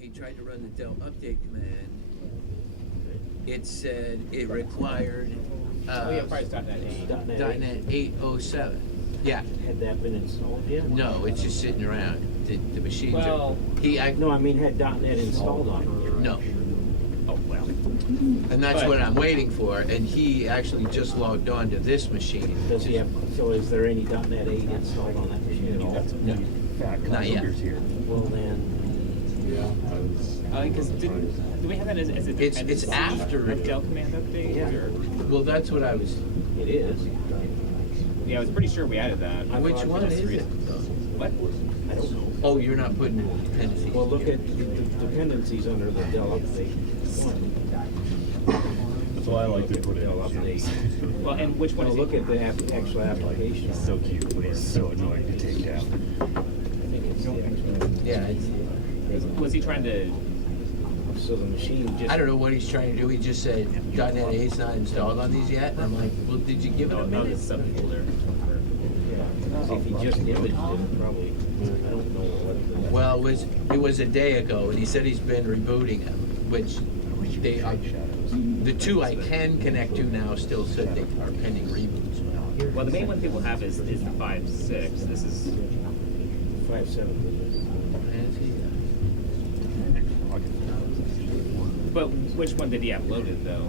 he tried to run the del update command, it said it required .NET 807. Yeah. Had that been installed yet? No, it's just sitting around. The machines Well, no, I mean, had .NET installed on it yet? No. Oh, well. And that's what I'm waiting for. And he actually just logged on to this machine. Does he have, so is there any .NET 8 installed on that machine at all? No. Not yet. Well then, Because do we have that as a dependency It's after of del command update? Yeah. Or? Well, that's what I was. it is. Yeah, I was pretty sure we added that. Which one is it? What? I don't know. Oh, you're not putting it in dependencies. Well, look at the dependencies under the del update. So I like to put it Del in. update. Well, and which one Well, is look it? at the actual application. It's so cute, but it's so annoying to take down. I think it's the actual. Yeah, it's, Was he trying to? So the machine just. I don't know what he's trying to do. He just said .NET 8's not installed on these yet. And I'm like, well, did you give it a No, minute? it's subfolder. Yeah. If he just imaged it, probably. I don't know what. Well, it was a day ago, and he said he's been rebooting them, which they are. The two I can connect to now still said they are pending reboots. Well, the main one people have is the 5.6. This is 5.7. But which one did he upload it though?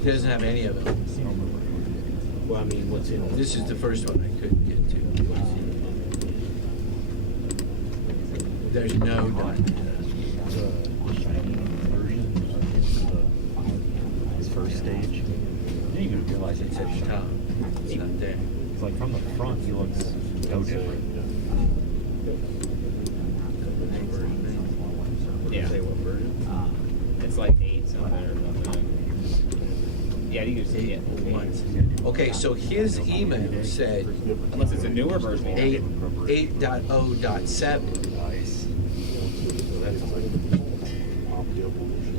He doesn't have any of them. Well, I mean, what's in This is the first one I couldn't get to. There's no .NET. His first stage. You didn't even realize It's at the top. It's not there. It's like from the front, he looks no different. Yeah. Say what version? It's like 8 something or something. Yeah, you can see it. Okay, so his email said Unless it's a newer version. 8.0.7. Nice.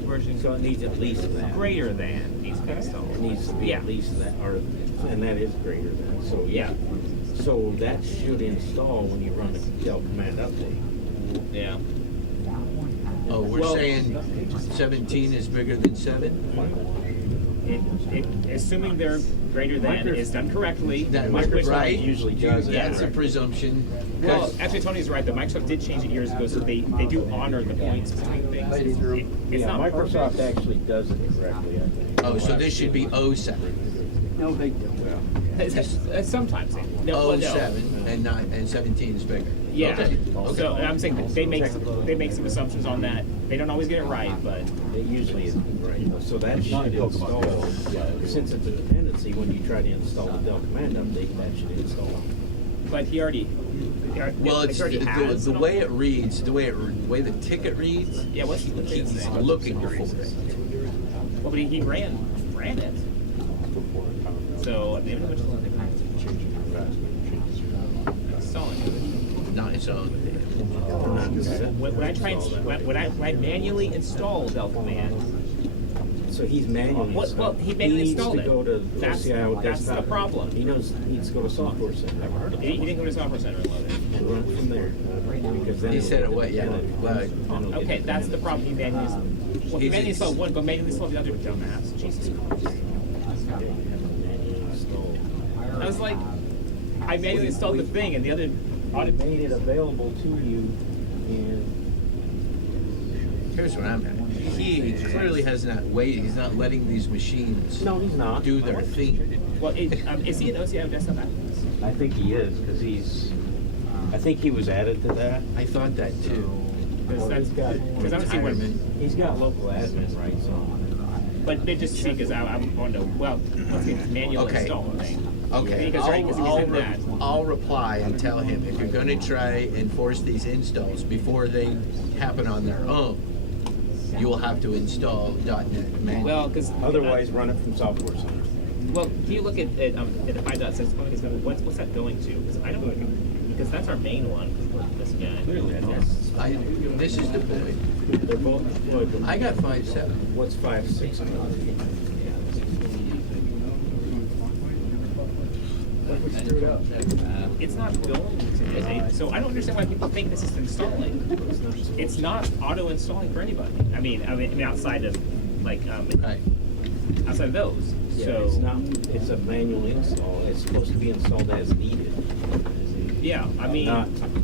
Version So it needs at least that. greater than needs to be installed. It needs to be Yeah. at least that, or, and that is greater than, so yeah. So that should install when you run the del command update. Yeah. Oh, we're Well- saying 17 is bigger than 7? Assuming they're greater than is done correctly. That Microsoft right? usually does that. That's a presumption. Well, actually, Tony's right. The Microsoft did change it years ago, so they do honor the points between things. It's Yeah, not Microsoft perfect. actually does it correctly, I think. Oh, so this should be 07. No big deal. Sometimes no, well, no. 07 and 17 is bigger. Yeah. Okay. So I'm saying that they make some assumptions on that. They don't always get it right, but It usually is right. So that should install, since it's a dependency, when you try to install the del command update, that should install. he already. Well, it's already has the way it reads, the way the ticket reads. Yeah, what's the ticket He's say? looking for it. Well, but he ran it. So maybe which one they installing it. Not its own. When I manually install del command, So he's manually. well, he manually installed it. He needs to go to That's OCIO the desktop. problem. He needs to go to Software Center He didn't go to Software Center and load it. and run it from there. Because then He it'll said get it what? Yeah. dependent. Well, Then it'll get Okay, that's the dependent. problem. He manually installed one, go manually install the other, dumbass. Jesus Christ. I was like, I manually installed the thing, and the other. It made it available to you, and here's what I'm at. He clearly has not waited. He's not letting these machines no, he's not. do their thing. Well, is he an OCIO desktop activist? I think he is, because I think he was added to that. I thought that too. Because Well, he's got I don't see what. He's got local admin, right, so. But they just see because I'm going to let's get this manual Okay. install thing. Okay, Because he was in that. I'll reply and tell him if you're going to try and force these installs before they happen on their own, you will have to install .NET manually. Well, because Otherwise, run it from Software Center. well, can you look at the 5.6 one? What's that going to? Because I don't. Because that's our main one. This guy. This is deployed. They're both deployed. but I got 5.7. What's 5.6? It's not going to. So I don't understand why people think this is installing. It's not auto installing for anybody. I mean, outside of like Right. outside of those. Yeah, So it's not, it's a manual install. It's supposed to be installed as needed. yeah, I mean,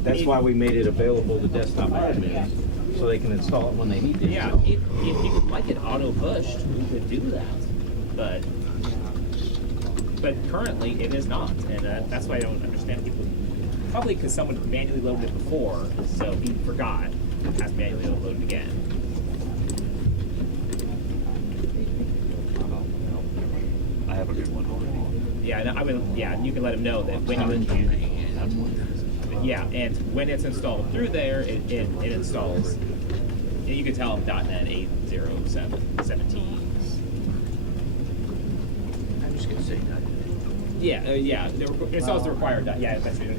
That's why we made it available to desktop admins, so they can install it when they need to. yeah, if you would like it auto pushed, we could do that, but currently it is not, and that's why I don't understand people. Probably because someone manually loaded it before, so he forgot, has to manually load it again. I have a good one already. Yeah, no, I mean, yeah, you can let him know that when yeah, and when it's installed through there, it installs. And you can tell him .NET 8.0.17. I'm just gonna say that. Yeah, yeah. It's also required. Yeah, that's it.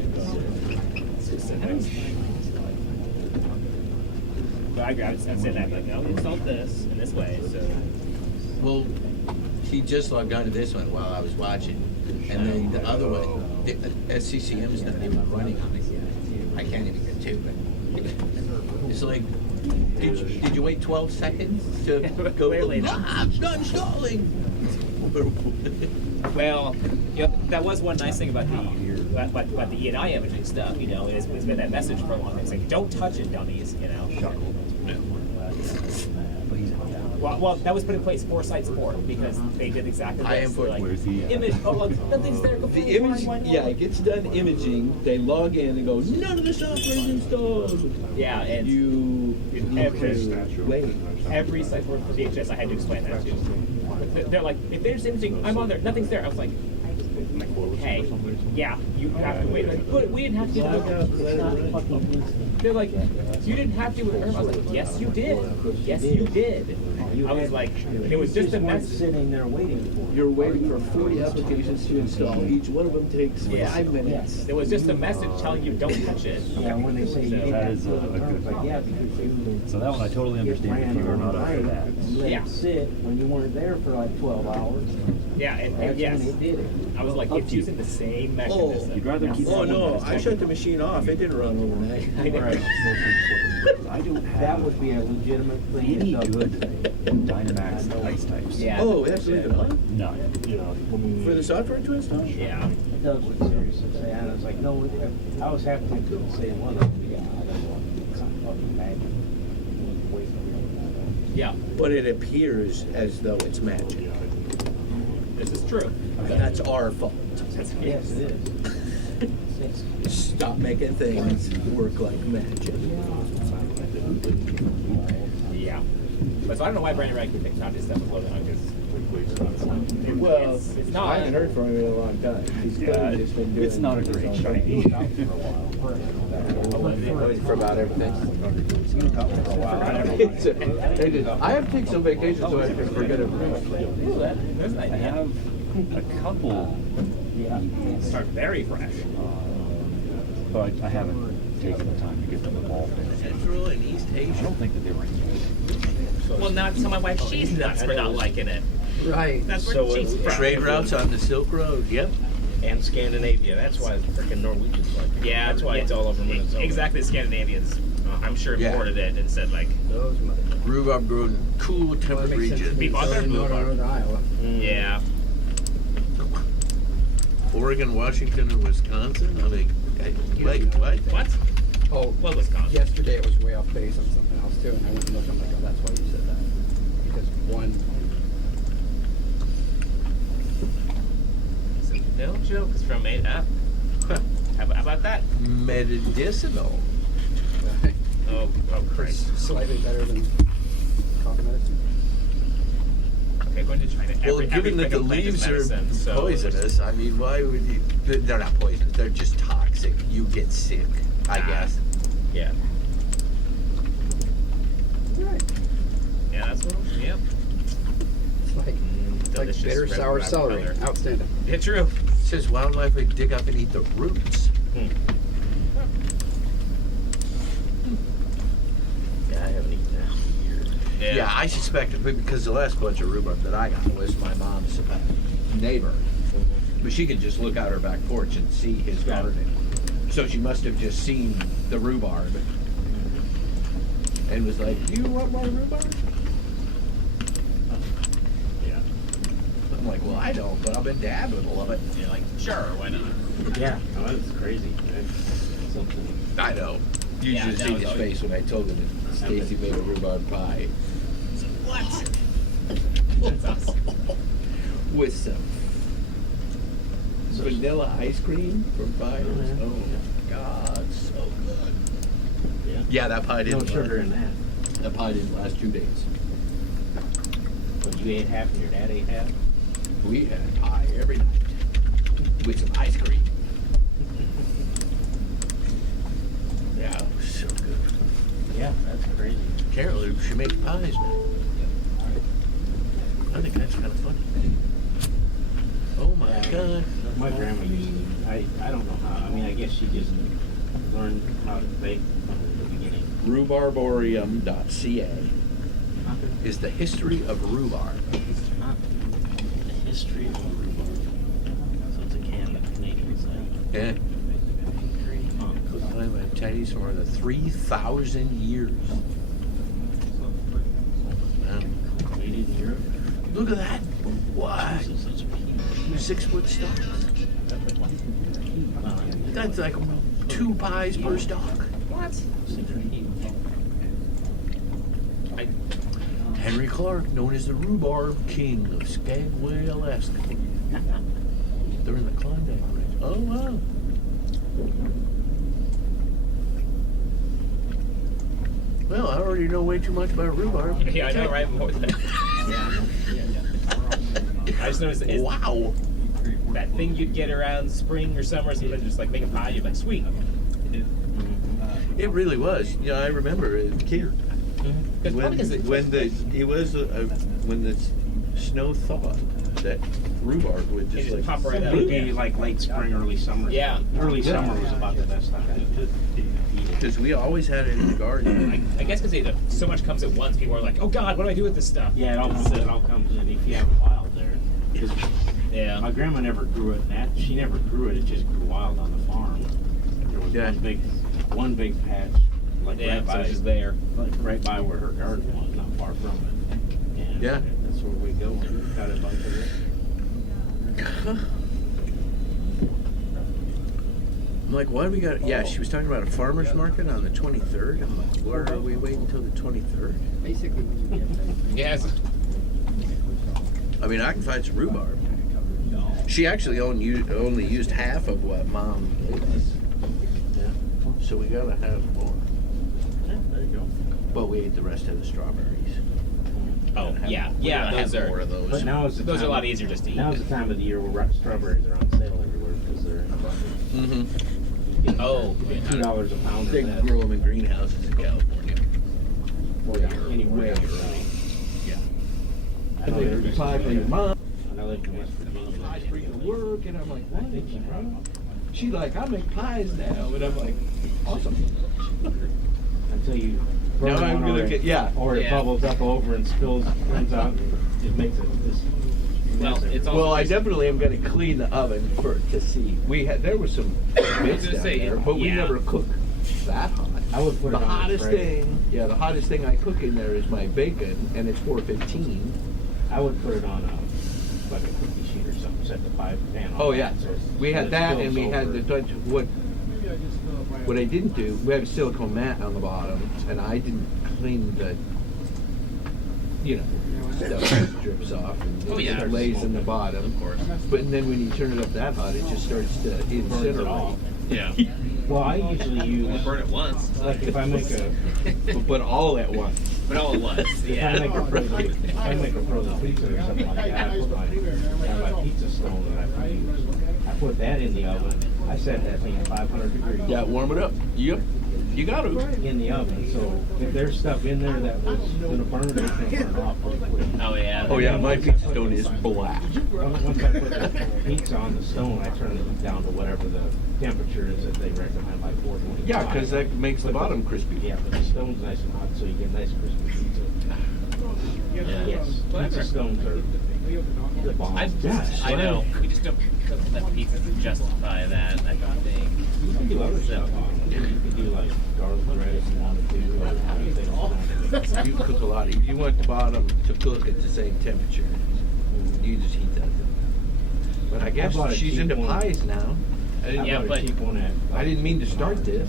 Specifics. But I grabbed and said that, like, no, we installed this in this way, so. Well, he just logged onto this one while I was watching, and then the other one, the SCCM is not even running on it yet. I can't even get to it. It's like, did you wait 12 seconds to go? Clearly not. It's not installing. Well, you know, that was one nice thing about the E&I imaging stuff. You know, it's been that message for a long time. It's like, don't touch it, dummies. You know. Well, that was put in place for site support because they did exactly I this. am for Like, where's the image. Oh, look, nothing's there. Go The find image, one. yeah, it gets done imaging, they log in and go, none of the software is installed. Yeah, and You wait. every site support for VHS, I had to explain that too. They're like, if there's imaging, I'm on there. Nothing's there. I was like, hey, yeah, you have to wait. Like, but we didn't have to do that. They're like, you didn't have to. I was like, yes, you did. Yes, you did. I was like, it was just a message. Sitting there waiting for it. You're waiting for 40 applications to install. Each one of them takes Yeah. 5 minutes. It was just a message telling you don't touch it. Yeah, when they say you So- That is a good like, one. yeah, because you. So that one I totally understand if you are not up for that. You let Yeah. it sit when you weren't there for like 12 hours. Yeah, and That's yes, when it did it. I was like, it's using the same mechanism. You'd rather keep Oh someone no, that's I shut the machine off. It didn't run overnight. I know. I don't That have would be a legitimate thing. any that good doesn't- Dynamax ice types. Yeah. Oh, we have to leave it on No. for the software to install? Yeah. It does look serious and say, and I was like, no, I was happy to say one of them, yeah, I don't want it's not fucking bad. Yeah. But it appears as though it's matching. This is true. That's our fault. Yes, it is. Stop making things work like magic. Yeah. But so I don't know why Brandon Rankin thinks not his stuff is loaded on because Well, it's not. I haven't heard from him in a long time. He's clearly just been doing It's not a great shiny. for about everything. I have to take some vacation so I can forget everything. Ooh, there's an I idea. have a couple, Start very fresh. but I haven't taken the time to get them involved in it. Central and East I Asia. don't think that they were. Well, not tell my wife she's nuts for not liking it. Right. That's where So she's from. Trade routes on the Silk Road. Yep. And Scandinavia, that's why freaking Norwegians like it. Yeah, That's why it's all over Minnesota. Exactly, the Scandinavians. I'm sure Yeah. imported it and said like, Those motherfuckers. Rhubarb grown in cool temperate region. beef on there, rhubarb. Yeah. Oregon, Washington, and Wisconsin. I mean, wait, what? What? Oh, Well, Wisconsin. yesterday it was way off base on something else too, and I went and looked, I'm like, oh, that's why you said that. Because one, No joke is from made up. How about that? Medicinal. Oh Christ. slightly better than cough medicine. Okay, going to China. Well, given that the freaking plant is leaves are medicine, so poisonous, I mean, why would you? They're not poisonous. They're just toxic. You get sick, I Ah. guess. Yeah. Right. Yeah, that's what. Yep. It's like Delicious bitter red sour rabbit celery. color. Outstanding. Yeah, true. It says wildlife would dig up and eat the roots. Yeah, I haven't eaten that in years. Yeah, I suspect it because the last bunch of rhubarb that I got was my mom's neighbor. But she could just look out her back porch and see his garden. So she must have just seen the rhubarb and was like, "You want more rhubarb?" Yeah. I'm like, "Well, I don't, but I'll bet Dad would love it." You're like, sure, why not? Yeah, oh, that's crazy. That's something. I know. You Yeah, should that see was his always- face when I told him that Stacy made a rhubarb pie. What? That's awesome. With some vanilla ice cream from Fires. Yeah. Oh my God, so good. Yeah. Yeah, that pie No didn't sugar in that. That pie didn't last 2 days. But you ate half and your dad ate half? We had pie every night with some ice cream. Yeah, it was so good. Yeah, that's crazy. Carol, she makes pies now. I think that's kind of funny. Oh my God. My grandma used to, I don't know how, I mean, I guess she just learned how to bake from the beginning. Rhubarborium.ca is the history of rhubarb. The history of rhubarb. So it's a Canadian site. Yeah. I'm Chinese for more than 3,000 years. Wow. Canadian Europe. Look at that. What? 6-foot stalks. That's like 2 pies per stalk. What? Henry Clark, known as the Rhubarb King of Skagway, Alaska. During the Klondike Race. Oh, wow. Well, I already know way too much about rhubarb. Yeah, I know, right? More than I just noticed it's Wow. that thing you'd get around spring or summer, sometimes just like make a pie, you're like, sweet. It really was. You know, I remember as a kid. Because probably because when the snow thawed, that rhubarb would it just just like pop right It out. would be like late spring, early summer. Yeah. Early summer was about the best time to eat it. because we always had it in the garden. I guess because so much comes at once, people are like, oh God, what do I do with this stuff? Yeah, it all comes in if you have it wild there. 'Cause Yeah. my grandma never grew it. She never grew it. It just grew wild on the farm. There was Yeah. one big patch, like Yeah, right so by, it's just there. like right by where her garden was, not far from it. And Yeah. that's where we go. We got a bunch of it. I'm like, why do we got? Yeah, she was talking about a farmer's market on the 23rd. I'm like, where are we waiting until the 23rd? Basically, when you get there. Yes. I mean, I can find some rhubarb. She actually only used half of what Mom gave us. Yeah. So we gotta have more. Yeah, there you go. But we ate the rest of the strawberries. Oh, yeah. We Yeah, gotta those have more are. of those. But now is the Those time, are a lot easier just to eat. Now's the time of the year where strawberries are on sale everywhere because they're in abundance. Mm-hmm. Oh. $2 a pound. They or that. grow them in greenhouses in California. Anywhere. Way else. early. Yeah. I know there's Pie for your mom. I know they're from West Virginia. Pies for your work, and I'm like, I think she brought them up. She's like, I make pies now, and I'm like, awesome. Until you Now burn I'm one gonna or get or it Yeah. bubbles up over and spills, runs out, and it makes it this. Well, it's also. Well, I just- definitely am going to clean the oven to see. There was some bits gonna down say, there, but we yeah. never cook that hot. I would put The it on hottest the tray. thing, the hottest thing I cook in there is my bacon, and it's 415. I would put it on like a cookie sheet or something. Set the pan on. Oh yeah, so we had it that, spills and we had over. the touch of what I didn't do. We had a silicone mat on the bottom, and I didn't clean the, stuff that drips off and Oh, yeah. it lays in the bottom. Of course. But then when you turn it up that hot, it just starts to Burns it incinerate. all. Yeah. Well, I usually use Burn it once. like if I make a But all at once. But all at once. if I Yeah. make a frozen pizza or something like that, I put my pizza stone that I use. I put that in the oven. I set that thing at 500 degrees. Yeah, warm it up. Yep, you got to. In the oven, so if there's stuff in there that was gonna burn, it's gonna burn off. Oh yeah. Oh yeah, my pizza stone is black. Once I put the pizza on the stone, I turn it down to whatever the temperature is that they recommend, like 425. Yeah, because that makes the bottom crispy. Yeah, but the stone's nice and hot, so you get nice crispy pizza. Yeah. Yes, Well, pizza that's stones are Yes. I know. We just don't cook enough pizza to justify that. I don't think. You can do other stuff. You can do like garlic bread if you wanted to, or anything. You cook a lot. If you want the bottom to cook at the same temperature, you just heat that thing. But I guess bought a she's cheap into one. pies now. Yeah, but- I didn't mean to start this.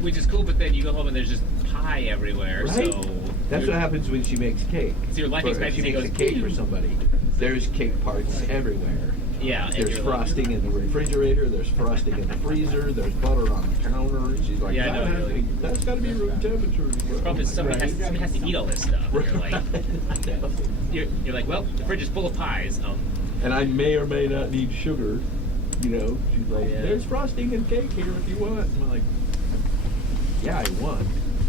Which is cool, but then you go home and there's just pie everywhere. Right? So That's what happens when she makes cake. So your life If expectancy she makes a goes, cake for somebody, there's cake parts everywhere. yeah, and There's you're like- frosting in the refrigerator. There's frosting in the freezer. There's butter on the counter. She's like, Yeah, I know, "That has really. to be- that's got to be room temperature." The problem is somebody has to eat all this stuff. You're like, you're like, well, the fridge is full of pies. And I may or may not need sugar. You know, she's like, Yeah. "There's frosting and cake here if you want." And I'm like, "Yeah, I want.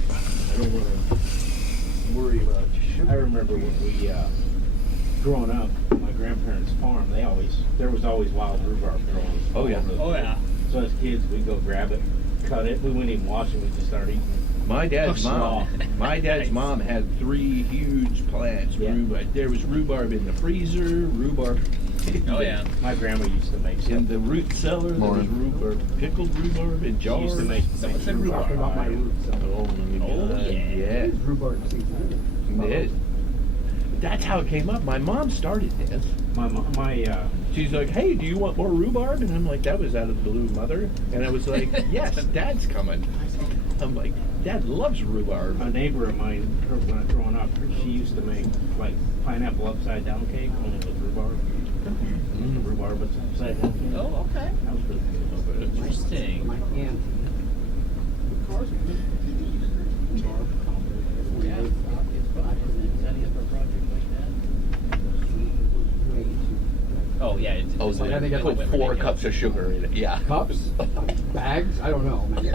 I don't want to worry about sugar." I remember when we, growing up, my grandparents' farm, there was always wild rhubarb growing. Oh, yeah. all over the Oh, place. yeah. So as kids, we'd go grab it, cut it. We wouldn't even wash it. We'd just start eating it. My dad's Slaw. mom had 3 huge plants. Yeah. Rhubarb. There was rhubarb in the freezer, rhubarb Oh yeah. My grandma used to make in some. the root cellar. There was rhubarb, pickled rhubarb in She jars. used to make. Someone said rhubarb. Talking about my roots. Oh, my Oh, God. yeah. Yeah. Rhubarb season. It is. That's how it came up. My mom started this. My She's like, "Hey, do you want more rhubarb?" And I'm like, "That was out of the blue, mother." And I was like, "Yes, Dad's coming." I'm like, "Dad loves rhubarb." a neighbor of mine, when I was growing up, she used to make like pineapple upside down cake only with rhubarb. Rhubarb was upside down cake. Oh, okay. That was pretty good. Interesting. My aunt. Oh yeah. Oh, it's I think I put put 4 cups of sugar in it. Yeah. Cups, bags, I don't know. I mean,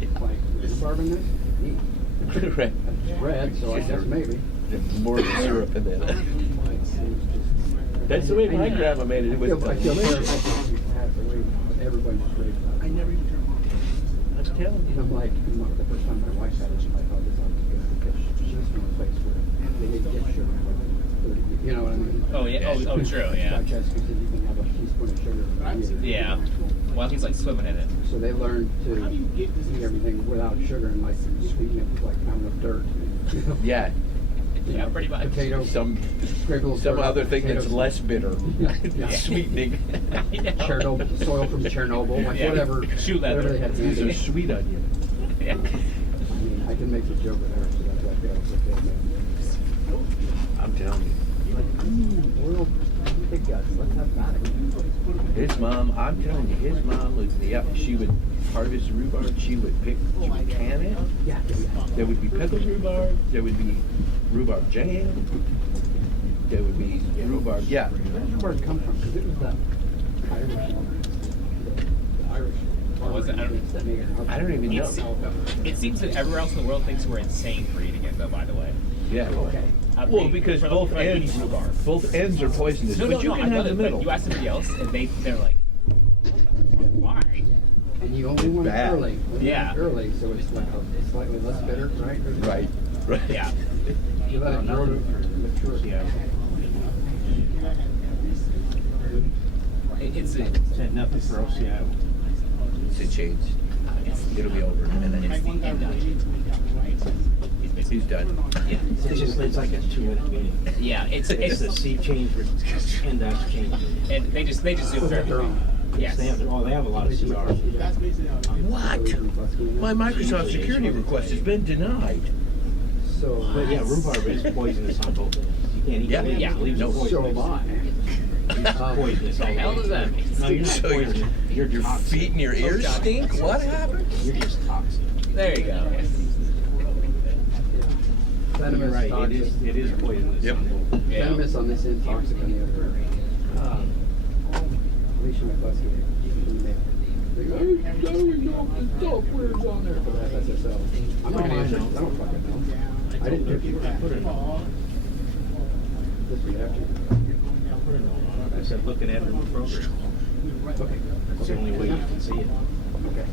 it's like rhubarb in this. Neat. Right. It's red, so I guess maybe. There's more syrup in it. That's the way my grandma made it. It was I feel delicious. terrible. She's passed away now, but everybody just raves about it. I never even turned on. I'm telling And you. I'm like, the first time my wife had it, I thought this was good because she's from a place where they didn't get sugar for like 30 years. You know what I mean? Oh yeah. Oh true. Yeah. Like Jessica said, you can have a teaspoon of sugar for a year. Yeah. Well, he's like swimming in it. So they learned to eat everything without sugar and like sweeten it with like pound of dirt. You know? Yeah. Yeah, pretty much. Potato, Some scribble, other thing that's less bitter. Yeah. Sweetening. I know. Chernobyl, soil from Chernobyl, like Yeah. whatever. Shoe leather. Whatever they had These are handy. sweet onions. Yeah. I mean, I can make the joke with her, so that's like, I'm telling you. world pig guts, let's have that again. His mom, I'm telling you, his mom was she would harvest rhubarb, she would can it. Yeah, yeah. There would be pickled rhubarb, there would be rhubarb jam, there would be rhubarb, yeah. Where did rhubarb come from? Because it was the Irish one. The Irish. Was it? I don't even know. It seems that everywhere else in the world thinks we're insane for eating it, though. By the way. Yeah. Okay. Well, because For both eating ends, rhubarb. both ends are poisonous, No, but you I can know have that, the but middle. you ask somebody else, and they're like, why? And you only want it Bad. early. Yeah. Early, so it's like a slightly less bitter, right? Right, right. Yeah. You let it grow to mature. Yeah. It's Said nothing for OCI. It's a change. It'll be over. And then it's the end of it. he's done. Yeah. It's like a 2-minute meeting. Yeah. It's It's the sea change and that's change. and they just zoom through Their own. everything. Yes. They have a lot of CRs. What? My Microsoft security request has been denied. So, But yeah, rhubarb is poisonous on both ends. You can't eat Yeah. it. Yeah. Leaves No. are so poisonous. am I. It's poisonous. What the hell does that mean? No, you're not So poisonous. You're your toxic. feet and your ears stink? What happened? You're just toxic. There you go. Venomous, You're right. toxic. It is poisonous. Yep. on both. Yeah. Venomous on this end, toxic on the other. Alicia McCluskey. Software's on there for the FSSL. I'm not gonna answer. I don't fucking know. I didn't do it. Put it on. This would have to. Put it on. I said, looking at it in the program. Okay. That's the only way you can see it. Okay.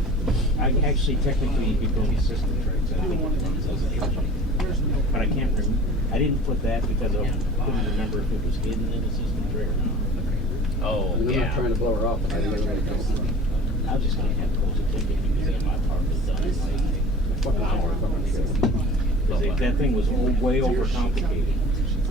I actually technically you could go the assistant traits. I think it doesn't. But I can't remember. I didn't put that because I couldn't remember if it was hidden in the system tray or not. Oh, And I'm not trying to blow her off, but I don't know what it goes. I was just gonna have to close the ticket because my part was done in like Fucking hour, fucking shit. because that thing was way overcomplicated.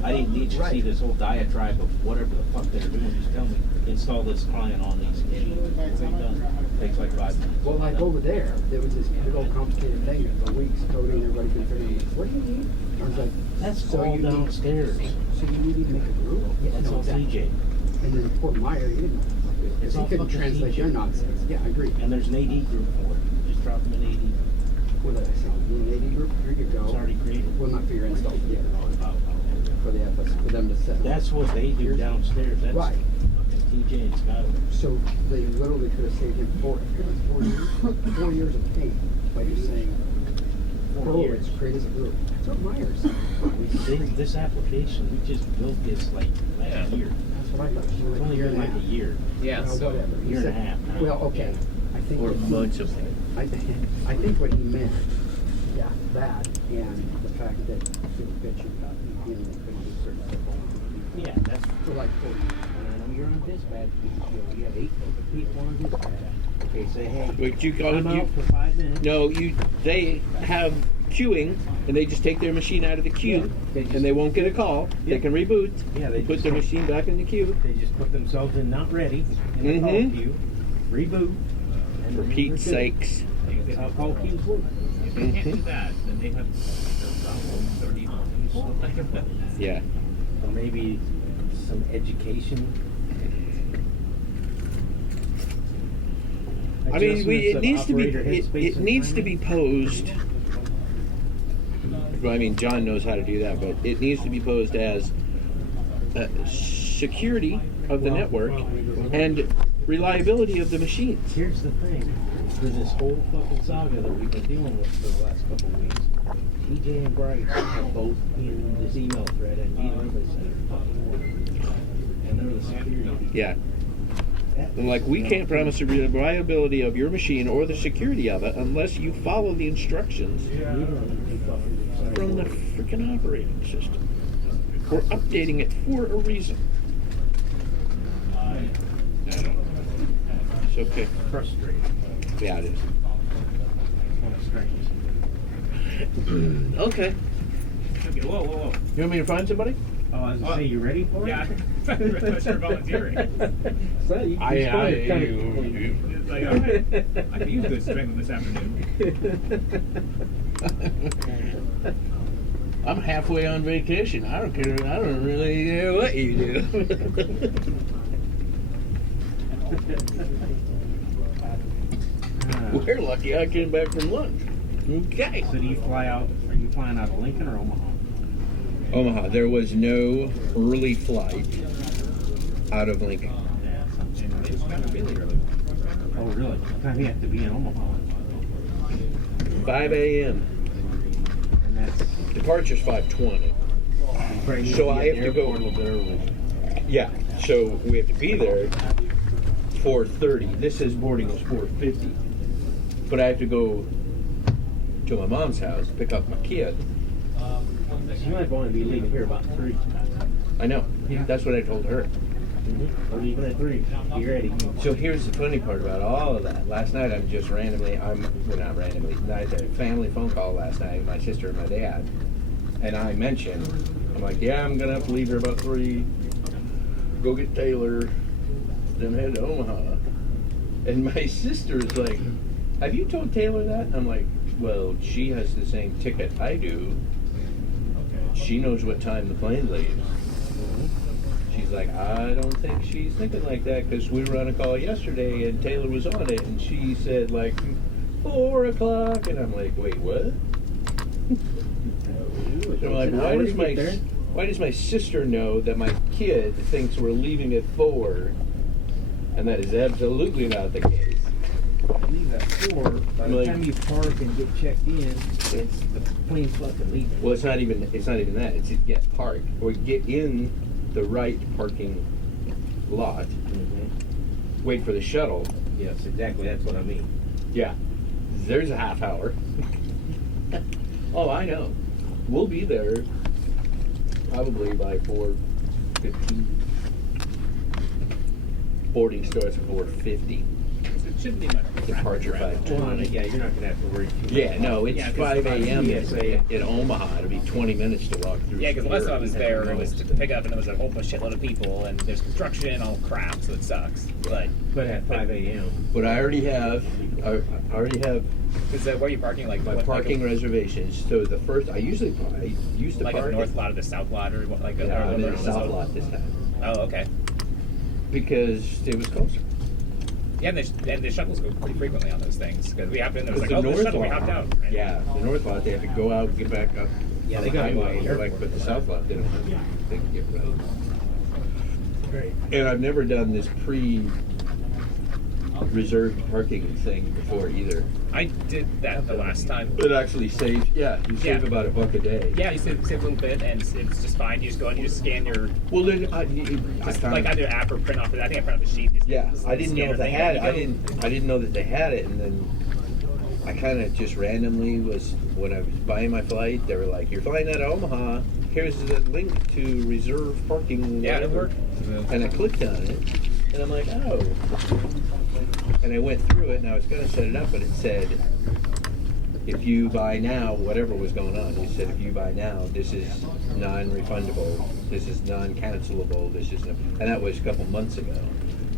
I didn't need to see this whole diatribe of whatever the fuck they're doing. Just tell me, install this client on these machines. It's done. Takes like 5 minutes. Well, like over there, there was this big old complicated thing for weeks, coding, everybody could figure out, like, what do you need? I was like, That's so all you need, downstairs. so you need to make a group? Yeah, that's No, all exactly. TJ. And then poor Meyer, he didn't know. It's Because he all couldn't fucking translate TJ. your nonsense. Yeah, I agree. And there's an AD group for it. Just drop them in AD. What did I say? You need an AD group? Here you go. It's already created. Well, not for your install, but yeah, for the FS, for them to set. That's what they do downstairs. That's Right. fucking TJ and Skyler. So they literally could have saved him 4 years, 4 years of pain by just saying, 4 years. create as a group. That's what Myers said. This application, we just built this like last year. That's what I thought. It's only been like a year. Yeah, Well, so whatever. He year and a said- half now. Well, okay. I think Or what he- months of I think what he meant, yeah, that, and the fact that he was bitching about you know, they couldn't do certain stuff. Yeah, that's. For like 40. I know you're on dispatch. You have 8 people on dispatch. Okay, say hey. But you go, I'm you, out for 5 minutes. no, they have queuing, and they just take their machine out of the queue, Yeah, they just- and they won't get a call. They Yeah. can reboot. Yeah, they put just- their machine back in the queue. They just put themselves in not ready in the call Mhm. queue, reboot. And For then Pete's they're good. sakes. That's how call queues work. if they can't do that, then they have about 30 people. Yeah. Or maybe some education. I mean, Adjustments it of needs to be operator headspace it and needs to timing. be posed. Well, I mean, John knows how to do that, but it needs to be posed as security of the network and reliability of the machines. Here's the thing. For this whole fucking saga that we've been dealing with for the last couple of weeks, TJ and Bryce are both in this email thread and neither of us have fucking work. And they're the security. Yeah. And like, we can't promise the reliability of your machine or the security of it unless you follow the instructions from the freaking operating system. We're updating it for a reason. I don't know. It's okay. Frustrating. Yeah, it is. Kind of strange. Okay. Okay, whoa, whoa, whoa. You want me to find somebody? Oh, I was gonna say, you ready for Yeah, it? I thought you were volunteering. So you can It's like, all right, I could use good strength this afternoon. I'm halfway on vacation. I don't care. I don't really care what you do. We're lucky I came back from lunch. Okay. So do you fly out? Are you flying out of Lincoln or Omaha? Omaha. There was no early flight out of Lincoln. It's kind of really early. Oh, really? What time do you have to be in Omaha? 5 a.m. And that's Departure's 5:20. right. So I have to go- a little bit early. Yeah. So we have to be there 4:30. This says boarding is 4:50. But I have to go to my mom's house, pick up my kid. So you might want to be leaving here about 3. I know. That's what I told her. Or leaving at 3. Be ready. So here's the funny part about all of that. Last night I'm just randomly, not randomly, I had a family phone call last night with my sister and my dad. And I mentioned, I'm like, yeah, I'm going to have to leave here about 3, go get Taylor, then head to Omaha. And my sister's like, have you told Taylor that? I'm like, well, she has the same ticket I do. She knows what time the plane leaves. She's like, I don't think she's thinking like that because we were on a call yesterday and Taylor was on it and she said like 4 o'clock and I'm like, wait, what? So I'm like, why does my sister know that my kid thinks we're leaving at 4? And that is absolutely not the case. Leave at 4. By the Like- time you park and get checked in, it's the plane's fucking leaving. Well, it's not even that. It's to get parked or get in the right parking lot. Wait for the shuttle. Yes, exactly. That's what I mean. Yeah, there's a half hour. Oh, I know. we'll be there probably by 4:15. Boarding starts at 4:50. It shouldn't be much. Departure 5:20. Well, yeah, you're not gonna have to worry too much. Yeah, no, it's Yeah, 'cause 5 a.m. PSA. in Omaha. It'll be 20 minutes to walk through. Yeah, because last time I was there, it was security. to pick up, and there was a whole shitload of people, and there's construction, all crap, so it sucks. But But at 5 a.m. But I already have is that where you parking? Like my what, parking like reservations. So the first, I used to a, like park a at- north lot or the south lot, or what, like a, Yeah, or I'm in what the was south it? lot this time Oh, okay. because it was closer. Yeah, and the shuttles go pretty frequently on those things because we happened. There was like, Because oh, the the north shuttle, we lot- hopped out. Right? Yeah, the north lot they have to go out, get back up. Yeah, on they the gotta go highway, out and go back, but the south lot they don't have. They can get right. Great. And I've never done this pre-reserved parking thing before either. I did that the last time. It actually saves. Yeah, you save Yeah. about $1 a day. Yeah, you save a little bit, and it's just fine. You just go and you just scan your Well, then I just found, like either app or print off. I think I print off a sheet. Just yeah, I didn't know scanner if they thing, had it. and I you go. didn't know that they had it, and then I kind of just randomly was when I was buying my flight. They were like, "You're flying out of Omaha. Here's the link to reserve parking." Yeah, it whatever." worked. And I clicked on it, and I'm like, "Oh." And I went through it, and I was going to set it up, but it said, if you buy now, whatever was going on, it said, if you buy now, this is non-refundable, this is non-cancelable, this is no, and that was a couple months ago.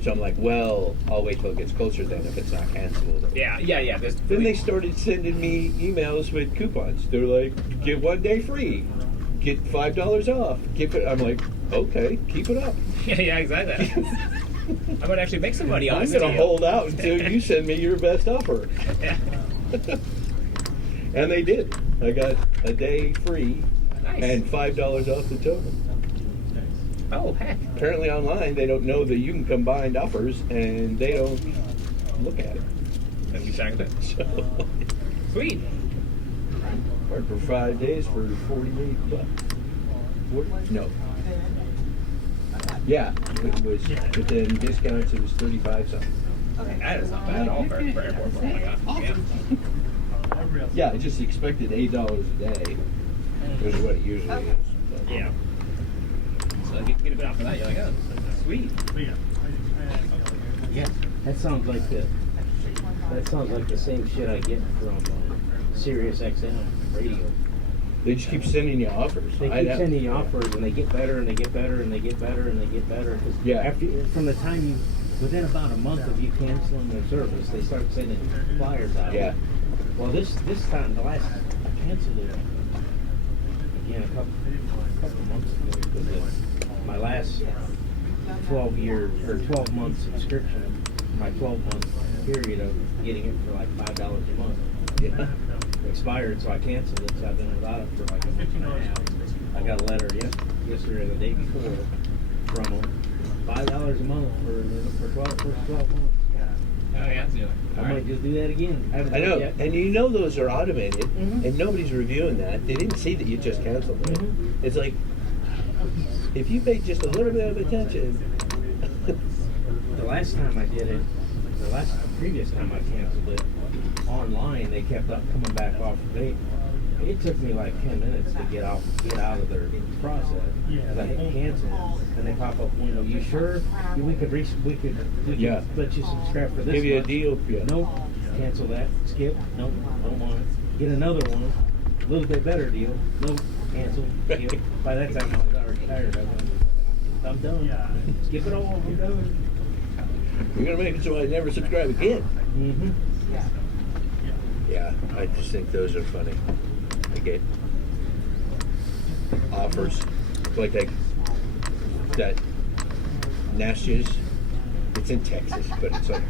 So I'm like, well, I'll wait till it gets closer then if it's not cancelable. Yeah. There's Then they started sending me emails with coupons. They're like, get 1 day free, get $5 off. I'm like, okay, keep it up. yeah, exactly. I'm gonna actually make some money on I'm this going to deal. hold out until you send me your best offer. Yeah. And they did. I got a day free Nice. and $5 off the total. Oh heck. Apparently online they don't know that you can combine offers and they don't look at it. Let me check it. So Sweet. parked for 5 days for $48. No. Yeah, it was, but then discounts it was 35 something. That is not bad at all for airport. Oh my god. Yeah. Yeah, I just expected $8 a day, which is what it usually is. So. Yeah. So if you get a bit off of that, you're like, oh, sweet. Yeah, that sounds like the same shit I get from Sirius XM radio. They just keep sending you offers. They keep sending you offers, and they get better, and they get better, and they get better, and they get better. Cause Yeah. from the time within about a month of you canceling their service, they start sending flyers out. Yeah. Well, this time, I canceled it again a couple months ago because my last 12-month subscription, my 12-month period of getting it for like $5 a month, Yeah. expired, so I canceled it. So I've been without it for like a month and a half. I got a letter yesterday, the day before, from them, $5 a month for 12 months. Oh yeah. I might just do that again. I haven't I done know, it yet. and you know those are automated, Mhm. and nobody's reviewing that. They didn't see that you just canceled it. Mhm. It's like, if you paid just a little bit of attention. The last time I did it, previous time I canceled it, online, they kept up coming back off. It took me like 10 minutes to get out of their process. Cause I hit cancel, and they pop up window. You sure? We could Yeah. let you subscribe for this. Give you a month." deal. Yeah. Nope. Cancel that. Skip. Nope. Don't want it. Get another one. A little bit better deal. Nope. Cancel. Skip. By that time I was already tired of it. I'm done. Skip it all. I'm done. You're going to make it so I never subscribe again. Mm-hmm. Yeah, I just think those are funny. I get offers like that Nash's. It's in Texas, but it's like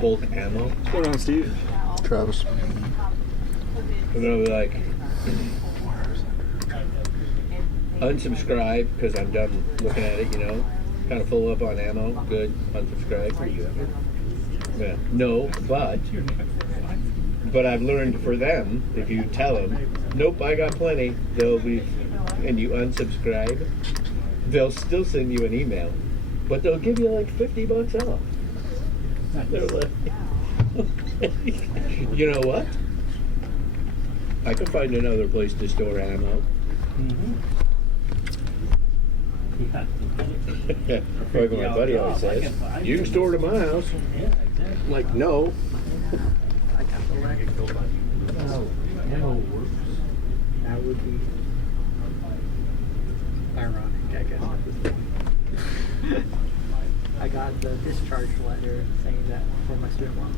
bulk ammo. What's going on, Steve? Travis. And they'll be like, unsubscribe because I'm done looking at it, kind of full up on ammo. Good, unsubscribe. Yeah. No, but I've learned for them, if you tell them, nope, I got plenty, and you unsubscribe, they'll still send you an email, but they'll give you like $50 off. They're like, you know what? I can find another place to store ammo. Yeah. Like my buddy always says, you can store it at my house. Yeah, exactly. I'm like, no. I got the leg. Oh, ammo works. That would be ironic, I guess. I got the discharge letter saying that for my student loan.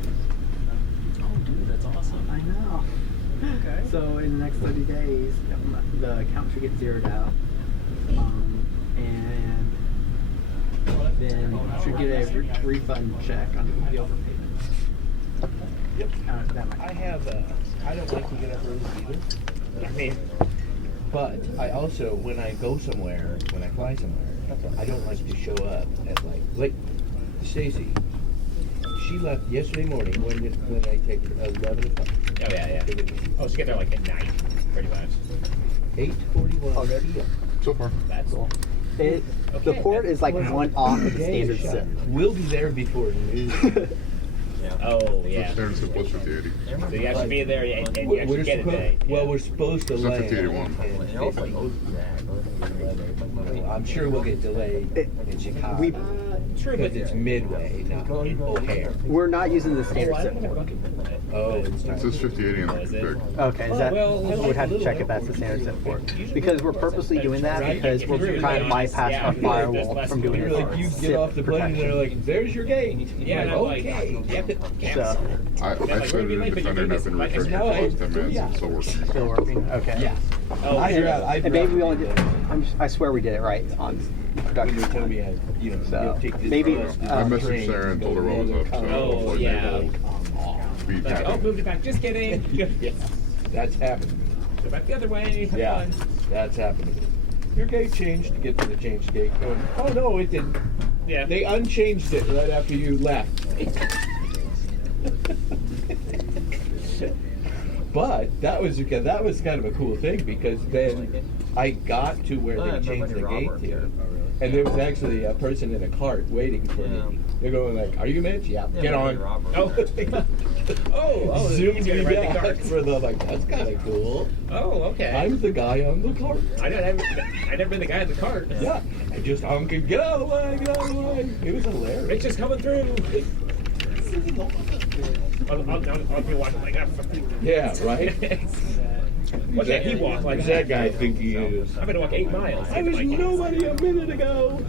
Oh, dude, that's awesome. I know. Okay. So in the next 30 days, the account should get zeroed out, and then should get a refund check on the overpayment. Yep. That might. I have, I don't like to get up early either. I mean, But I also, when I go somewhere, when I fly somewhere, I don't like to show up at like Stacy. She left yesterday morning when I take her 11 o'clock. oh yeah. Oh, so get there like at night, pretty much. 8:41 Already? p.m. So far. That's Cool. Okay, The port is like one off of the standard Shut zip. up. We'll be there before noon. Oh yeah. Standard zip was 5080. So you actually be there and you actually get it today. Well, we're supposed to It's not land. 5081. I'm sure we'll get delayed in Chicago. We- True, because but it's Midway, not in O'Hare. We're not using the standard zip port. Oh, It says 5080 on the config. Okay, is that, well, we would have to check if that's the standard zip port. Because we're purposely doing that because we're trying to bypass our firewall from doing You're like, you it. get off the plane and they're like, there's your gate. Yeah, and I'm like, okay. yep. So, I set it in Defender and I've been refreshing for the last 10 minutes and it's still working. still working? Okay. Yeah. Oh, I'd And maybe we only rather did, I swear we did it right on when production. they told me I, So, take this maybe, bus to I the messaged train Sarah and told her what was up, so Oh, hopefully yeah. maybe we'll be Like, oh, happy. moved it back. Just kidding. Yeah, that's happened. Go back the other way. Have Yeah, fun. that's happened. Your gate changed to get to the change gate. Going, oh no, it didn't. Yeah. They unchanged it right after you left. But that was kind of a cool thing because then I got to where they changed the gate to, and there was actually a person in a cart waiting for me. They're going like, "Are you Mitch? Yeah, get on." Oh. Oh. Zoomed he's me gonna ride the back cart. for the like. That's kind of cool. Oh, okay. I'm the guy on the cart. I never been the guy in the cart. Yeah, I just honking, get out of the way, get out of the way. It was hilarious. Rich is coming through. I'll be watching like that. Yeah, right. What did he walk like What's that guy think he is? I'm gonna walk 8 miles. I was nobody a minute ago.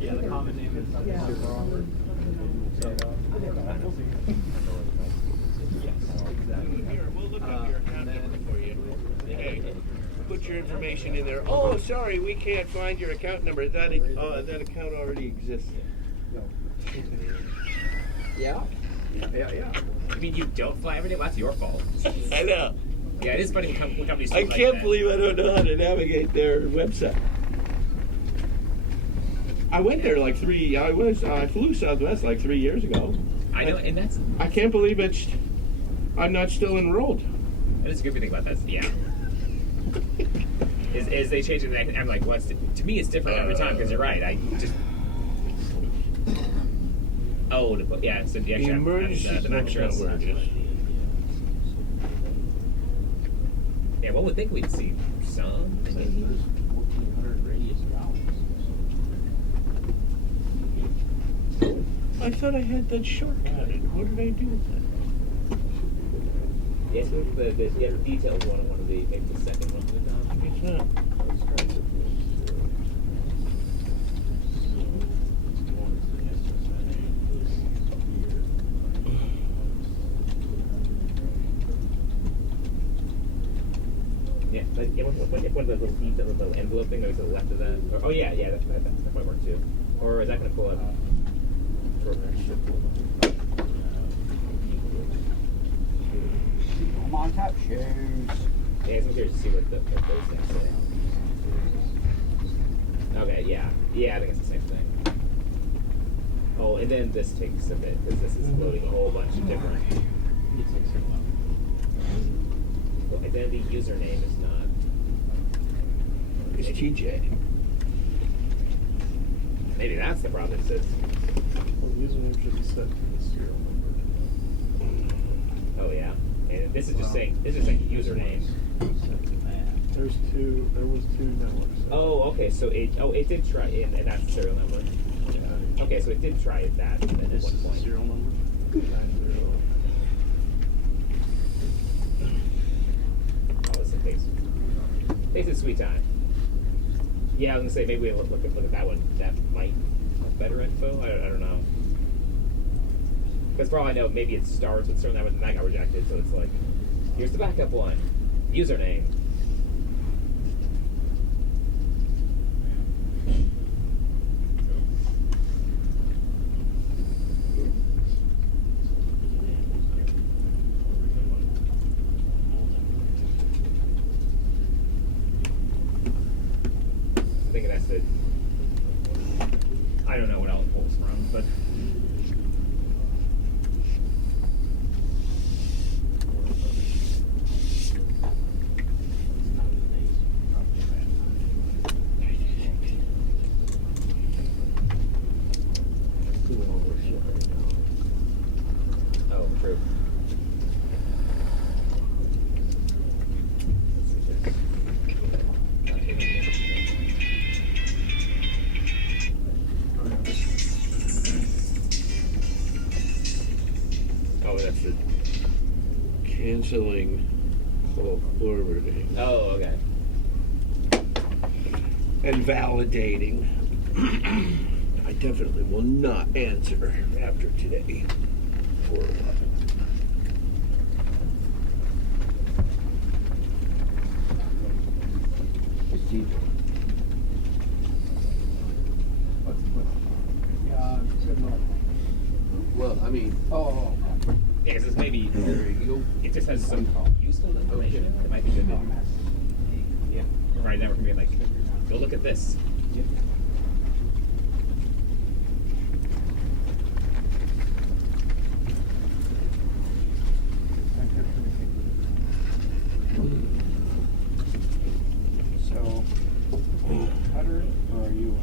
yeah, the common name is Super Robert. Here, we'll look up your account number for you. Hey, put your information in there. Oh, sorry, we can't find your account number. That account already exists. Yeah? Yeah. I mean, you don't fly every day. Well, that's your fault. I know. Yeah, it is funny when companies. I do like can't that. believe I don't know how to navigate their website. I went there like I flew Southwest like 3 years ago. I know, and that's I can't believe I'm not still enrolled. that is a good thing about that. Yeah. is they change it? I'm like, what's to me? It's different every time because you're right. I just. Oh, yeah. So the extra, the extras. Yeah, one would think we'd see some. Maybe. I thought I had that shortcutted. What did I do with that? Yeah, so the other details one of the maybe the second one. It's not. Yeah, but if one of those little beads, that little envelope thing that was to the left of that. Or, oh yeah, that might work too. Or is that going to pull up? Come on, top shoes. Yeah, I'm curious to see what those things say. Okay, yeah, I think it's the same thing. Oh, and then this takes a bit because this is loading a whole bunch of different. Well, identity username is not. It's TJ. Maybe that's the problem. It says. Well, the username should be set to the serial number. Oh yeah, and this is just saying username. There was two networks. Oh, okay. So it did try, and that's the serial number. Okay, so it did try that at This one is the point. serial number. 90. Oh, this takes its sweet time. Yeah, I was gonna say maybe we look at that one. That might have better info. I don't know. Because for all I know, maybe it starts with certain that one and that got rejected. So it's like, here's the backup one, username. I think that's the. I don't know what else it pulls from, but. Oh, true. Oh, that's the. Canceling call forwarding Oh, okay. and validating. I definitely will not answer after today for a while. It's TJ. Well, I mean, Oh. Yeah, because maybe it just has some useful information. It might be good to yeah. Right now we're gonna be like, go look at this. So, Cutter, or are you?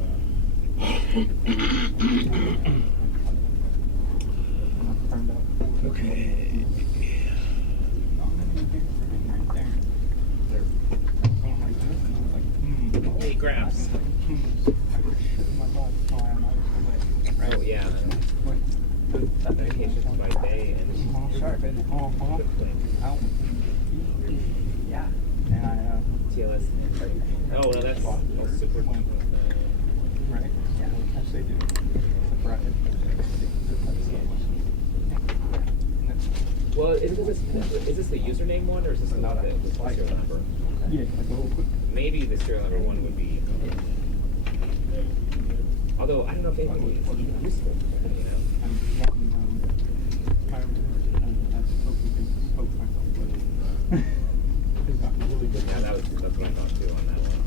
Turned up. okay. Hey, graphs. Oh yeah. Medications by day and Yeah. And TLS. Oh well, that's super. right. Yeah, as they do. Well, is this the username one or is this the serial number? Yeah, Maybe the serial number one would be. Although I don't know if anything would be useful, you know. Yeah, that's what I thought too on that one.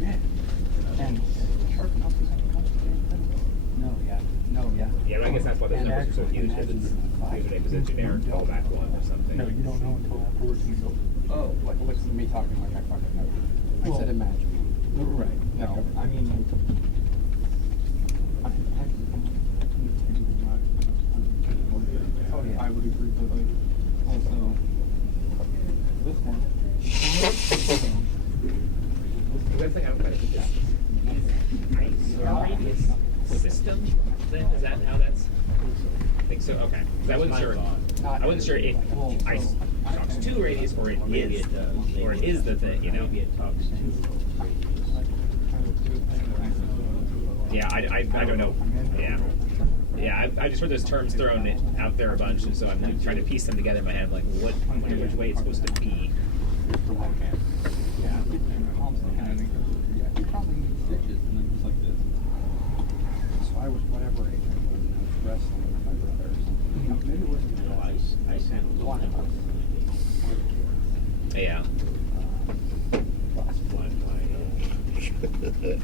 Yeah. And sharp enough is No, yeah. Yeah, but I guess that's why those And numbers are so actually, huge. If imagine it's the username is a generic callback one or something. No, you don't know until afterwards and you go, oh, like listen to me talking like I fucking know. I Well, said imagine. Right. No, I mean, Oh, yeah. I would agree, but like, also, this one. The thing I don't quite get is radius system. Then is that how that's? I think so. Okay. 'Cause I wasn't sure. I wasn't sure if ICE talks to radius or it is the thing. You know. Yeah. I don't know. Yeah. Yeah, I just heard those terms thrown out there a bunch, and so I'm like, trying to piece them together in my head, like which way it's supposed to be. Yeah. You probably need stitches, and then just like this. So I was whatever age I was, and I was wrestling with my brother or something. You know, maybe it wasn't real ice. I sent a lot of us. Yeah.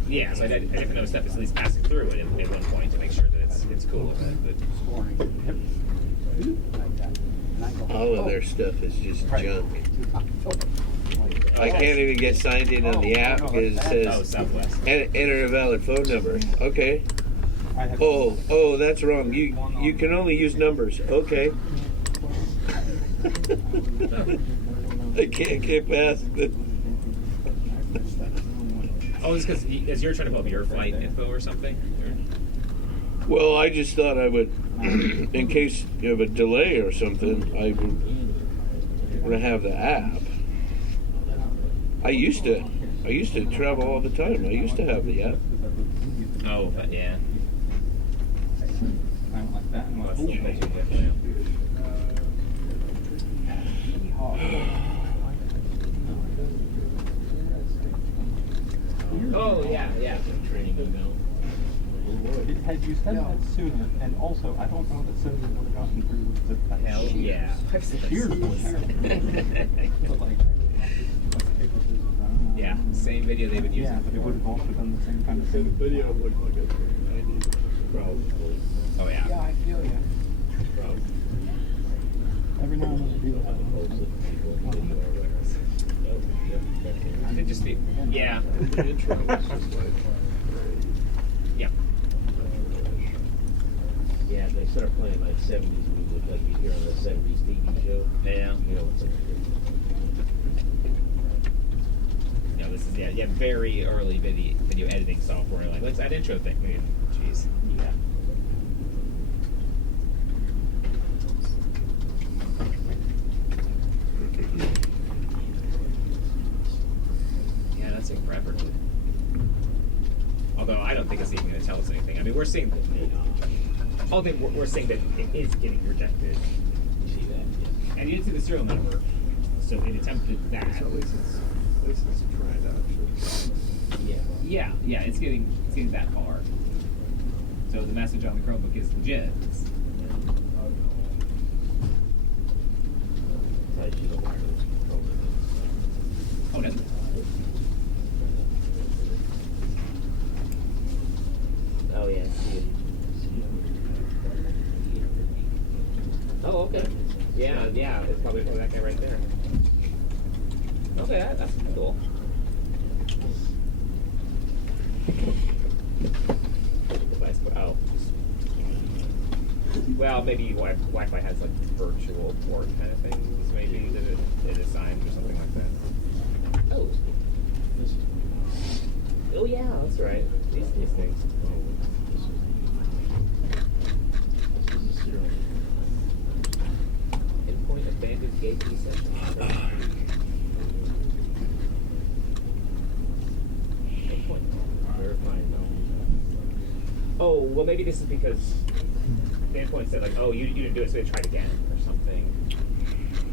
Yeah, so I didn't know stuff is at least passing through it at one point to make sure that it's cool with it. But Scoring. Like that. And I go, All of their stuff is just Right. junk. Oh. I can't even get signed in on the app because it oh, says Southwest. enter a valid phone number. Okay. I have- Oh, that's wrong. You can only use numbers. Okay. I can't get past it. Oh, it's because you're trying to pull up your flight info or something? Well, I just thought I would, in case you have a delay or something, I would have the app. I used to travel all the time. I used to have the app. Oh, but yeah. I went like that and Well, went, that's ooh, the thing, Oh, yeah. Had you said that sooner, and also, I don't know that Cindy would have gotten through with zip ties. Hell yeah. Here's but like, Yeah, same video they've been using. yeah, but it would have also done the same kind of thing. Video looked like a 90s crowd. Oh, yeah. I feel you. Every now and then I do that. It just be, yeah. Yeah. Yeah, they start playing like 70s music like you hear on the 70s TV show. Yeah. You know, it's like, Yeah, this is very early video editing software. Like, let's add intro thing. Jeez. yeah. Yeah, that's taking forever. Although I don't think it's even going to tell us anything. I mean, we're seeing. I think we're seeing that it is getting rejected. You see that? Yeah. And you didn't see the serial number, so it attempted that. At least it's trying to actually. Yeah, it's getting that far. So the message on the Chromebook is legit. Ties you the wireless control. Oh, doesn't it? Oh yeah, see it. Oh, okay. Yeah, it's probably for that guy right there. Okay, that's cool. Device, oh. Well, maybe Wi-Fi has like virtual port kind of things, maybe that it assigns or something like that. Oh. Oh yeah, that's right. These things. Endpoint abandoned gate key session. Endpoint verifying no. Oh, well maybe this is because the endpoint said like, oh, you didn't do it, so they tried again or something.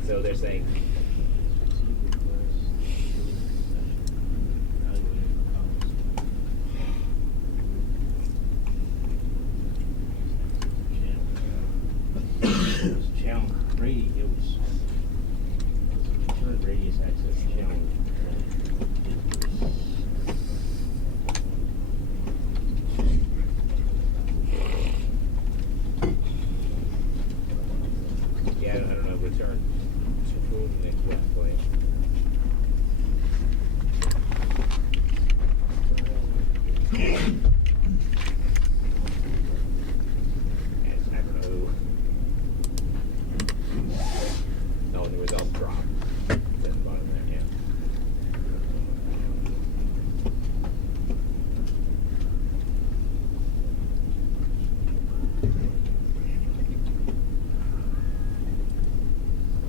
So they're saying. Channel 3, it was radius access channel. Yeah, I don't know, return. Exactly. I don't know. No, the results drop. At the bottom there, yeah.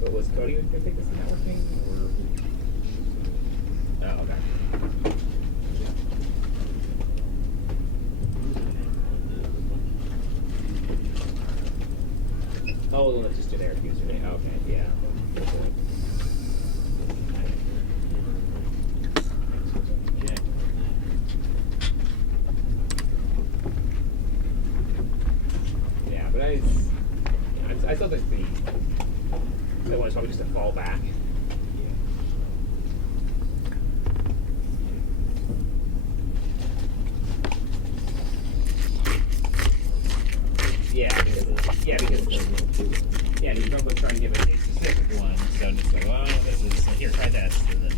But was Cody going to take this networking? Or... Oh, okay. Oh, let's just generic username. Okay, yeah. Yeah, but I still think the one is probably just a fallback. Because Rumble's trying to give a specific one, so just like, well, this is here, try this, and then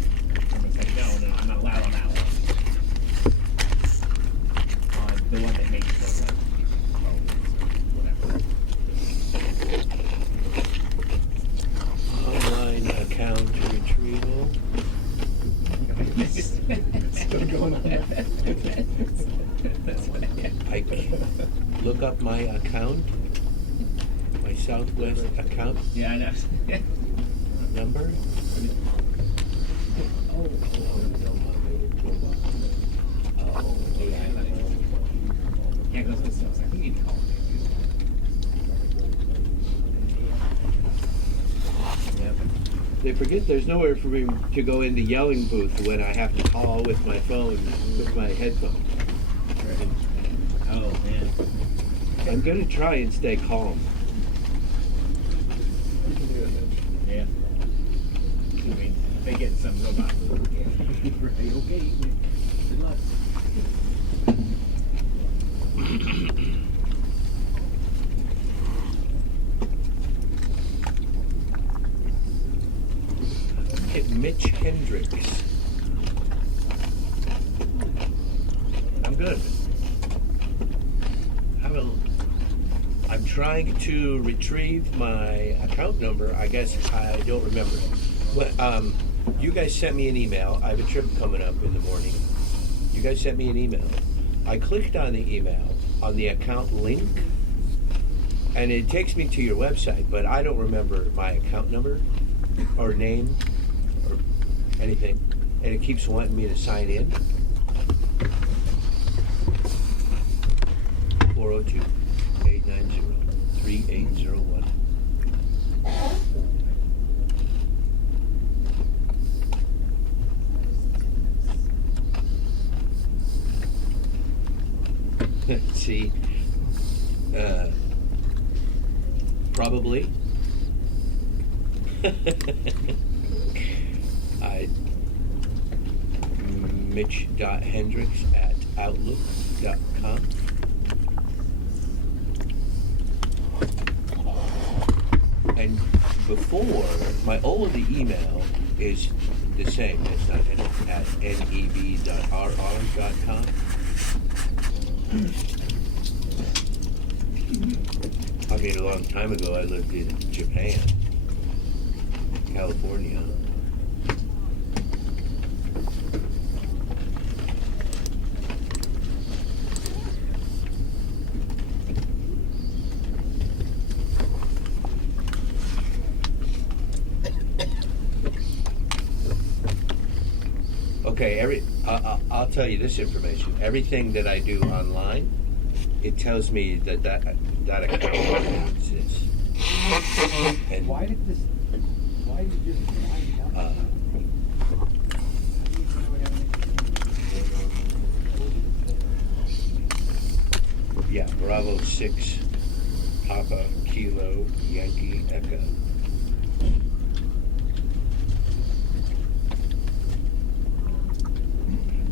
Rumble's like, no, I'm not allowed on that one. On the one that makes it like, oh, whatever. Online account retrieval. Still going on. I look up my account, my Southwest account Yeah, I know. number. Yeah, because I was like, we need to call him. They forget there's nowhere for me to go in the yelling booth when I have to call with my phone, with my headphones. Oh, man. I'm gonna try and stay calm. You can do it, man. Yeah. I mean, they get some robot. Right, okay. Good luck. Mitch Hendricks. I'm good. I'm trying to retrieve my account number. I guess I don't remember it. Well, you guys sent me an email. I have a trip coming up in the morning. You guys sent me an email. I clicked on the email on the account link, and it takes me to your website, but I don't remember my account number or name or anything, and it keeps wanting me to sign in. 402-890-3801. See, probably. Mitch.Hendricks@outlook.com. And before, my old email is the same. It's not at neb.rr.com. I mean, a long time ago, I lived in Japan, California. Okay, I'll tell you this information. Everything that I do online, it tells me that account exists. And Why did you just wind up? yeah, Bravo 6, Papa, Kilo, Yankee, Echo.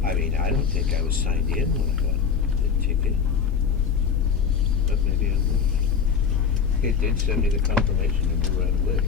I mean, I don't think I was signed in when I got the ticket. But maybe I was. It did send me the confirmation number right away.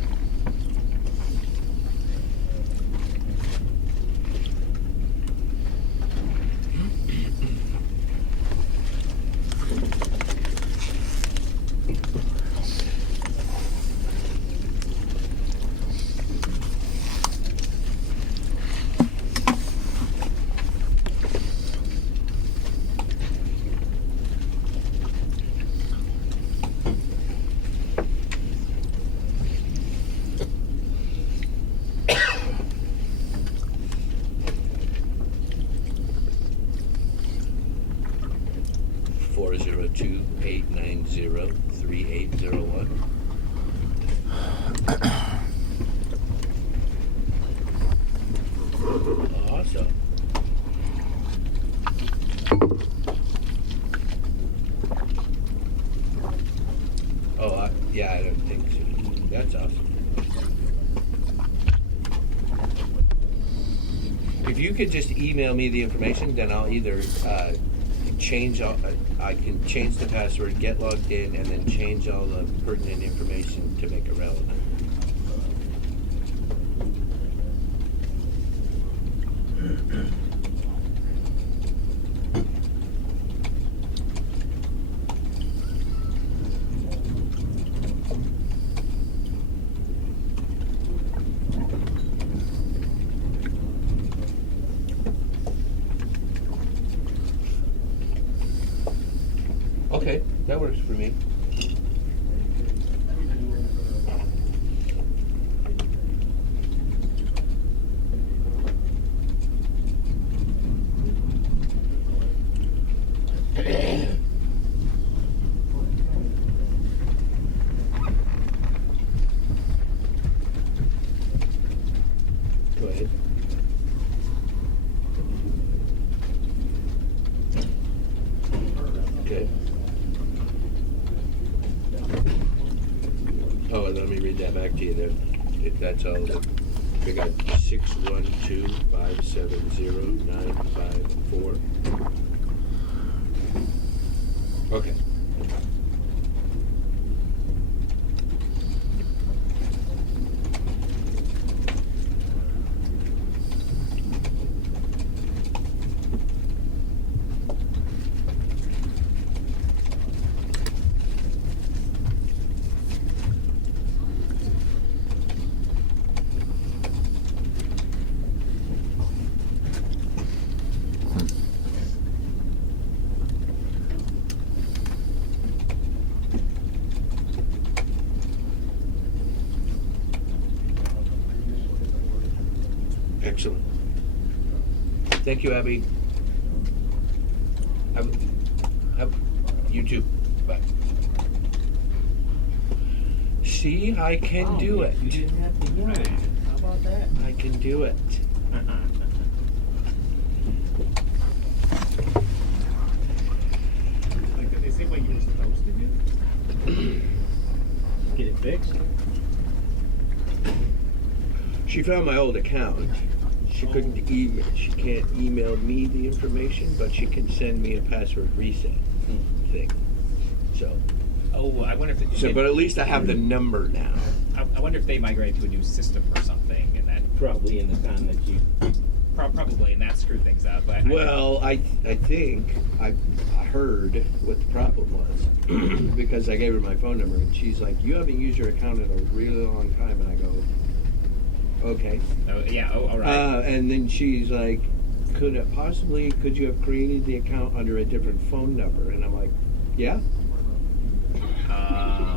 you could just email me the information, then I'll either change all. I can change the password, get logged in, and then change all the pertinent information to make it relevant. Okay, that works for me. Go ahead. Okay. Oh, and let me read that back to you there. If that's all. We got 612-570-954. Okay. Excellent. Thank you, Abby. You too. Bye. See, I can do it. You didn't have to yell. How about that? I can do it. Like, did they say what you were supposed to do? Get it fixed? She found my old account. She couldn't email. She can't email me the information, but she can send me a password reset thing. So, Oh, I wonder if but at least I have the number now. I wonder if they migrate to a new system or something, and that Probably in the time that you. probably, and that screwed things up. But Well, I think I heard what the problem was because I gave her my phone number and she's like, "You haven't used your account in a really long time," and I go, "Okay." all right. And then she's like, could you have created the account under a different phone number? And I'm like, yeah.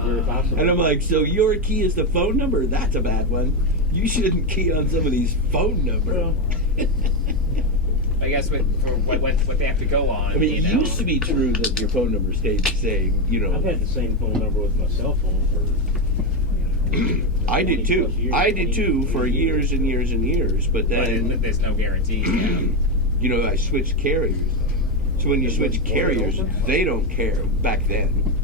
Very possible. And I'm like, so your key is the phone number? That's a bad one. You shouldn't key on somebody's phone number. Well, I guess for what they have to go on. I mean, it you know. used to be true that your phone number stayed the same, you know. I've had the same phone number with my cell phone for. I did 20 too. plus years, I did too 20 for years and years and years. But But then, there's no guarantees now. you know, I switched carriers. So when you switch carriers, they don't care back then.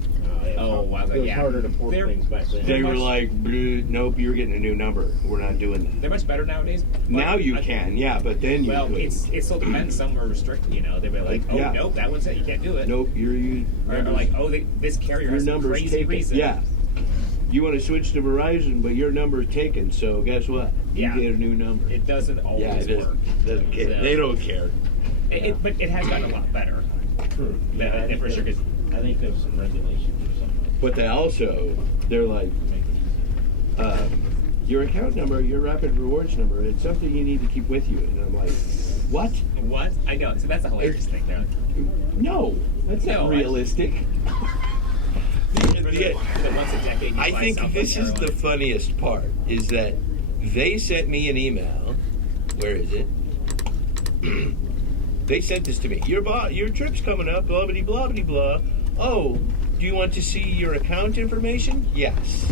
Oh, wow, It was yeah. harder to port They're- things back then. They were much- like, nope, you're getting a new number. We're not doing that. They're much better nowadays. but Now you I- can, yeah, but then you Well, couldn't. it still depends. Some are restricted. You know, they were like, oh Yeah. nope, that one's it. You can't do it. Nope, you Or like, oh, this carrier your has some number's crazy taken. reason. Yeah. You want to switch to Verizon, but your number's taken, so guess what? You Yeah. get a new number. It doesn't always Yeah, it work. doesn't care. So- They don't care. But it has gotten a lot better. True. Yeah, I for sure. 'Cause think there's some regulations or something. But they're like, to make it easy. your account number, your Rapid Rewards number, it's something you need to keep with you. And I'm like, what? what? I know. So that's a hilarious thing. They're like, No, that's No, not realistic. for the once a decade. You I buy think something, this is you're the like, funniest part, is that they sent me an email. Where is it? They sent this to me. Your trip's coming up, blah, blah, blah, blah, blah. Oh, do you want to see your account information? Yes.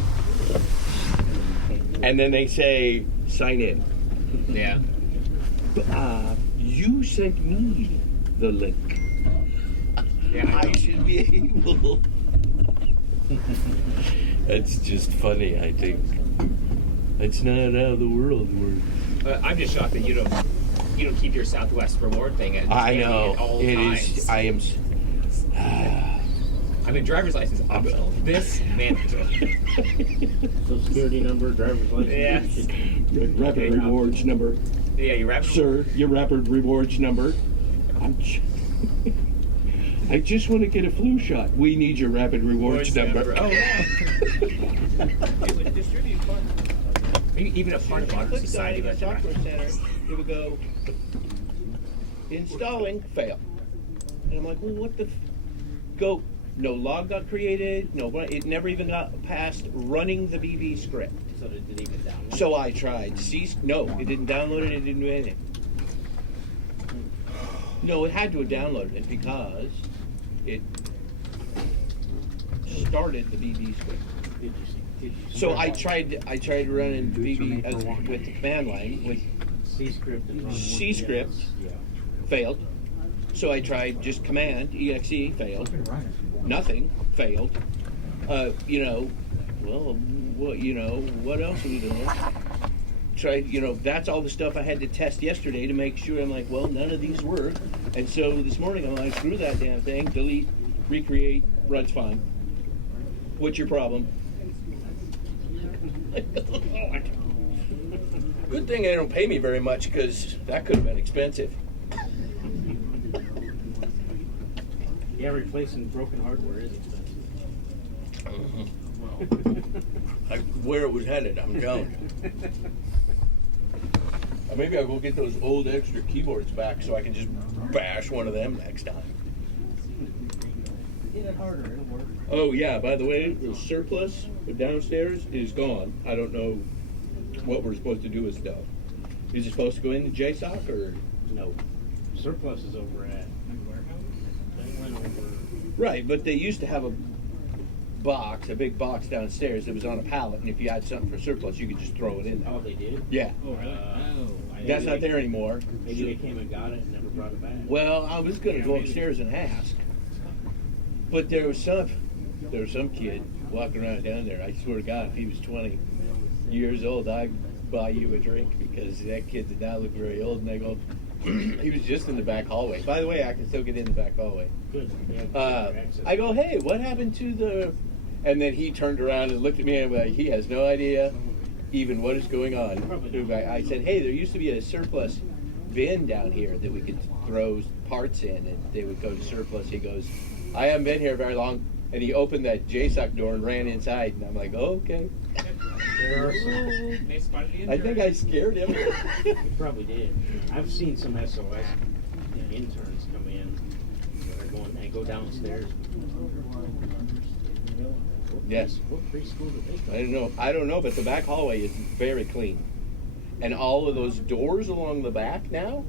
And then they say, sign in. Yeah. You sent me the link. Yeah. I should be able. That's just funny, I think. That's not how the world works. I'm just shocked that you don't you don't keep your Southwest reward thing at I know. at all It times. is. I am. I mean, driver's license optional. This mandatory. Social security number, driver's license. Yeah. Rapid rewards number. Yeah, you wrap it. Sir, your rapid rewards number. I just want to get a flu shot. We need your rapid rewards number. Oh yeah. It would distribute funds. Maybe even a part of modern society. At software center, it would go installing, fail. And I'm like, well, what the? Go. No log got created. No, it never even got past running the BB script. So it didn't even download. So I tried. No, it didn't download it. It didn't do anything. No, it had to have downloaded it because it started the BB script. Did you So I tried running BB with the command line with C script and run C script. Yeah. Failed. So I tried just command exe, failed. Nothing, failed. What else was there? Tried, that's all the stuff I had to test yesterday to make sure. I'm like, well, none of these work. And so this morning I'm like, screw that damn thing, delete, recreate, runs fine. What's your problem? Good thing they don't pay me very much because that could have been expensive. Yeah, replacing broken hardware is expensive. Where it was headed, I'm telling you. Maybe I'll go get those old extra keyboards back so I can just bash one of them next time. Get it harder, it'll work. Oh yeah, by the way, the surplus downstairs is gone. I don't know what we're supposed to do with stuff. Is it supposed to go into JSOC or? No. Surplus is over at they went over. Right, but they used to have a big box downstairs that was on a pallet, and if you had something for surplus, you could just throw it in there. Oh, they did? Yeah. Oh, really? That's not there anymore. Maybe they came and got it and never brought it back. Well, I was going to go upstairs and ask, but there was some kid walking around down there. I swear to God, if he was 20 years old, I'd buy you a drink because that kid did not look very old. And I go, he was just in the back hallway. By the way, I can still get in the back hallway. Good. I go, hey, what happened to the? And then he turned around and looked at me and was like, he has no idea even what is going on. I said, hey, there used to be a surplus bin down here that we could throw parts in and they would go to surplus. He goes, I haven't been here very long. And he opened that JSOC door and ran inside. And I'm like, oh, okay. There are some. I think I scared him. You probably did. I've seen some SOS interns come in that are and go downstairs. Yes. What preschool do they go? I don't know, but the back hallway is very clean. And all of those doors along the back now,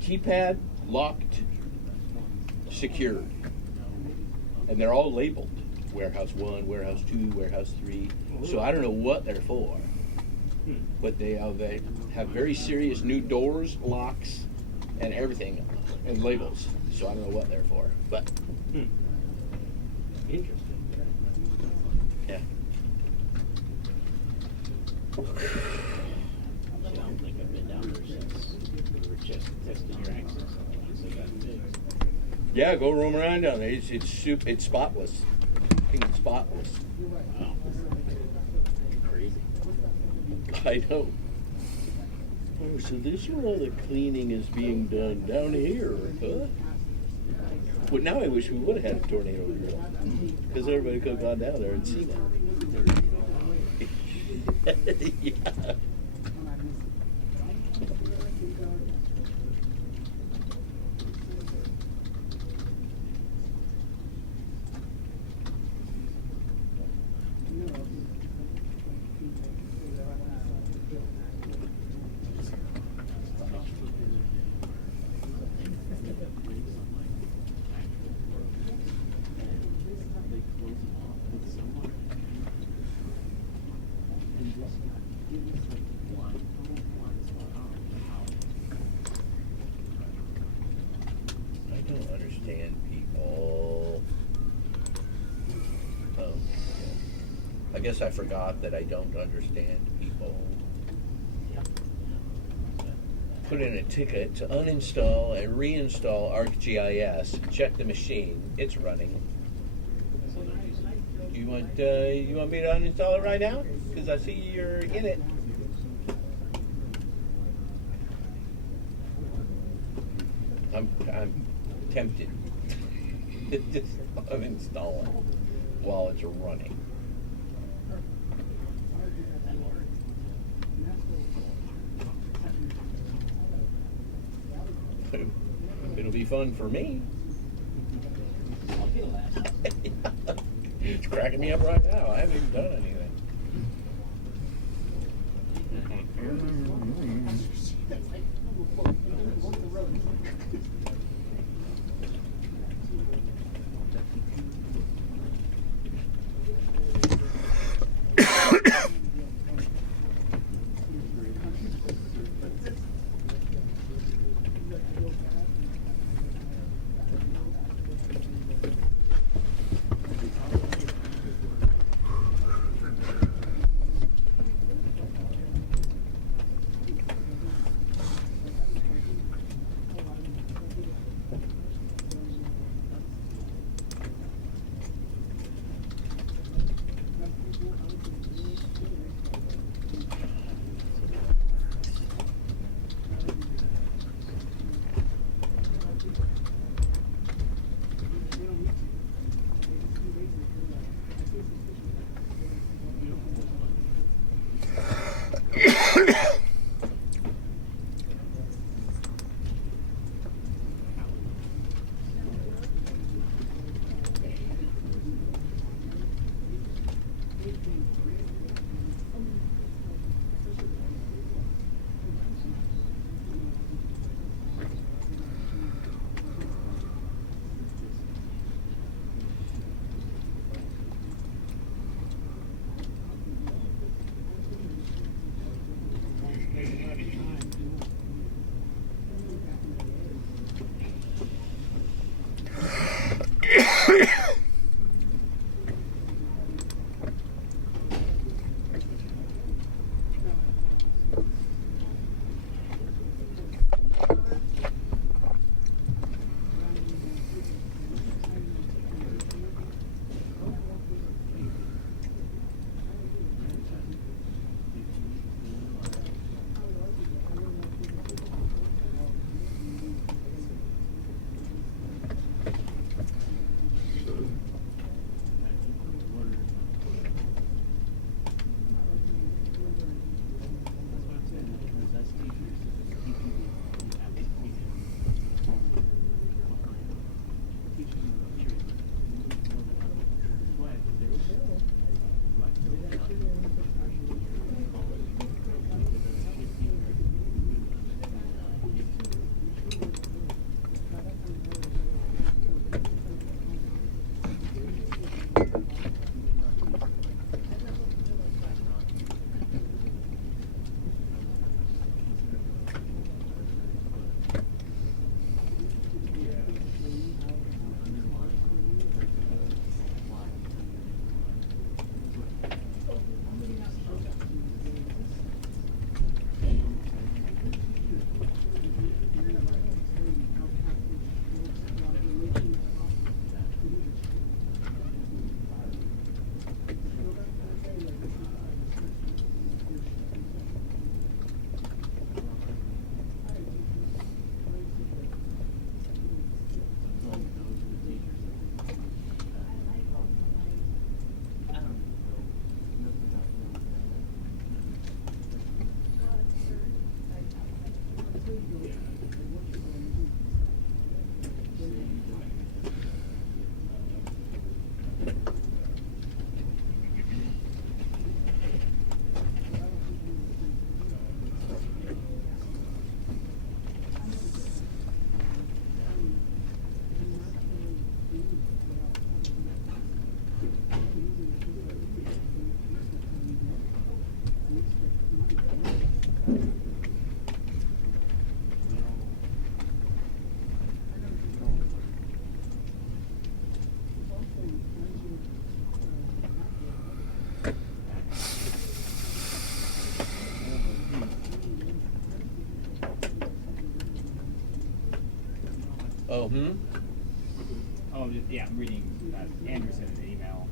keypad, locked, secured. And they're all labeled. Warehouse 1, Warehouse 2, Warehouse 3. So I don't know what they're for. But they have very serious new doors, locks, and everything, and labels. So I don't know what they're for. But Interesting. yeah. See, I don't think I've been down there since we were just testing your access once they got fixed. Yeah, go roam around down there. It's spotless. It's spotless. Wow. Crazy. I know. Oh, so this is where all the cleaning is being done down here, huh? Well, now I wish we would have had a tornado drill, because everybody could have gone down there and seen it. Yeah. I don't understand people. Oh, I guess I forgot that I don't understand people. put in a ticket to uninstall and reinstall ArcGIS. Check the machine. It's running. Do you want me to uninstall it right now? Because I see you're in it. I'm tempted to just uninstall it while it's running. It'll be fun for me. It's cracking me up right now. I haven't even done anything. Oh, Oh, yeah, I'm reading Andrew sent an email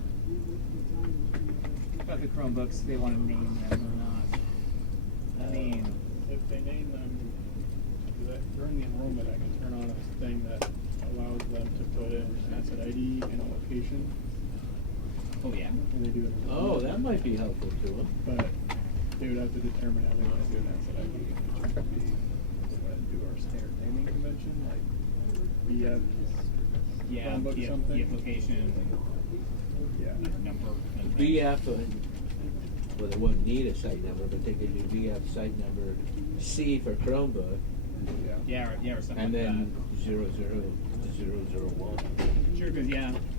about the Chromebooks. They want to name them or not. I mean, If they name them, during the enrollment, I can turn on a thing that allows them to put in asset ID and a location, oh yeah. and they do it. Oh, that might be helpful to them. But they would have to determine how they want to do an asset ID. Which would be do our standard naming convention, like BF, Yeah, Chromebook the something. application Yeah. number. and VF, well, they wouldn't need a site number, but they could do VF site number C for Chromebook, Yeah. Yeah, or something and like then 00001. that. Sure, because you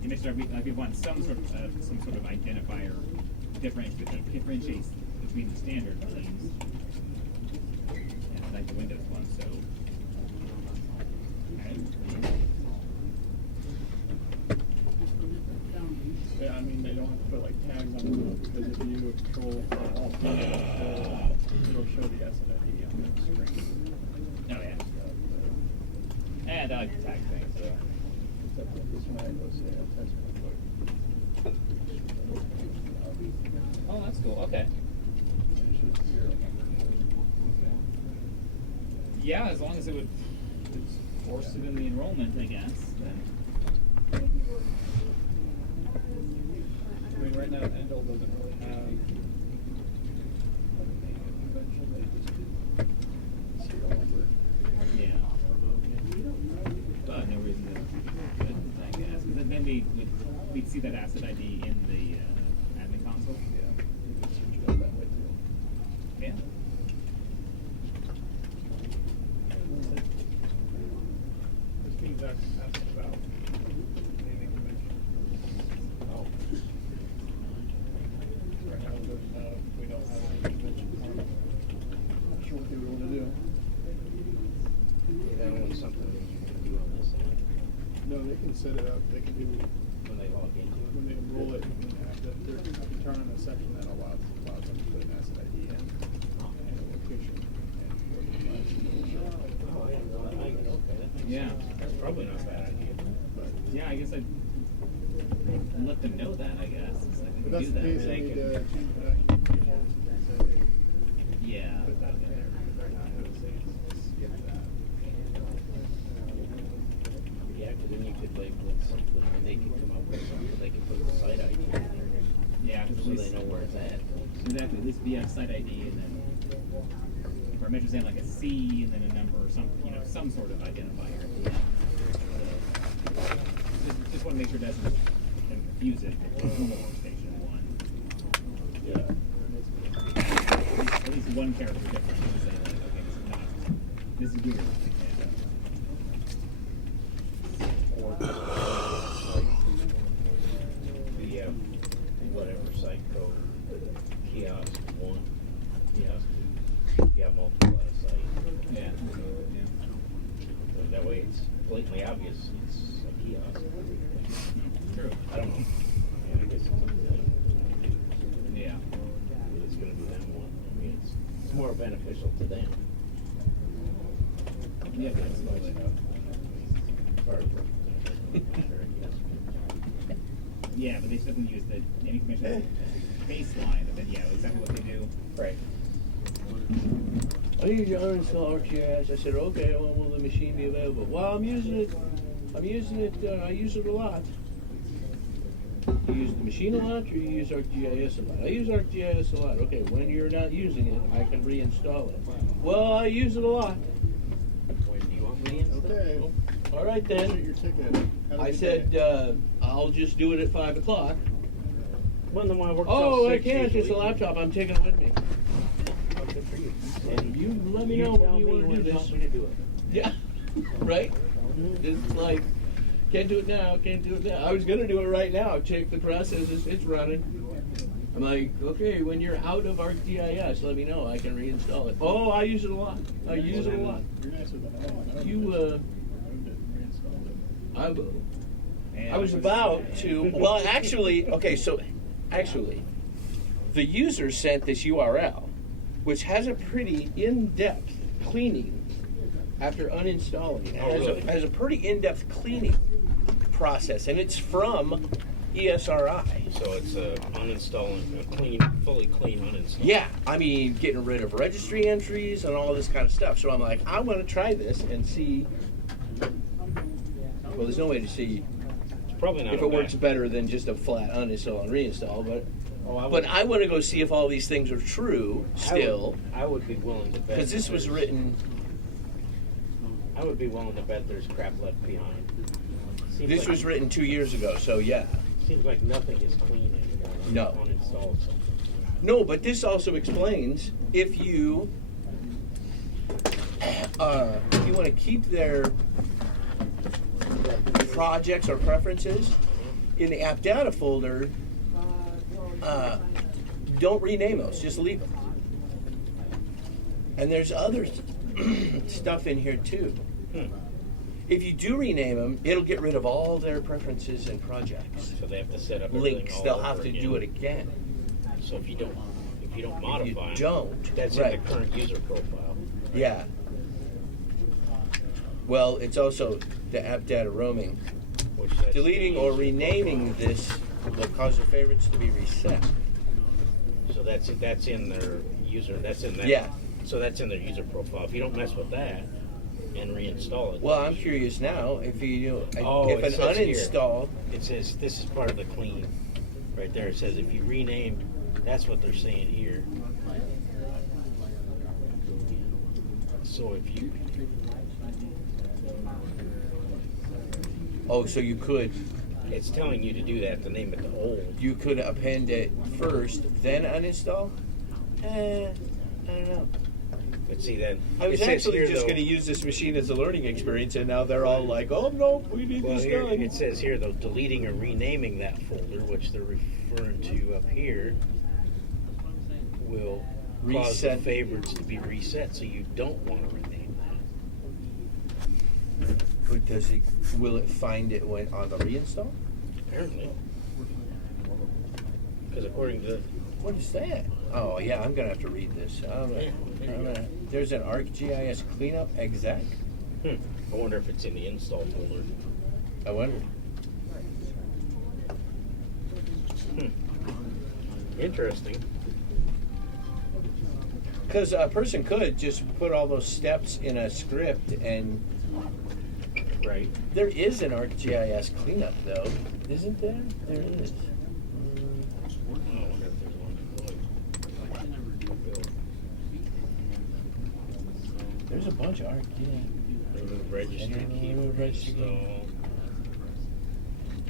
make sure we want some sort of identifier differentiates between the standard machines and like the Windows one. So, Yeah, I mean, they don't have to put like tags on them because if you do a control for all three, it'll show the asset ID on the screen. oh yeah, and I like the tag thing. So. Except that this one I go say a test real quick. Oh, that's cool. Okay. And it shows 0. Yeah, as long as it's forced it in the enrollment, I guess. Then. I mean, right now, Endel doesn't really have like a naming convention. They just do serial number. Yeah. But no reason to do it, I guess. Because then we'd see that asset ID in the admin console. Yeah, you can switch it up that way too. Yeah. This means asking about naming convention. Oh. Right now, we don't have any convention. Not sure what they would want to do. That only something that you can do on this side No, they can set it up. They can do when they log into it. when they enroll it. You can have to turn on a section that allows them to put an asset ID in and a location and what the device will show. Yeah. That's probably not a bad idea. But Yeah, I guess I'd let them know that, I guess. So they But can that's do the that. case. They They need can- to change the documentation and say they Yeah. put that in there. Because right now, it would say skip that. Yeah, because then you could label it something, and they could come up with something. They could put the site ID in there, Yeah, because so they know where it's at. exactly. At least VF site ID and then, or maybe saying like a C and then a number or some, some sort of identifier. Just want to make sure it doesn't confuse it with the normal workstation one. Yeah. At least one character difference to say like, okay, this is weird. Or the whatever site code, kiosk 1, kiosk 2, you have multiple at a site. Yeah. So that way it's blatantly obvious it's a kiosk. True. I don't know. Yeah, I guess it's up to them. Yeah. It's going to be them one. I mean, it's more beneficial to them. Yeah, absolutely. Part of it. Yeah, but they still can use the naming convention baseline, but then yeah, exactly what they do. Right. I need to uninstall ArcGIS. I said, okay, when will the machine be available? Well, I use it a lot. You use the machine a lot, or you use ArcGIS a lot? I use ArcGIS a lot. Okay, when you're not using it, I can reinstall it. Well, I use it a lot. When do you want me to install? Okay. All right Shoot then. your ticket. Have a I good said, day. I'll just do it at 5 o'clock. When the one works Oh, I can't. It's a laptop. I'm taking it with me. Good for you. And you let me know when you want to do this. me to do it. Yeah, right? It's like, can't do it now, can't do it now. I was going to do it right now. Check the process, it's running. I'm like, okay, when you're out of ArcGIS, let me know. I can reinstall it. Oh, I use it a lot. I use it a lot. You're nice with the home. You, Removed it and reinstalled it. I will. And I was about to, well, actually, the user sent this URL, which has a pretty in-depth cleaning after uninstalling. It Oh, has, really? has a pretty in-depth cleaning process, and it's from ESRI. So it's uninstalling, a clean, fully clean uninstall. Yeah, I mean, getting rid of registry entries and all this kind of stuff. So I'm like, I want to try this and see. Well, there's no way to see It's probably not if it works better than just a flat uninstall and reinstall, but I want to go see if all these things are true still. I would be willing to bet. Because this was written. I would be willing to bet there's crap left behind. Seems This like, was written 2 years ago, so yeah. Seems like nothing is clean anymore. No. Uninstalled. No, but this also explains if you want to keep their projects or preferences in the app data folder, don't rename those, just leave them. And there's other stuff in here too. If you do rename them, it'll get rid of all their preferences and projects. So they have to set up everything Links, all they'll over have to again. do it again. So if you don't modify them, don't, that's right. in the current user profile. Yeah. Well, it's also the app data roaming. Which that's Deleting or renaming this will cause the favorites to be reset. So that's in their user. That's in that. Yeah. So that's in their user profile. If you don't mess with that and reinstall it. Well, I'm curious now if you Oh, if it an says here. uninstall. It says this is part of the clean. Right there. It says if you renamed, that's what they're saying here. So if you Oh, so you could it's telling you to do that to name it the old. you could append it first, then uninstall. I don't know. But see then I was it says actually here, just though- going to use this machine as a learning experience, and now they're all like, "Oh no, we need Well, this here, done." it says here though, deleting or renaming that folder, which they're referring to up here, will cause the Reset. favorites to be reset. So you don't want to rename that. But will it find it when on the reinstall? Apparently, because according to What is that? Oh yeah, I'm gonna have to read this. There's an ArcGIS cleanup exec. I wonder if it's in the install folder. I wonder. Interesting. Because a person could just put all those steps in a script, and Right. there is an ArcGIS cleanup though, isn't there? There is. I wonder if there's one deployed. There's a bunch of ArcGIS. Remove registry key. Remove registry key. Install.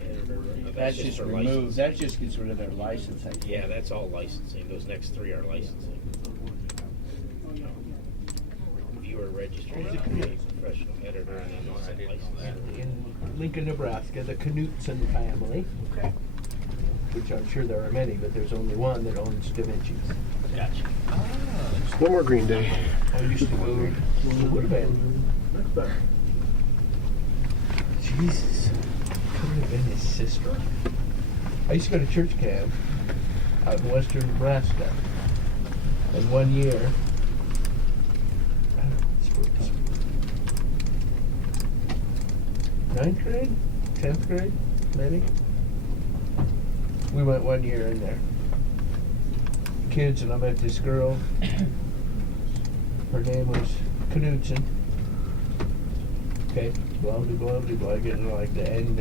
Editor. No, That's just for removed. licensing. That just gets rid of their licensing. Yeah, that's all licensing. Those next three are licensing. Viewer registry, professional editor, and then also licensing. In Lincoln, Nebraska, the Knutson family, Okay. which I'm sure there are many, but there's only one that owns Da Vinci's. Gotcha. No more Green Day. I used to go, it would have been. Jesus. Could have been his sister. I used to go to church camp out in western Nebraska. And one year, I don't know, it's 9th grade? 10th grade? Maybe? We went one year in there. Kids, and I met this girl. Her name was Knudsen. Okay, blah blah blah blah. Getting like the end,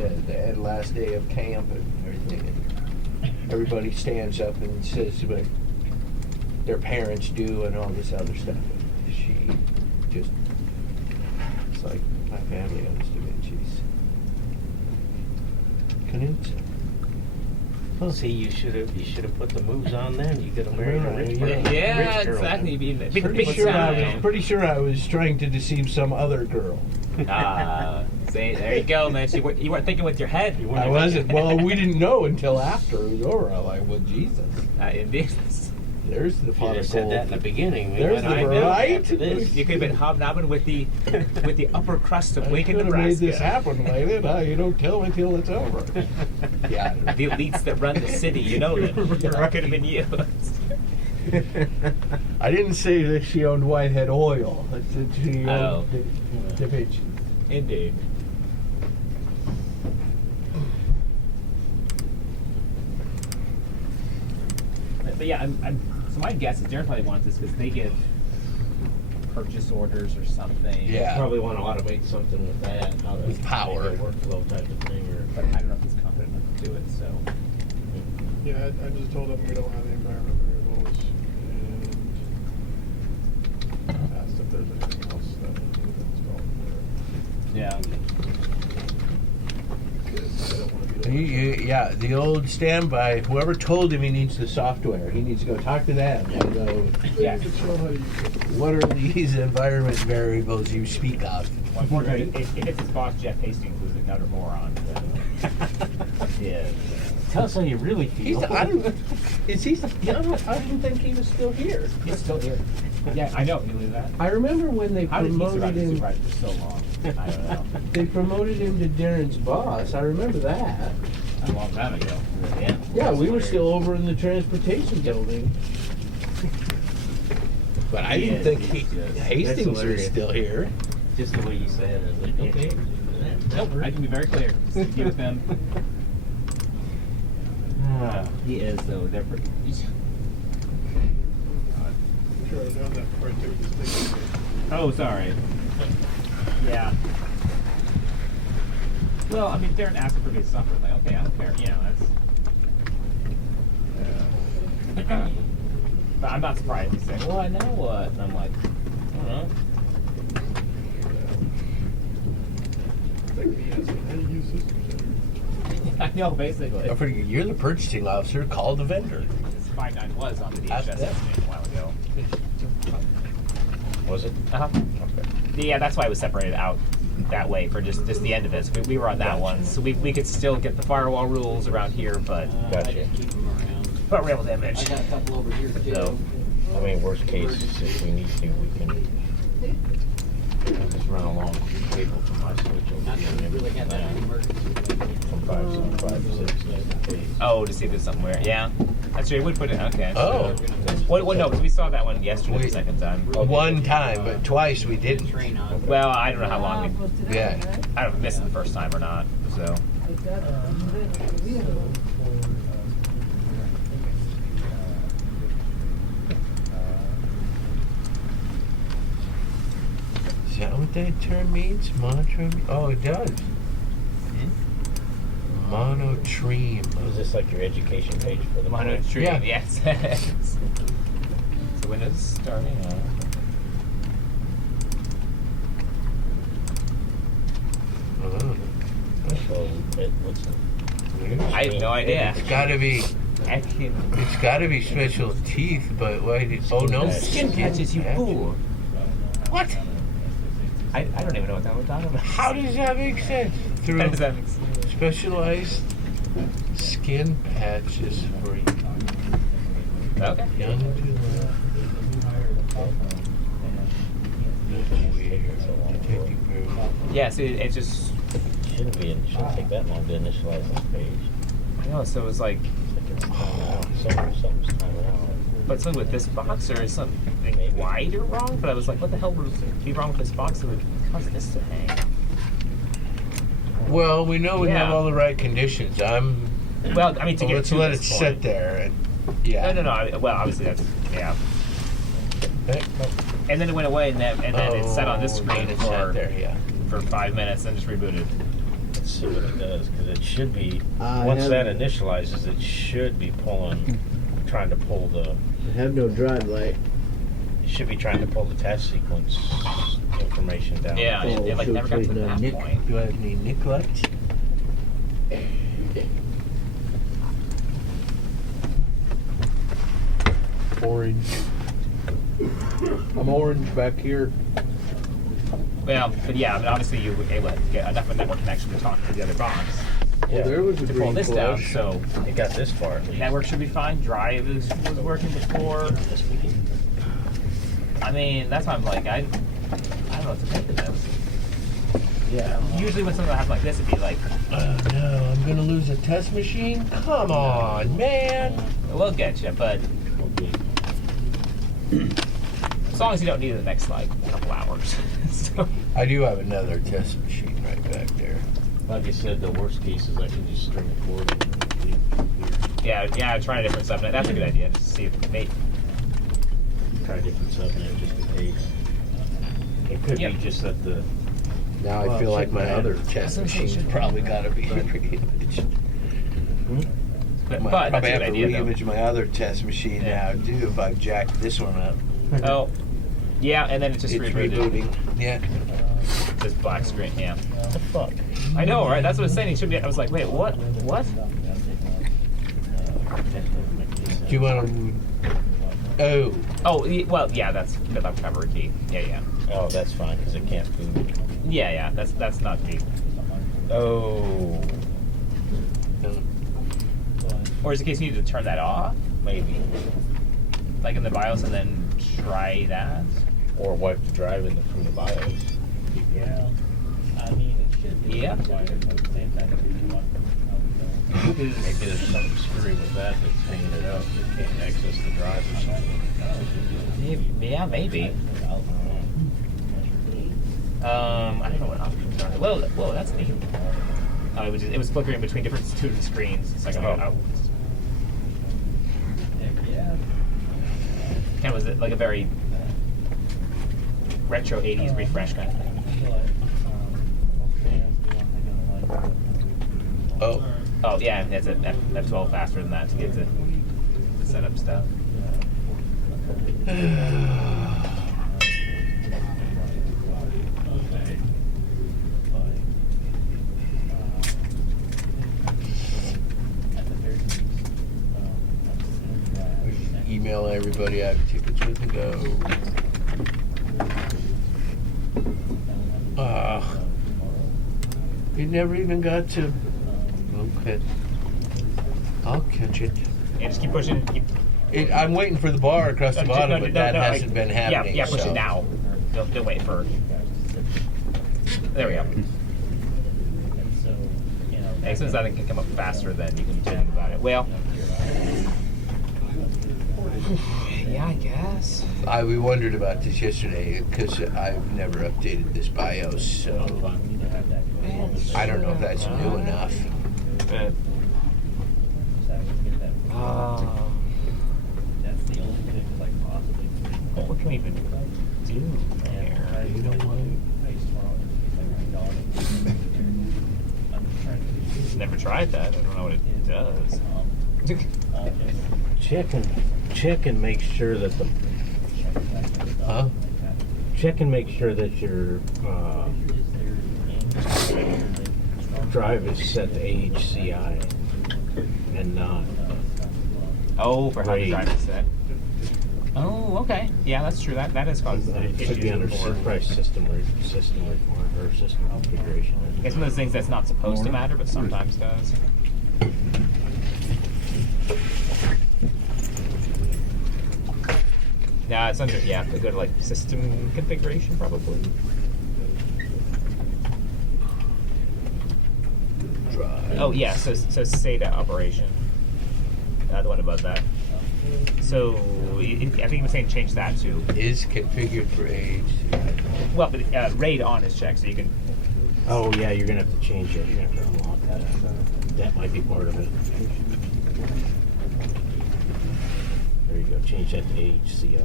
last day of camp and everything. And everybody stands up and says what their parents do and all this other stuff. And she just, it's like my family owns Da Vinci's. Knudsen. Well, see, you should have put the moves on then. You could have married a rich Yeah. girl. Yeah, Rich girl. exactly. Be the big Pretty sure I was trying to deceive some other girl. See, there you go, man. So you weren't thinking with your head. You I wasn't. Well, we didn't know until after it was over. I'm like, well, Jesus. Indeed. There's the You pot should have of said gold. that in the beginning. We There's might the have known right. after this. You could have been hobnobbing with the upper crust of I Lincoln, could have made Nebraska. this happen, Waylon. Huh? You don't tell me till it's over. Yeah. The elites that run the city, you know that. It could have been you. I didn't say that she owned Whitehead Oil. I said she Oh. owned Da Vinci. Indeed. But yeah, so my guess is Darren probably wants this because they get purchase orders or something. Yeah. Probably want to automate something with that. How to With power. make a workflow type of thing. But I don't know if he's confident enough to do it, so. Yeah, I just told him we don't have the environment variables and asked if there's anything else that needs to be installed for Yeah. it. Because I don't want to be the Yeah, the old standby. Whoever told him he needs the software, he needs to go talk to them and go, Yeah. Show how to use it. what are these environment variables you speak of? Well, unfortunately, if it's his boss, Jeff Hastings, who's another moron. Yeah. Tell us how you really feel. I didn't think he was still here. He's still here. Yeah, I know. Can you believe that? I remember when they How did he promoted survive as him. supervisor for so long? I don't know. They promoted him to Darren's boss. I remember that. A long time ago. Yeah. Yeah, we were still over in the transportation building. But I didn't think Hastings was hilarious. still here. Just the way you say it. I was like, okay. Nope, I can be very clear. Just give them. He is, though. They're pretty. I'm sure I've done that before I took this thing. Oh, sorry. Yeah. Well, I mean, Darren asked for good software. Like, okay, I don't care. You know, that's. But I'm not surprised. He's saying, "Well, I know what," and I'm like, I don't know. I know, basically. You're the purchasing officer. Call the vendor. This 5.9 was on the DHS Ask them. estimate a while ago. Was it? Uh-huh. Yeah, that's why it was separated out that way for just the end of it. So we were on that one. So we could still get the firewall rules around here, but Gotcha. real damage. I got a couple over here too. So, I mean, worst case, if we need to, we can just run along cable from my switch over Not here. that we really had that in emergency. From 5 to 6. oh, to see if there's somewhere. Yeah. That's true. We put it. Okay. Oh. Well, no, because we saw that one yesterday the second time. One time, but twice we didn't. Train on. Well, I don't know how long we. Yeah. I don't know if we missed it the first time or not. So. Is that what that term means? Monitoring? Oh, it does. Monotreme. Is this like your education page for the morning? Monotreme, Yeah. yes. So when is it starting? So, what's the... I have no idea. It's gotta be. I can. It's gotta be special teeth, but why did? Oh no! Skin patches, you patch. fool. What? I don't even know what that we're talking about. How does that make sense? Through How does that make sense? specialized skin patches for Okay. young to detecting birds. Yeah, so it just. Shouldn't take that long to initialize this page. I know, so it was like. It's like it's timing out. Something's timing out. But something with this box, or is something wide or wrong? But I was like, what the hell would be wrong with this box that would cause this to hang? Well, we know we have Yeah. all the right conditions. Well, I mean, to get let's to let this it point. sit there. And, yeah. No. Well, obviously that's yeah. Okay. And then it went away, and then it sat on this screen and it sat for there. Yeah. for 5 minutes, and just rebooted. Let's see what it does, because it should be, I once have- that initializes, it should be trying to pull the, I have no drive light. it should be trying to pull the task sequence information down. Yeah, it like never got to that point. Do I have any Nick lights? Orange. I'm orange back here. Well, but yeah, I mean, obviously you were able to get enough of a network connection to talk to the other box Yeah. There was a to pull green this down. flash. So It got this far at least. network should be fine. Drive was working before. I mean, that's why I'm like, I don't know what to think of this. Yeah. Usually when something happens like this, it'd be like, Oh no, I'm gonna lose a test machine? Come on, man. we'll get you, but As long as you don't need it the next like couple hours. So, I do have another test machine right back there. Like I said, the worst case is I can just string a cord and leave it here. yeah, try a different subnet. That's a good idea. Just to see if it may. Try a different subnet just in case. It could Yep. be just that the. Now Well, I feel like my shouldn't other matter. test That's machine's okay. probably got to be reimaged. But Might that's probably a have good to idea. reimage my other test machine Yeah. now too if I've jacked this one up. Though. Oh, yeah, and then it just It's rebooted. rebooting. Yeah. This black screen. Yeah. What the fuck? I know, right? That's what I was saying. It should be. I was like, wait, what? What? Do you want to? Oh. Oh, well, yeah. That's the recovery key. Yeah. Oh, that's fine because it can't boot. Yeah. That's not me. Oh, Or is it the case you need to turn that off? maybe. Like in the BIOS and then try that? Or wipe the drive in from the BIOS. Yeah. I mean, it should be. Yeah. At the same time, if you want Maybe there's something screwy with that that's hanging it up. You can't access the drive or something. Yeah, maybe. I don't know what options are. Whoa, that's neat. It was flickering between different student screens. It's like, Oh. Kind of was it like a very retro 80s refresh kind of thing. Oh. Oh yeah, it's at F12 faster than that to get to set up stuff. Email everybody I have tickets with to go. You never even got to. Okay. I'll catch it. Yeah, just keep pushing. I'm waiting for the bar across the bottom, but that hasn't been happening. Yeah, push so. it now. Don't wait for. There we go. As soon as that thing can come up faster, then you can do anything about it. Well, yeah, I guess. We wondered about this yesterday because I've never updated this BIOS, so I don't know if that's new enough. That's the only thing like possibly. What can we even do there? You know what? Never tried that. I don't know what it does. Check and make sure that the. Huh? Check and make sure that your drive is set to HCI and not. Oh, for how the RAID. drive is set. Oh, okay. Yeah, that's true. That is caused It issues should be under before. surprise system or system configuration. It's one of those things that's not supposed to matter, but sometimes does. Nah, it's under, yeah, go to like system configuration probably. Drive. Oh yeah, so SATA operation. The one above that. So I think he was saying change that to. Is configured for age. Well, but RAID on is checked, so you can. Oh yeah, you're gonna have to change it. You're gonna have to unlock that. That might be part of it. There you go. Change that to HCI.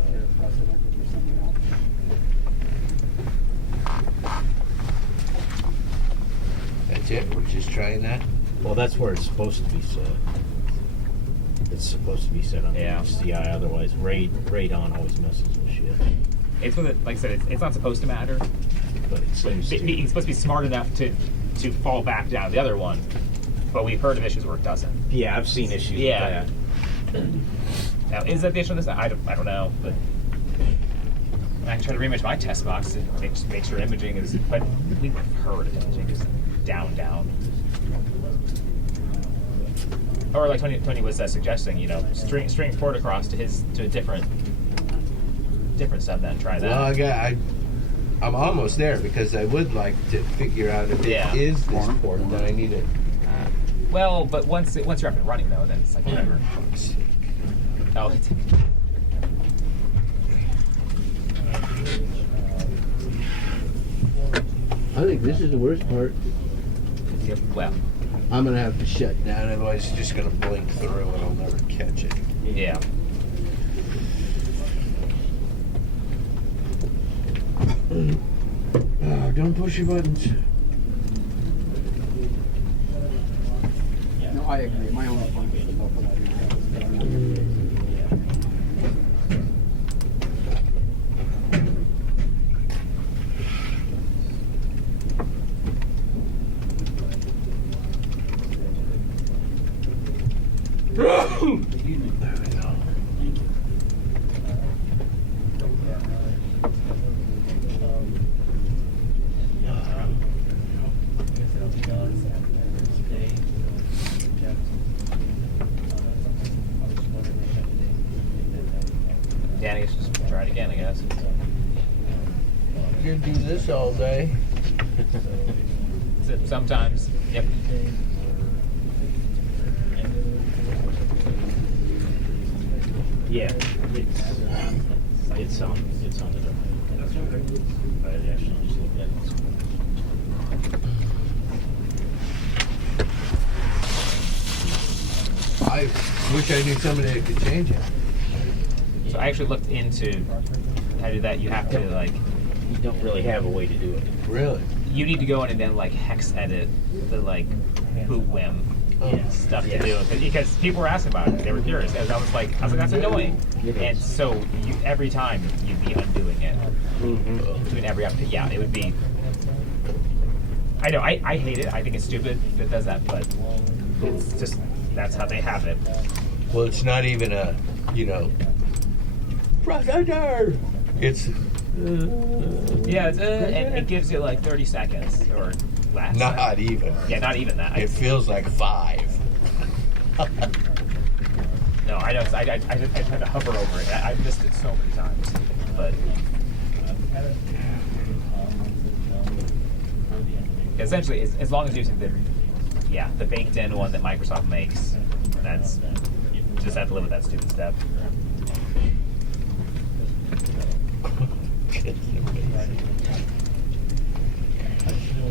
That's it? We're just trying that? Well, that's where it's supposed to be set. It's supposed to be set on Yeah. HCI. Otherwise, RAID on always messes with shit. It's what like I said, it's not supposed to matter. But it seems to. It's supposed to be smart enough to fall back down to the other one, but we've heard of issues where it doesn't. Yeah, I've seen issues Yeah. with that. Now, is that the issue on this? I don't know, but I can try to reimage my test box to make sure imaging is. But we've heard imaging is down. Or like Tony was suggesting, string port across to a different subnet. Try that. Well, I'm almost there because I would like to figure out if Yeah. it is this port that I need it. Well, but once you're up and running though, then it's like whatever. Oh, I think this is the worst part. Yep. Well, I'm gonna have to shut down, otherwise it's just gonna blink through and I'll never catch it. yeah. Oh, don't push your buttons. No, I agree. My only point is about the lighting. Yeah, I guess just try it again, I guess. You can do this all day. So sometimes, yep. Yeah, it's on the I actually just looked at it. I wish I knew somebody that could change it. So I actually looked into how to do that. You have to like, You don't really have a way to do it. Really? you need to go in and then like hex edit the like boot whim stuff to do because people were asking about it. They were curious, as I was like that's annoying. And so you every time you'd be undoing it between every update. Yeah, it would be. I know I hate it. I think it's stupid that does that, but it's just that's how they have it. Well, it's not even a, processor. It's Yeah, it's, and it gives you like 30 seconds or less. not even. Yeah, not even that. It feels like 5. No, I know. I had to hover over it. I missed it so many times, but essentially, as long as you're using the baked-in one that Microsoft makes, that's you just have to live with that stupid step.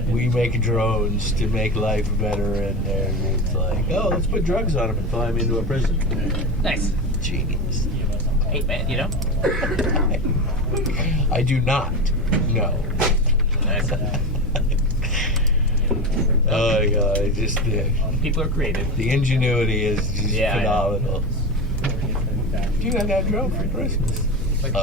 We make drones to make life better, and it's like, oh, let's put drugs on them and fly them into a prison. Nice. Genius. Hey, man, I do not. No. Nice. Oh my God! Just People are creative. the ingenuity is just Yeah, I know. phenomenal. Dude, I got a drone for Christmas. Like,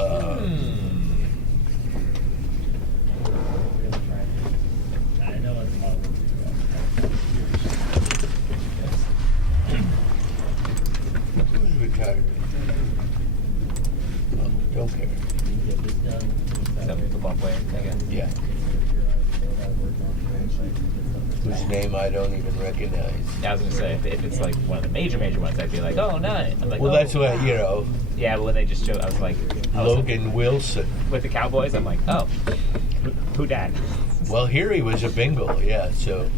Who's retired? Oh, don't care. Some football player, I guess. Yeah. Whose name I don't even recognize. I was gonna say if it's like one of the major ones, I'd be like, oh, nice. I'm like, Well, oh. that's what, Yeah, but when they just showed, I was like, Logan Wilson. with the Cowboys, I'm like, oh, who dat? Well, here he was a Bengal, yeah, so.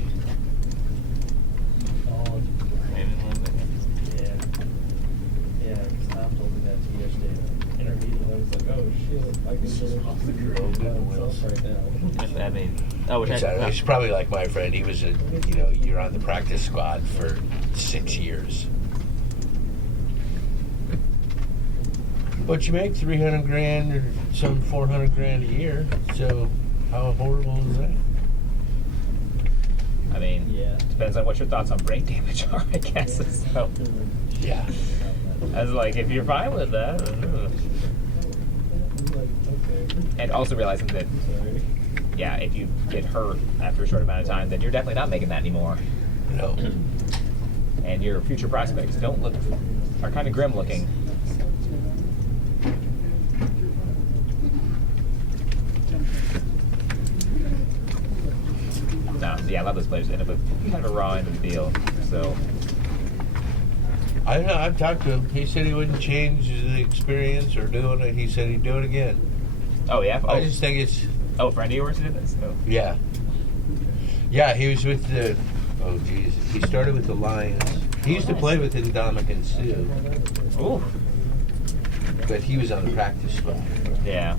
I mean, oh, which He's probably like my friend. He was you're on the practice squad for 6 years. But you make 300 grand or some 400 grand a year, so how horrible is that? I mean, depends on what your thoughts on brain damage are, I guess. So, Yeah. I was like, if you're fine with that. And also realizing that, yeah, if you get hurt after a short amount of time, then you're definitely not making that anymore. No. And your future prospects are kind of grim looking. No, yeah, a lot of those players end up with kind of a raw end of the deal. So I don't know. I've talked to him. He said he wouldn't change the experience or doing it. He said he'd do it again. oh yeah, I just think it's. oh, a friend of yours did this. Oh. Yeah. Yeah, he was with the. Oh, geez. He started with the Lions. He used to play with Ndamukong Suh, Ooh. but he was on the practice squad. Yeah.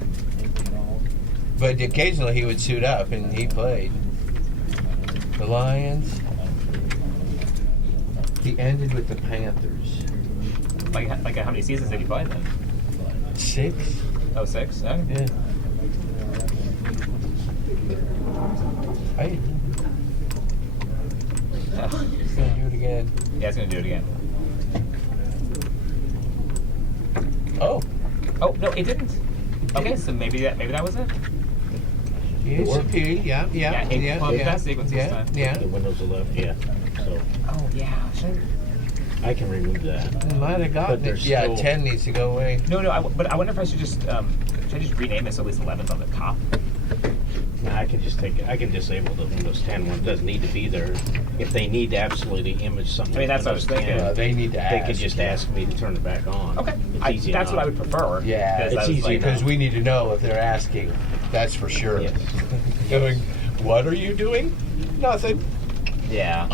But occasionally he would suit up and he played. The Lions. He ended with the Panthers. Like how many seasons did he play then? 6. Oh, 6? Okay. Yeah. Hey. He's gonna do it again. Yeah, it's gonna do it again. Oh. Oh no, it didn't. Okay, so maybe that was it. ESP, yeah. That sequence this time. Yeah. The Windows 11, yeah. So Oh yeah. I can remove that. Might have gotten But it. there's Yeah, still- 10 needs to go away. No. But I wonder if I should just rename it so at least 11's on the top. No, I can just disable the Windows 10 one. It doesn't need to be there. If they need to absolutely image something, I mean, that's what I was Windows 10, thinking. They need to They ask. could just ask me to turn it back on. Okay. It's easy That's what I would prefer. Yeah, because it's I was easy like, because we need to know if they're asking. That's for sure. Yes. Going, what are you doing? Nothing. Yeah.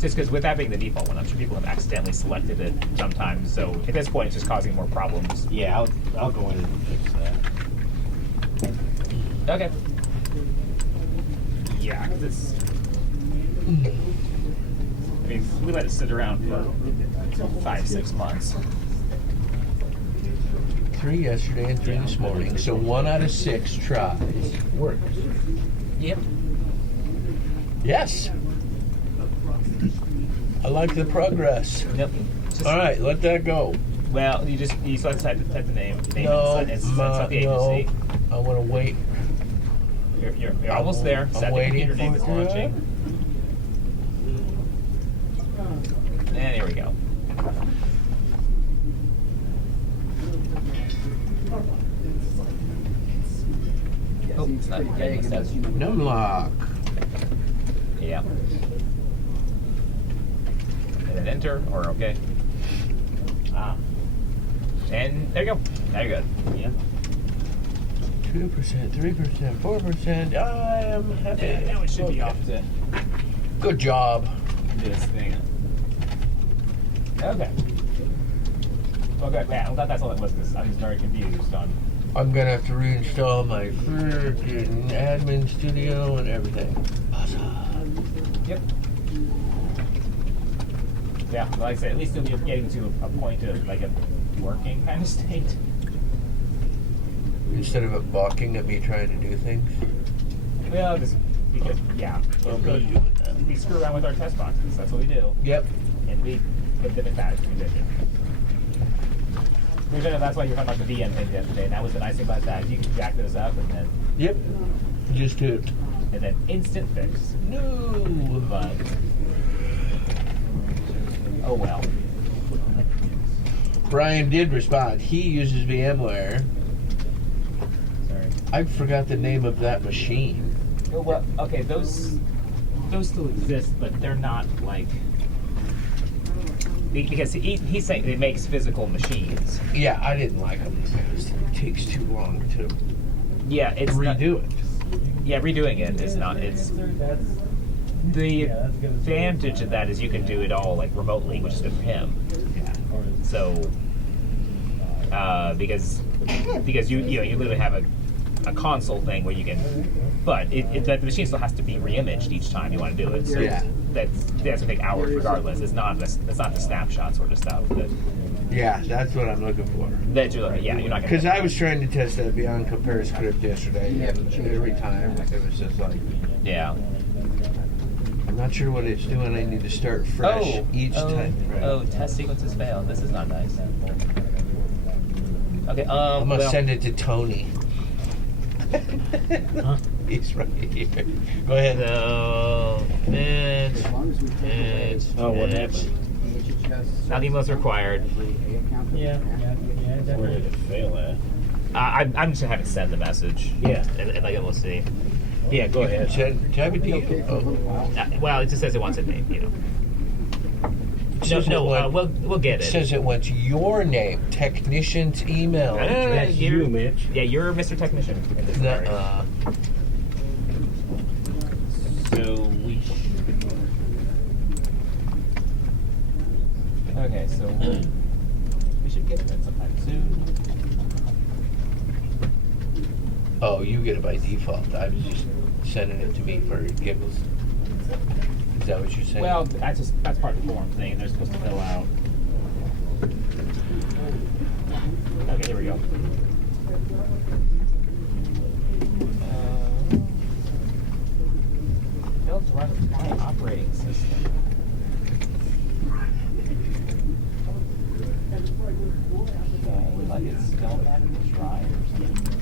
Just because with that being the default one, I'm sure people have accidentally selected it sometimes. So at this point, it's just causing more problems. Yeah, I'll go in and fix that. Okay. Yeah, because it's. I mean, we let it sit around for 5-6 months. 3 yesterday and 3 this morning. So 1 out of 6 tries. Works. Yep. Yes. I like the progress. Yep. Just, All right, let that go. Well, you still have to type the name No, and select the no. agency. I want to wait. You're almost there. I'm Set the waiting computer name is for it. launching. And here we go. Oh, it's not getting accepted. Numlock. Yeah. And then enter, or okay. Ah. And there you go. Now you're good. Yeah. 2%, 3%, 4%. I am happy. Yeah, now it should be Okay. off to Good job. this thing. Okay. Well, good. Yeah, I'm glad that's all it was, because I was very confused on. I'm gonna have to reinstall my freaking admin studio and everything. Awesome. Yep. Yeah, like I said, at least you'll be getting to a point of like a working kind of state. Instead of it balking at me trying to do things. Well, just because, yeah. I'm not doing that. We screw around with our test boxes. That's what we do. Yep. And we put them in bad condition. That's why you were talking about the VM thing yesterday, and that was the nice thing about that. You can jack those up and then Yep. Just do it. and then instant fix. No. But oh well. Brian did respond. He uses VMware. Sorry. I forgot the name of that machine. Well, okay, those still exist, but they're not like because he's saying it makes physical machines. Yeah, I didn't like them because it takes too long to Yeah, it's redo it. Yeah, redoing it is not. It's the advantage of that is you can do it all like remotely, which is good for him. Yeah. So, because you literally have a console thing where you can, but the machine still has to be re-imaged each time you want to do it. So Yeah. that's gonna take hours regardless. It's not the snapshot sort of stuff Yeah, that's what I'm looking for. that you're you're not gonna. Because I was trying to test that Beyond Compare script yesterday, and every time it was just like, Yeah. I'm not sure what it's doing. I need to start fresh each time. Oh, test sequences failed. This is not nice. Okay. I'm gonna send it to Tony. He's right here. Go ahead. So, What happened? now the email's required. Where did it fail at? I'm just gonna have it send the message. Yeah. And like we'll see. Yeah, go ahead. Type it to you. Oh. Well, it just says it wants a name, you know. It says it wants- We'll get It it. says it wants your name, technician's email. That's you, Mitch. Yeah, you're Mr. Technician. in this regard. Nuh-uh. So okay, so we should get it sometime soon. Oh, you get it by default. I was just sending it to me for giggles. Is that what you're saying? Well, that's part of the form thing. They're supposed to fill out. Okay, here we go. Built to run a client operating system. Okay, like it's still managed drive or something.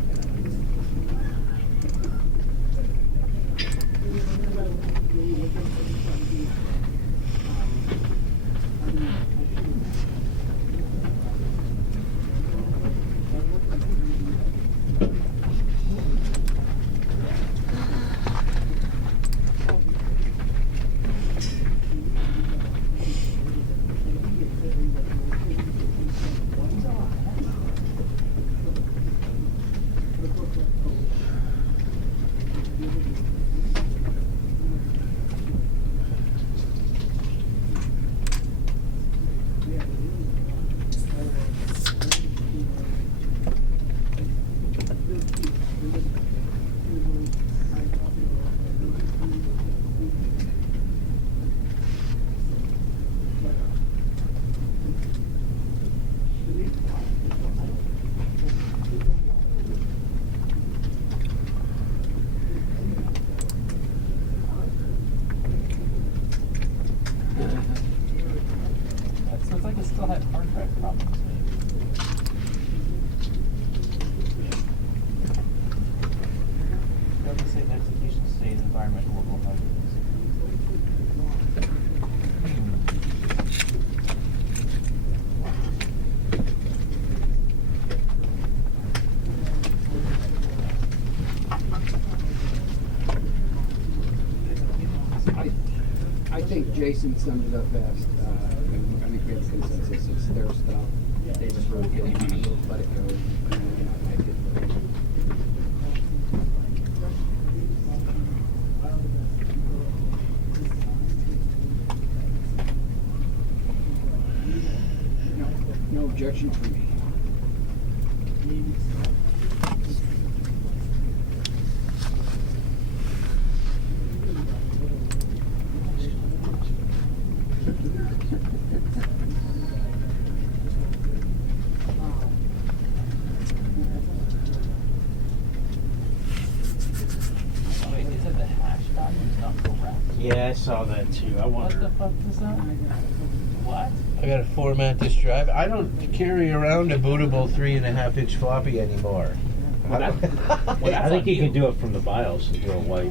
So it's like it still had hard drive problems. Doesn't say the execution state environment local values. I think Jason summed it up best. I think we have a consensus. It's their stuff. They just really get it, let it go. No objection from me. Wait, is it the hash value is not correct? Yeah, I saw that too. I What the wonder. fuck is that? What? I gotta format this drive. I don't carry around a bootable 3.5-inch floppy anymore. Well, I think you can do it from the BIOS and do a wipe,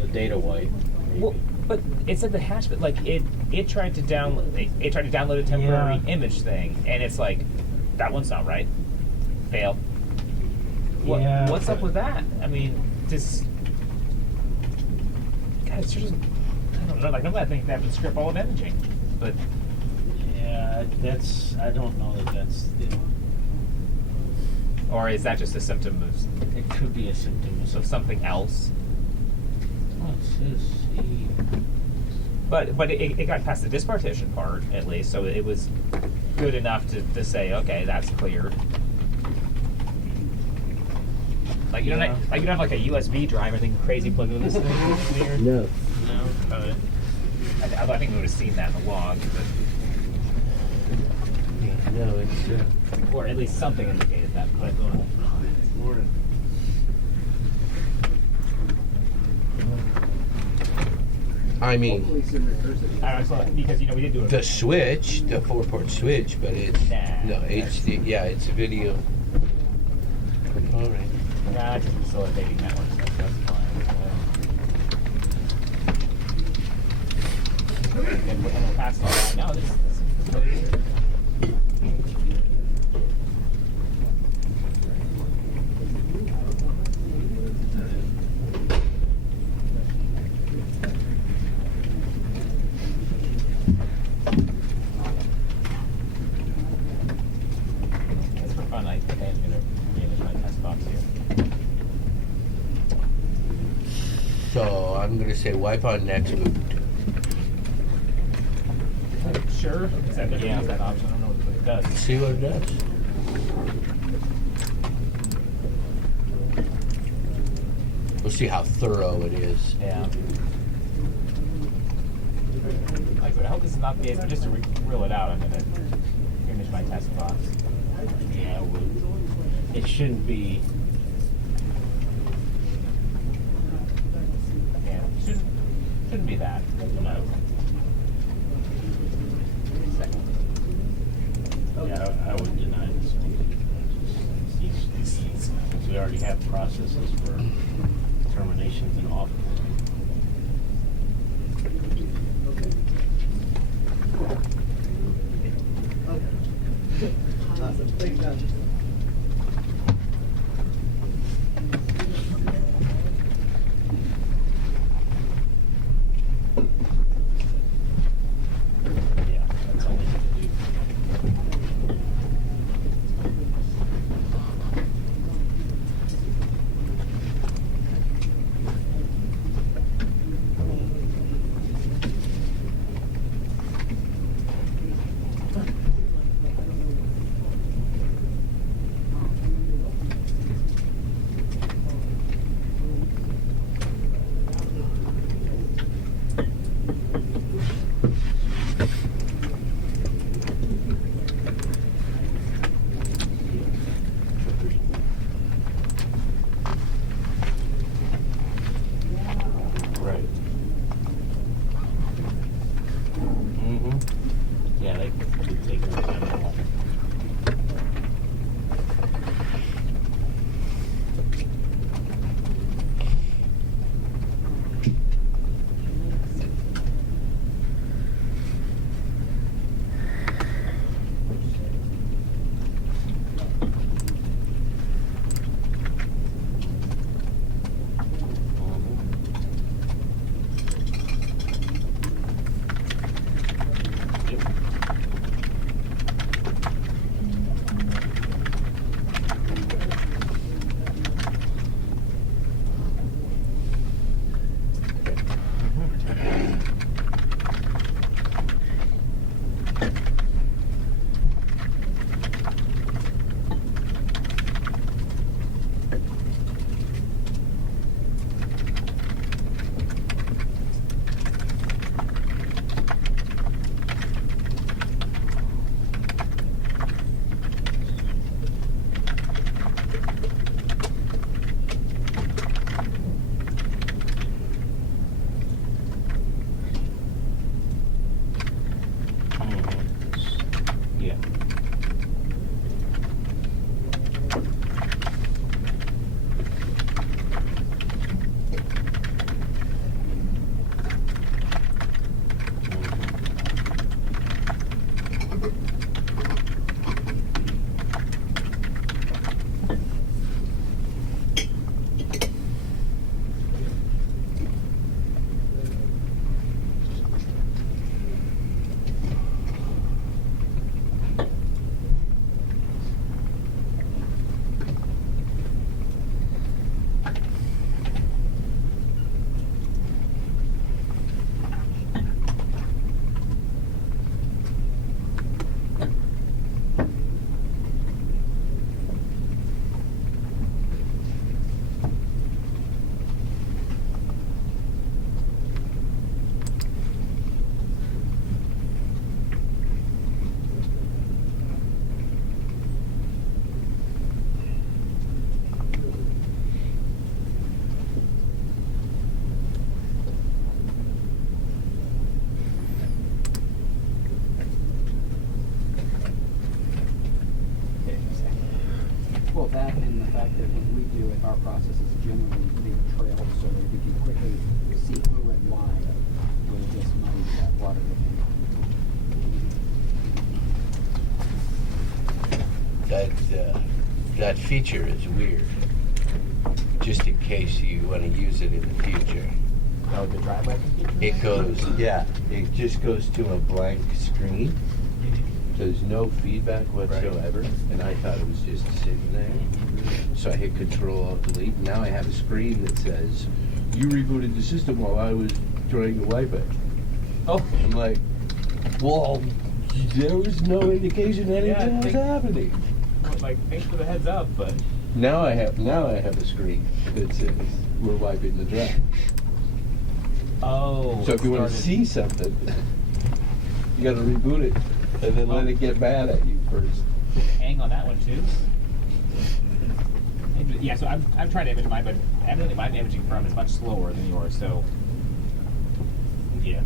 the data wipe. Maybe. Well, but it said the hash, but like it tried to download a temporary Yeah. image thing, and it's like that one's not right. Fail. Yeah, What's up but- with that? I mean, this. God, it's just. I don't know. Like I'm glad they have to strip all of imaging, but Yeah, I don't know that that's the. or is that just a symptom of It could be a symptom of something else? Oh, it says C. But it got past the dispartition part at least, so it was good enough to say, okay, that's cleared. Like you don't have like a USB drive or anything crazy plugged into this thing. It's weird. No. No. I think we would have seen that in the log, Yeah, no, it's. but, or at least something indicated that. But I mean, Hopefully some recursive. I saw because we did do it. the switch, the 4-port switch, but it's Nah, no HD. Yeah, it's a video. All right. Nah, it's just facilitating network stuff. That's fine. And we'll pass all that. No, this is what it is. It's for fun. I think I'm going to manage my test box here. So I'm gonna say wipe on next boot. Sure. Except if you use that option, I don't know what it does. See what it does. We'll see how thorough it is. Yeah. Like I said, I hope this is not the case, but just to reel it out, I'm gonna finish my test box. Yeah, well, it shouldn't be. Yeah, shouldn't be that. No. Yeah, I would deny this one. Because we already have processes for terminations and off. Awesome. Thanks, John. Yeah, that's all we need to do. Right. Yeah, they could take their time off. Yeah. Well, that and the fact that when we do it, our process is generally being trailed so that we can quickly see who and why will just muddy that water. That feature is weird. Just in case you want to use it in the future. Oh, the driveway feature? It goes, yeah, it just goes to a blank screen. There's no feedback whatsoever, and I thought it was just sitting there. So I hit Control-Alt-Delete. Now I have a screen that says, "You rebooted the system while I was trying to wipe it." Oh. I'm like, well, there was no indication anything was happening. Like, thanks for the heads up, but Now I have a screen that says we're wiping the draft. Oh. So if you want to see something, you got to reboot it and then let it get mad at you first. Hang on that one too. Yeah, so I'm trying to image mine, but evidently my imaging from is much slower than yours. So yeah.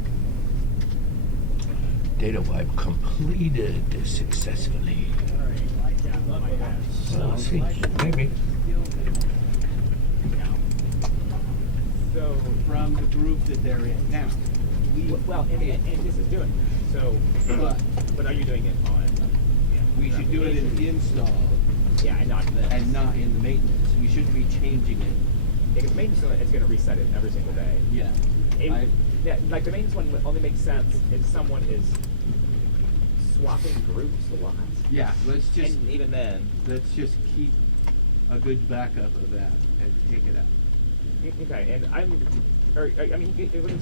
Data wipe completed successfully. So, see, maybe. So From the group that they're in now. well, and this is doing it. So, but are you doing it on? Yeah, We should do it in the install Yeah, and not this. and not in the maintenance. We shouldn't be changing it. Because the maintenance one, it's going to reset it every single day. Yeah. Yeah, like the maintenance one only makes sense if someone is swapping groups a lot. Yeah, let's just And even then, keep a good backup of that and take it out. okay. And I mean, it was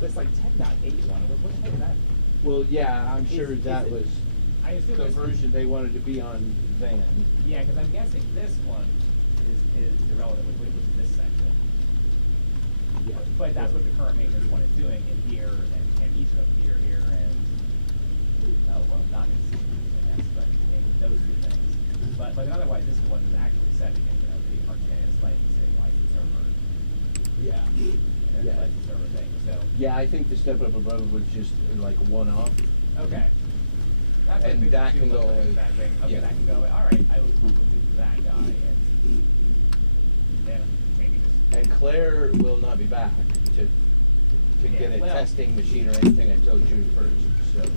this like 10.8 one. What the heck is that? Well, yeah, I'm sure Is that it- was I assume the it's- version they wanted to be on then. Yeah, because I'm guessing this one is irrelevant with this section. Yeah. But that's what the current maintenance one is doing in here and each of them here, and not in this, but in those two things. But otherwise, this one is actually setting it, the ArcGIS licensing license server. Yeah. And Yeah. license server thing. So Yeah, I think the step up above was just like a one-off. okay. That's And like that 52 can go looks like away. that thing. Okay, Yeah. that can go away. All right, I will remove that guy and then maybe just. And Claire will not be back to Yeah, get a well- testing machine or anything until June 1st, so.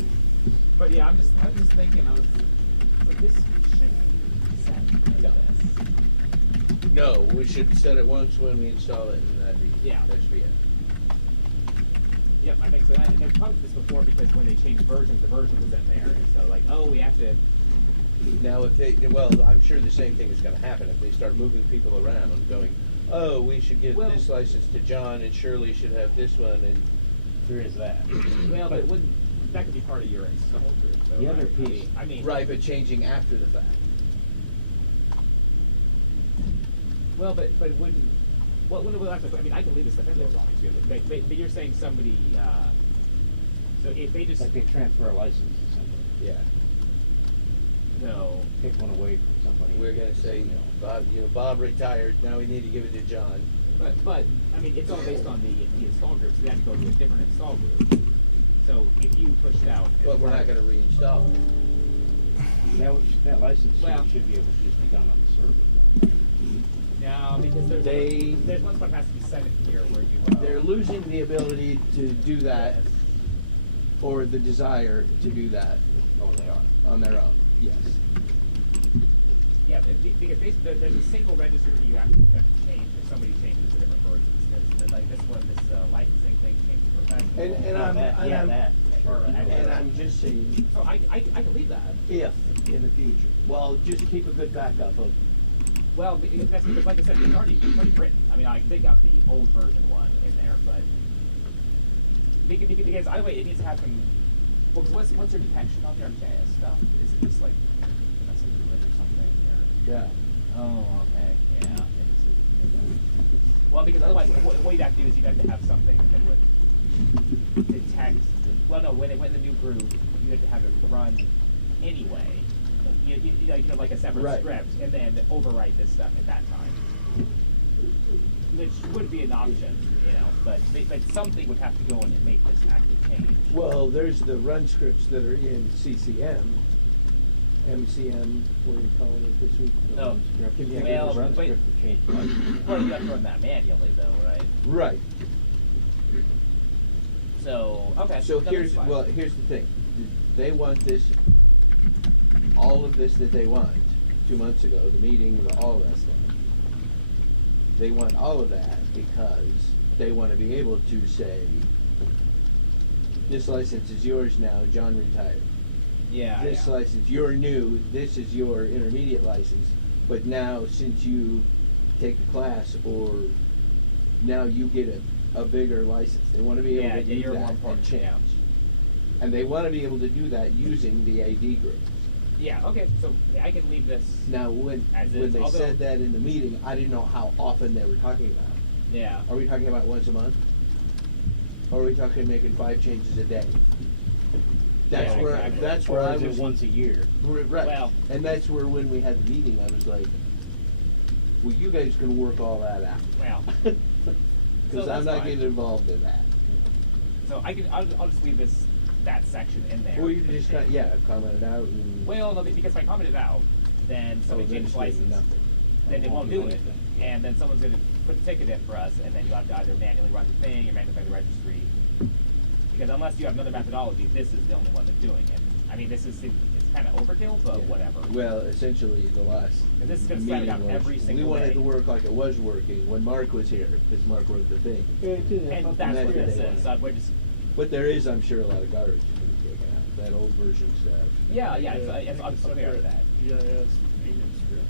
But yeah, I was just thinking, but this should be set like No. this. No, we should set it once when we install it and that Yeah. should be it. Yep, I think so. And they've talked about this before because when they changed versions, the version was in there, and so like, oh, we have to. Now, if they, well, I'm sure the same thing is gonna happen if they start moving people around, going, oh, we should give Well- this license to John and Shirley should have this one, and There is that. Well, but it wouldn't. That could be part of your install group. So, The other right? piece- I mean, right, but changing after the fact. well, but it wouldn't. Well, actually, I mean, I can leave this stuff in there as long as you. But you're saying somebody. So if they just Like they transfer a license to somebody, Yeah. no. take one away from somebody. We're gonna say, Bob retired, now we need to give it to John. But I mean, it's all based on the install group, so you have to go to a different install group. So if you push it out, But we're not gonna reinstall it. That license Well- should be able to just be done on the server. no, because there's one spot that has to be set in here where you. They're losing the ability to do that, Yes. or the desire to do that Oh, they are. on their own, yes. Yeah, because basically there's a single register that you have to change if somebody changes to different versions. There's, like this one, this licensing thing changed to professional. And I'm, Yeah, that. and I'm just saying, So I can leave that. if in the future, well, just keep a good backup of. Well, that's because, like I said, it's already written. I mean, I dig out the old version one in there, but because either way, it needs to happen. Well, because what's your detection on your JS stuff? Is it just like message or something? Or? Yeah. Oh, okay, yeah. Well, because otherwise, what you'd have to do is you'd have to have something that would detect. Well, no, when the new group, you have to have it run anyway. Like a separate Right. script, and then overwrite this stuff at that time, which would be an option, but something would have to go in and make this active change. Well, there's the run scripts that are in CCM, MCM, what are you calling it this week? Oh, Configured well, run but- script. To change the license. Well, you have to run that manually, though, right? Right. So, okay. So that here's, looks fine. well, here's the thing. They want this, all of this that they want, 2 months ago, the meeting, all of that stuff. They want all of that because they want to be able to say, this license is yours now, John retired. Yeah. This license, you're new, this is your intermediate license, but now since you take a class or now you get a bigger license, they want to be able to do you're that more and important, change. yeah. And they want to be able to do that using the AD group. Yeah, okay, so I can leave this. Now, when As when is, they although- said that in the meeting, I didn't know how often they were talking about it. Yeah. Are we talking about once a month? Or are we talking making 5 changes a day? That's Yeah, where exactly. that's Or where I is it was once a year? right. Well- and that's where when we had the meeting, I was like, "Well, you guys can work all that out." Well, Because So I'm that's not fine. getting involved in that. so I'll just leave that section in there. Or you can just comment it out. And, Well, no, because if I comment it out, then somebody then changes it's gonna do license, nothing. then it won't do it. And then someone's going to put the ticket in for us, and then you have to either manually run the thing or manually pay the registry. Because unless you have another methodology, this is the only one that's doing it. I mean, it's kind of overkill, but whatever. Well, essentially, the last And this is gonna spread it out meeting was, every we single wanted day. to work like it was working when Mark was here, because Mark wrote the thing. And that's what this That's is. So we're just, But there is, I'm sure, a lot of garbage to be taken out. That old version stuff. yeah, I'm aware of that. GIS maintenance script.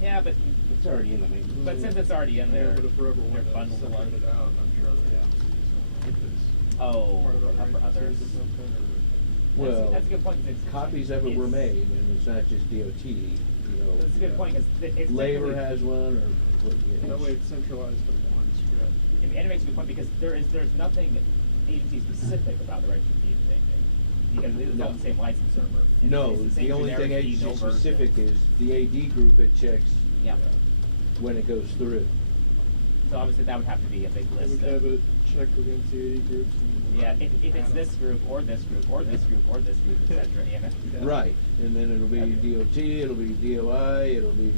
Yeah, but It's already in the main. since it's already in there, Yeah, but if we're ever they're wanting to bundled separate one. it out, I'm sure that it's Oh, part of our for others. registries or something, or. Well, That's a good point. 'Cause it's, copies of it were it's- made, and it's not just DOT, you know. That's a good point. Cause it's Labor technically- has one, or, what, you know. That way it's centralized in one script. And it makes a good point because there's nothing agency specific about the registry fee thing because it's all the same license server. No, It's the same only generic thing fee, agency no version. specific is the AD group it checks Yeah. when it goes through. So obviously that would have to be a big We list. would have it checked against the 80 groups. And Yeah, if it's this group or this group or this group or this group, etc. Yeah. Right, and then it'll be DOT, it'll be DOI, it'll be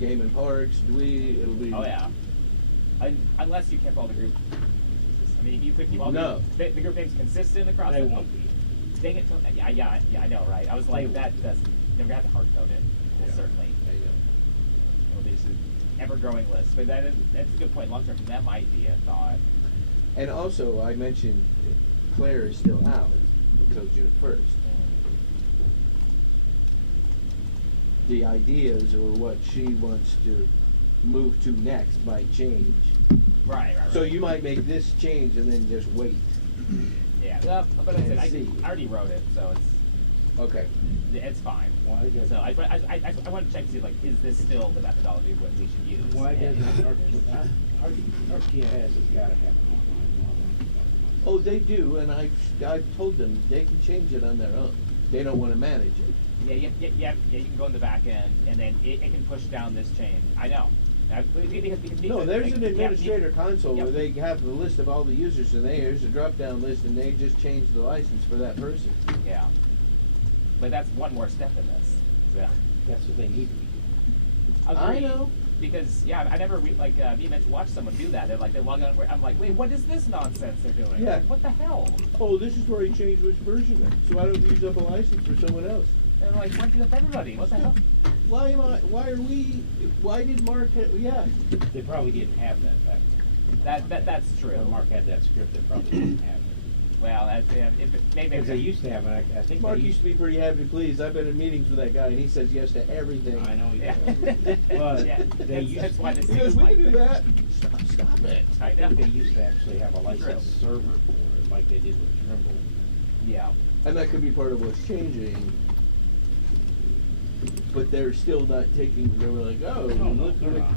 Game and Parks, it'll be. Oh yeah. Unless you kept all the group. I mean, if you could keep all No. the group names consistent across. They the- won't be. Dang it! Yeah, I know, right? I was like, that doesn't. You're gonna have to hard code it. Well, certainly. It'll be just an ever-growing list, but that's a good point. Long term, that might be a thought. And also, I mentioned Claire is still out until June 1st. The ideas or what she wants to move to next might change. Right. So you might make this change and then just wait. Yeah, well, but I said I see. already wrote it, so it's Okay. fine. Why does So I want to check to see like, is this still the methodology of what we should use? Why And- doesn't RTIS has gotta have an online Oh, they do, and I've told them they can change it on their own. They don't want to manage it. Yeah, you can go in the back end, and then it can push down this chain. I know. No, there's an yeah, administrator console where yep. they have the list of all the users, and there's a drop-down list, and they just change the license for that person. Yeah. But that's one more step in this. So. That's what they need to be doing. I Agreed. know. Because I never me meant to watch someone do that. They're like they log on. I'm like, wait, what is this nonsense they're doing? Yeah. Like, what the hell? Oh, this is where he changed which version then, so I don't use up a license for someone else. They're like, why do that for everybody? What the hell? Why did Mark, yeah. They probably didn't have that back That's true. then. When Mark had that script, they probably didn't have it. Well, maybe Because they used to have it, I think Mark they used to be pretty happy pleased. I've been in meetings with that guy, and he says yes to everything. I know he Yeah. does. But Yeah, they that's used, why this He goes, is we like can do that. Stop it. I I know. think they used to actually have a licensed server for it, like they did with Trimble. Yeah. And that could be part of what's changing. But they're still not taking, they were like, oh, No, look they're at not.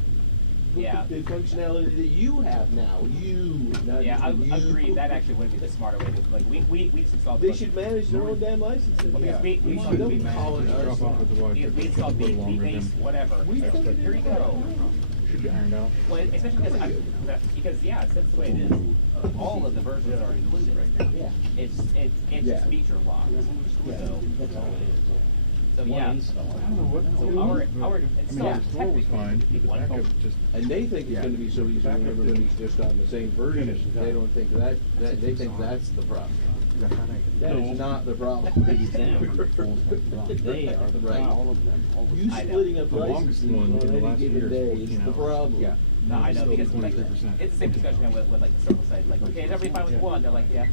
Yeah. the functionality that you have now. You, not Yeah, I you. agree. That actually would be the smarter way to like we just installed. They should manage their own damn licenses. Well, because we Don't should be calling us. Drop off with the wife. we installed B-based whatever. We So, figured here you it go. Should be ironed out. Well, especially because that's the way it is. All of the versions are included right now. Yeah. It's Yeah. just feature locked. Yeah, So that's all it is. so One yeah. install. So our install the store was fine, but the technically backup just. And they think it's Yeah. gonna be so easy when Backup everybody's just on the same version. Finished, They don't think that they think that's the problem. That is not the problem. It's them. They are the Right. problem. You I know. splitting up The longest licenses one in the on any last given year is day 14 is the hours. problem. Yeah. No, I know, Still because like, 23%. it's the same discussion I had with like the circle site. Like, okay, is everybody fine with one? They're like, yeah.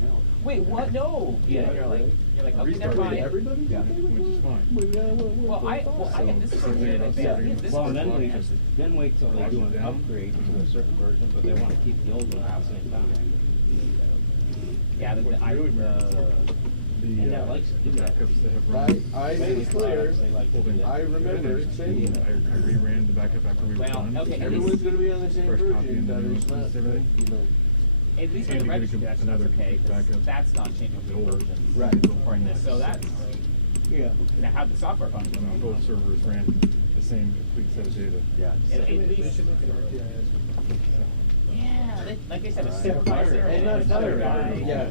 Wait, what? No. Yeah, you're like, okay, never Restarted mind. Everybody's Yeah, okay with which is one? fine. Well, I get this version in advance. This Well, version. then wait till they do an upgrade to a certain version, but they wanna keep the old one at the same time. Yeah, And that likes to do that. backups that have run. I made it clear. They like to do that. I remember saying I reran the backup after we were Well, done. okay, everyone's going to be on the same First copy version, and but then it's not, everything. you know. At least And with the you get a registry, good- that's another okay, 'cause backup. that's not changing the Old. versions. Right. For this, so that's, Yeah. now how the software functions. Both servers ran the same complete set of data. Yeah. At least, should make an RTIS. yeah, like they said, a supervisor And not another fire. guy. Yeah,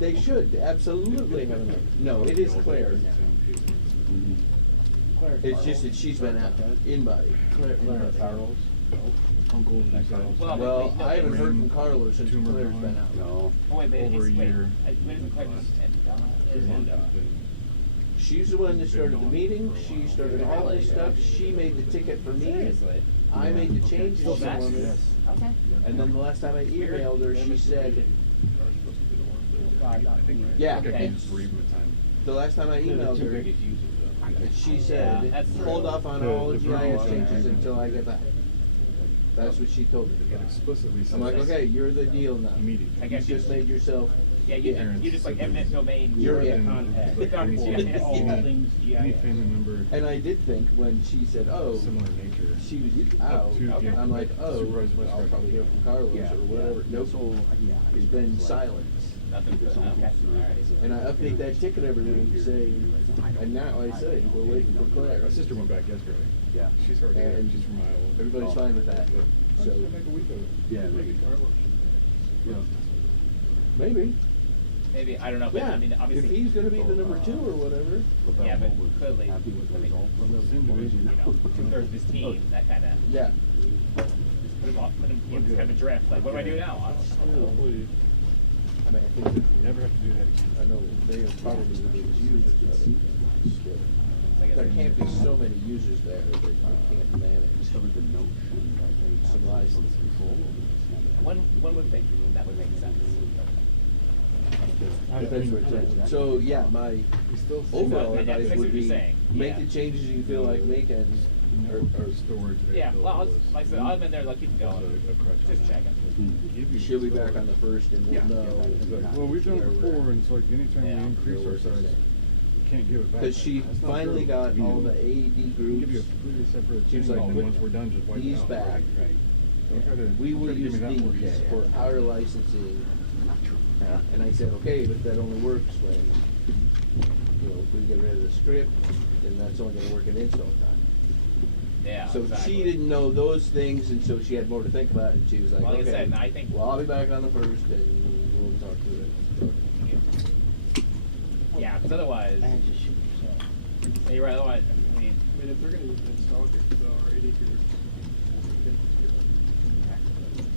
they should absolutely have enough. No, it is Claire. It's just that she's been out in body. Claire Carlos. Uncle, Well, no, I haven't wait, heard from Carlos since Tumor Claire's gone. been out. No. Oh, wait, but over a it's, wait, year. when isn't Claire just, She's the one that started the meeting. She started all this stuff. She made the ticket for me. seriously? I made the changes Well, she that's, wanted. okay. And then the last time I emailed her, she said, I think yeah. Okay. and the last time I emailed her, she said, that's true. hold off on The- all the GIS verbal changes agreement. until I get back. That's what she told me. It explicitly says. I'm like, okay, you're the deal now. Immediately. I You guess you just made yourself. Yeah, Yeah. you just like eminent domain. You're the in. contact. Without for GIS. all things Any GIS. family member And I did think when she said, oh, similar nature. she was out, to give I'm like, oh, supervised well, I'll discretion. probably hear from Carlos Yeah. or whatever. Nope, it's been silence. Nothing good. Okay, alright. And I update that ticket every week saying, and now I say, we're waiting for Claire. My sister went back yesterday. Yeah. She's hard to And get. She's from Iowa. everybody's fine with that. So, Make a week of it. Yeah, maybe. maybe. Maybe, I don't know, but Yeah, I mean, if obviously. he's gonna be the number 2 or whatever. Yeah, but clearly, Happy with the I mean, result. you know, 2/3 of his team, that kind of, Yeah. put him off, put him, you know, kind of adrift, like, what do I do now? I don't know. Hopefully, I mean, I think that, we never have to do that again. I know they are probably the biggest users of it. Still. I guess There can't be so many users there that you can't manage Discovered the notion that they have some license. control over this. One would think that would make sense. Depends where it's at. So, yeah, my We still see overall Yeah, advice that's would what you're be, saying. make Yeah. the changes you feel like making, or storage. Yeah, well, I'll, like I said, I'm in there, like, keep going, a crutch on just that. checking. she'll be back on the 1st and we'll Yeah. know. Well, we've done where it we're before, at. and it's like anytime Yeah. we increase our size, we can't give it back. Because she That's not finally true. got We all do. the AD We give groups. you a completely separate She was thing, like, and put once we're done, just wipe it these out. back. Don't try to- We don't will try to give use me that work. these for our licensing. And I said, okay, but that only works when, you know, if we get rid of the script, then that's only gonna work in install time. Yeah, So exactly. she didn't know those things, and so she had more to think about, and she was like, Well, like I okay, said, I think- well, I'll be back on the 1st, and we'll talk to it. Yeah, because otherwise, I had to shoot myself. you're right, otherwise, I mean, I mean, if they're gonna use an install group, though, or AD group, they can just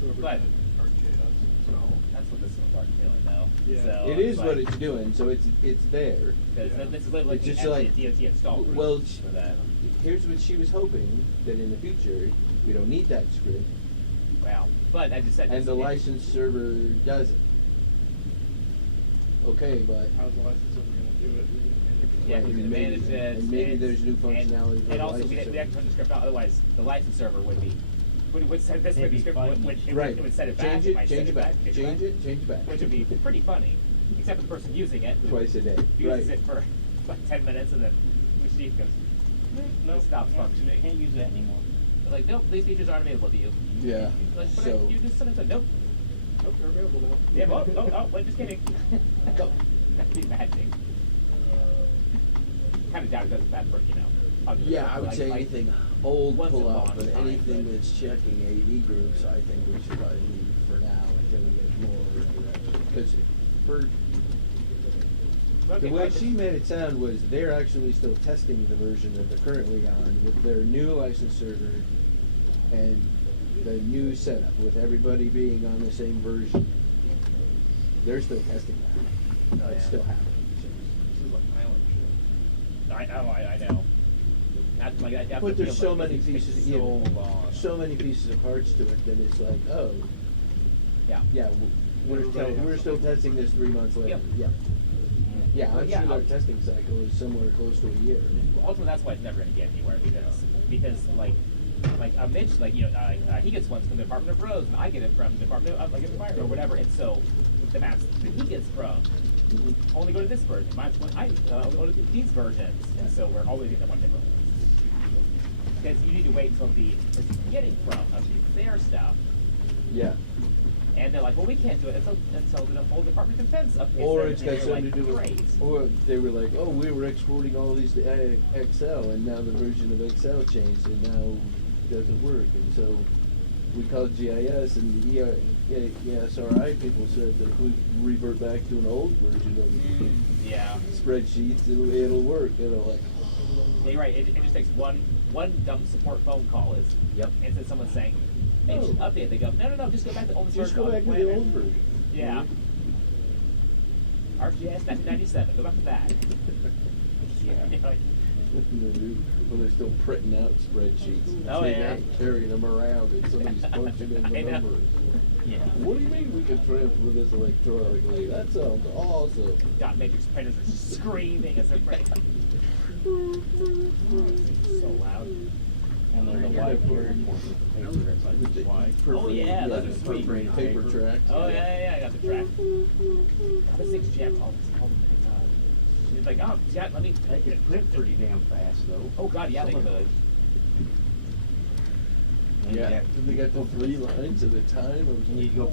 whoever's But- in ArcGIS install. that's what this one's already feeling though. Yeah. So It is like, what it's doing, so it's there. Because this is literally It's just the like- DOT install group well, for that. Here's what she was hoping, that in the future, we don't need that script, Well, but I just said. and the license server does it. Okay, but How's the license server gonna do it? Yeah, who's gonna Maybe- manage it? and maybe there's new functionality And, for the and also, license we server. have to turn the script out. Otherwise, the license server would be would set this They'd be script fighting. Right. it would set it back. Change It it, might change set it back, change change it, change it back. which would be pretty funny, except for the person using it. Who Twice a day, Uses right. it for like 10 minutes and then machine goes, No, it stops you functioning. can't use that anymore. They're like, nope, these features aren't available to you. Yeah, Like, but so- you just said nope. Nope, they're available now. Yeah, oh, wait, just kidding. That'd be maddening. Kind of doubt it does that for, you know. other- Yeah, I would like- say like, anything old once pull in a out, long but time, anything but- that's checking AD groups, I think we should probably leave for now until we get more direction. Because for, Okay, the way right. she made it sound was they're actually still testing the version that they're currently on with their new license server and the new setup with everybody being on the same version. They're still testing that. Oh, It's yeah. still happening. This is like island shit. I know. That's like, that But there's feels so like many it takes pieces, so yeah, long. so many pieces of parts to it that it's like, oh, Yeah. yeah, we're still testing this 3 months later. Yep. Yeah. Yeah, I'm Yeah, sure their I'll- testing cycle is somewhere close to a year. Ultimately, that's why it's never going to get anywhere because like like Mitch, like he gets ones from the Department of Roads, and I get it from the Department of like Environment or whatever. And so the maps that he gets from only go to this version. Mine's one I only go to these versions, and so we're always getting one different ones. Because you need to wait until the person you're getting from updates their stuff. Yeah. And they're like, well, we can't do it until the whole Department of Defense updates. Or their- it's and got you're something like, to do with, great. or they were like, oh, we were exporting all these to Excel, and now the version of Excel changed, and now it doesn't work. And so we called GIS, and the ESRI people said that if we revert back to an old version of Yeah. spreadsheets, it'll work. And I'm like, Yeah, you're right. It just takes one dumb support phone call. Is Yep. And so someone's saying, hey, you should update. They go, no, just go back to the old version. just go back to the old version. Yeah. ArcGIS 1997. Go back to that. Yeah. Like, When they're still printing out spreadsheets, Oh, yeah. carrying them around, and somebody's punching in the I know. numbers. Yeah. What do you mean we can transfer this electronically? That sounds awesome. dot matrix printers are screaming as they're printing. So loud. And then the white here, paper, it's like this white. Oh yeah, those are sweet. Paper tracks. Oh yeah, I got the track. This thing's jammed all the time. It's like, oh, yeah, let me. They could print pretty damn fast though. Oh god, yeah, they could. Yeah, and they got the 3 lines at a time. You need to go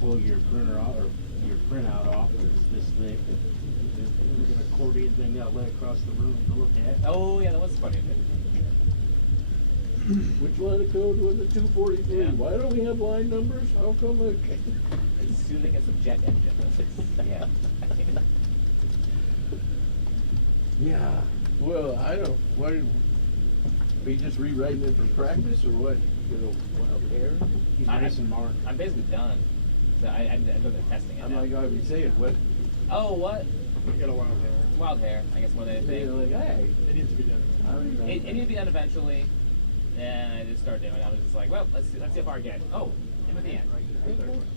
pull your printer out or your printout off. It's this thick. There's an accordion thing out lay across the room to look at. Oh yeah, that was funny. Which line of code was it? 243. Yeah. Why don't we have line numbers? How come it? It's soothing as a jet engine. Yeah. Yeah. Well, I don't. What? Are you just rewriting it for practice or what? You know, wild hair? He's nice and marked. I'm basically done. So I'm doing the testing. I'm like, I've been saying, what? Oh, what? You got a wild hair. Wild hair, I guess more than They're anything. like, hey. It needs to be done. I don't know. It needed to be done eventually, and I just started doing it. I was just like, well, let's see how far I get. Oh, in at the end.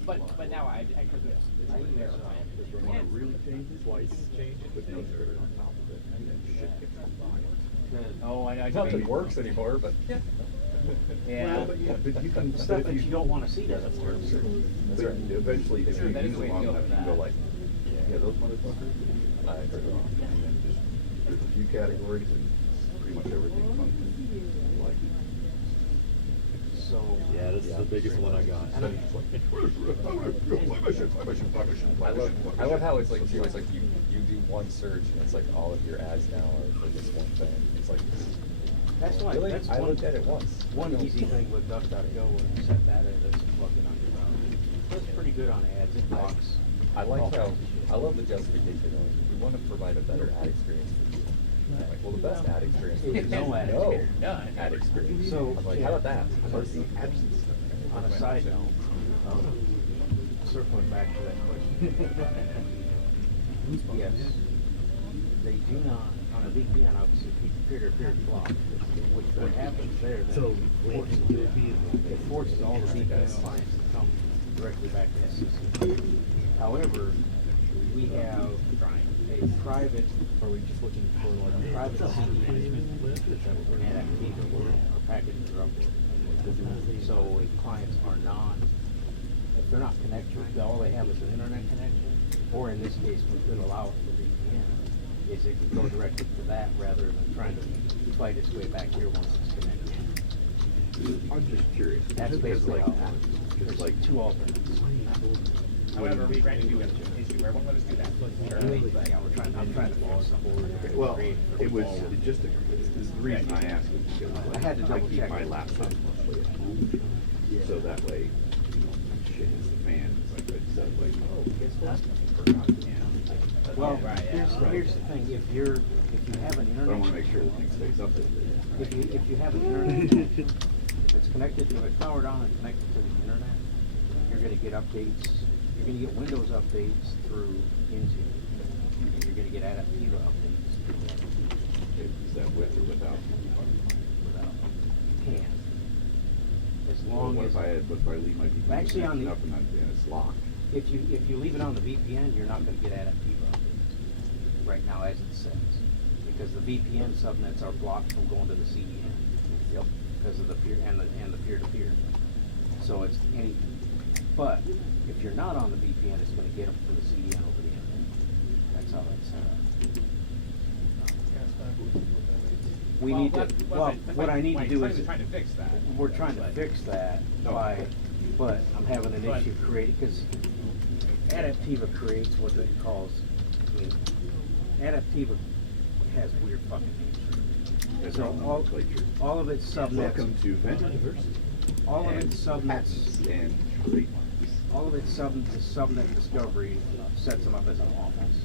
But now I could do this. I verify it. You want to really change it? Twice. Change it, but no dirt on top of it, and then shit gets combined. Oh, I Nothing works anymore, but. Yeah. But you can. Stuff that you don't want to see doesn't work. That's right. Eventually, if Sure, you that is use the way them to long go enough, with you can go that. like, yeah, those motherfuckers, I turn it off. And then just, there's a few categories and pretty much everything functions like. So Yeah, this is the biggest one I got. I love how it's like too. It's like you do one search and it's like all of your ads now are for this one thing. It's like that's why really? that's I looked at it once. One easy thing with DuckDuckGo when you set that as a plugin on your own. It's pretty good on ads. It blocks. I like how I love the justification. We want to provide a better ad experience for you. I'm like, well, the best ad experience for you Is no ad no experience. ad experience. So, I'm like, yeah. how about that? How about the absence of On a side note, circling back to that question. Yes, they do not, on a VPN, obviously, keep peer-to-peer block, which what happens there, then it forces all the VPN clients to come directly back to the system. However, we have a private, Are we just looking for like a private CDN that we're gonna have to keep our packages are uploaded. So if clients are not, if they're not connected, all they have is an internet connection, or in this case, we could allow it for VPN, is it could go directly to that rather than trying to fight its way back here once it's connected. I'm just curious. That's basically how it works. Just There's like two alternates. However, we ran into an issue where it won't let us do that. Yeah, I'm trying to fix something. well, it was just the reason I asked is because I had to I double keep check my it. laptop mostly at home, so that way, you know, when shit hits the fan, it's like instead of like, oh, guess what? Forgot. Yeah. Well, Right, yeah. here's the thing, if you have an But I want to internet, make sure the thing stays up there. if you have an internet connection, if it's connected, if it's powered on and connected to the internet, you're gonna get updates, you're gonna get Windows updates through Intune, and you're gonna get Adaptiva updates through that. Is that with or without? Without. You can. As Well, long what as, if I leave my VPN Actually, on the- up and it's locked? if you leave it on the VPN, you're not gonna get Adaptiva updates, right now as it says. Because the VPN subnets are blocked from going to the CDN. Yep. because of the peer and the peer-to-peer. So it's any, but if you're not on the VPN, it's going to get them from the CDN over the internet. That's how that's set up. We need to. Well, what I need to do is trying to fix that. we're trying to fix that by, but I'm having an issue creating because Adaptiva creates what it calls. I mean, Adaptiva has weird fucking names. So all of its subnets. Welcome to Vendor Diversity. All of its subnets and trademarks. all of its the subnet discovery sets them up as an office.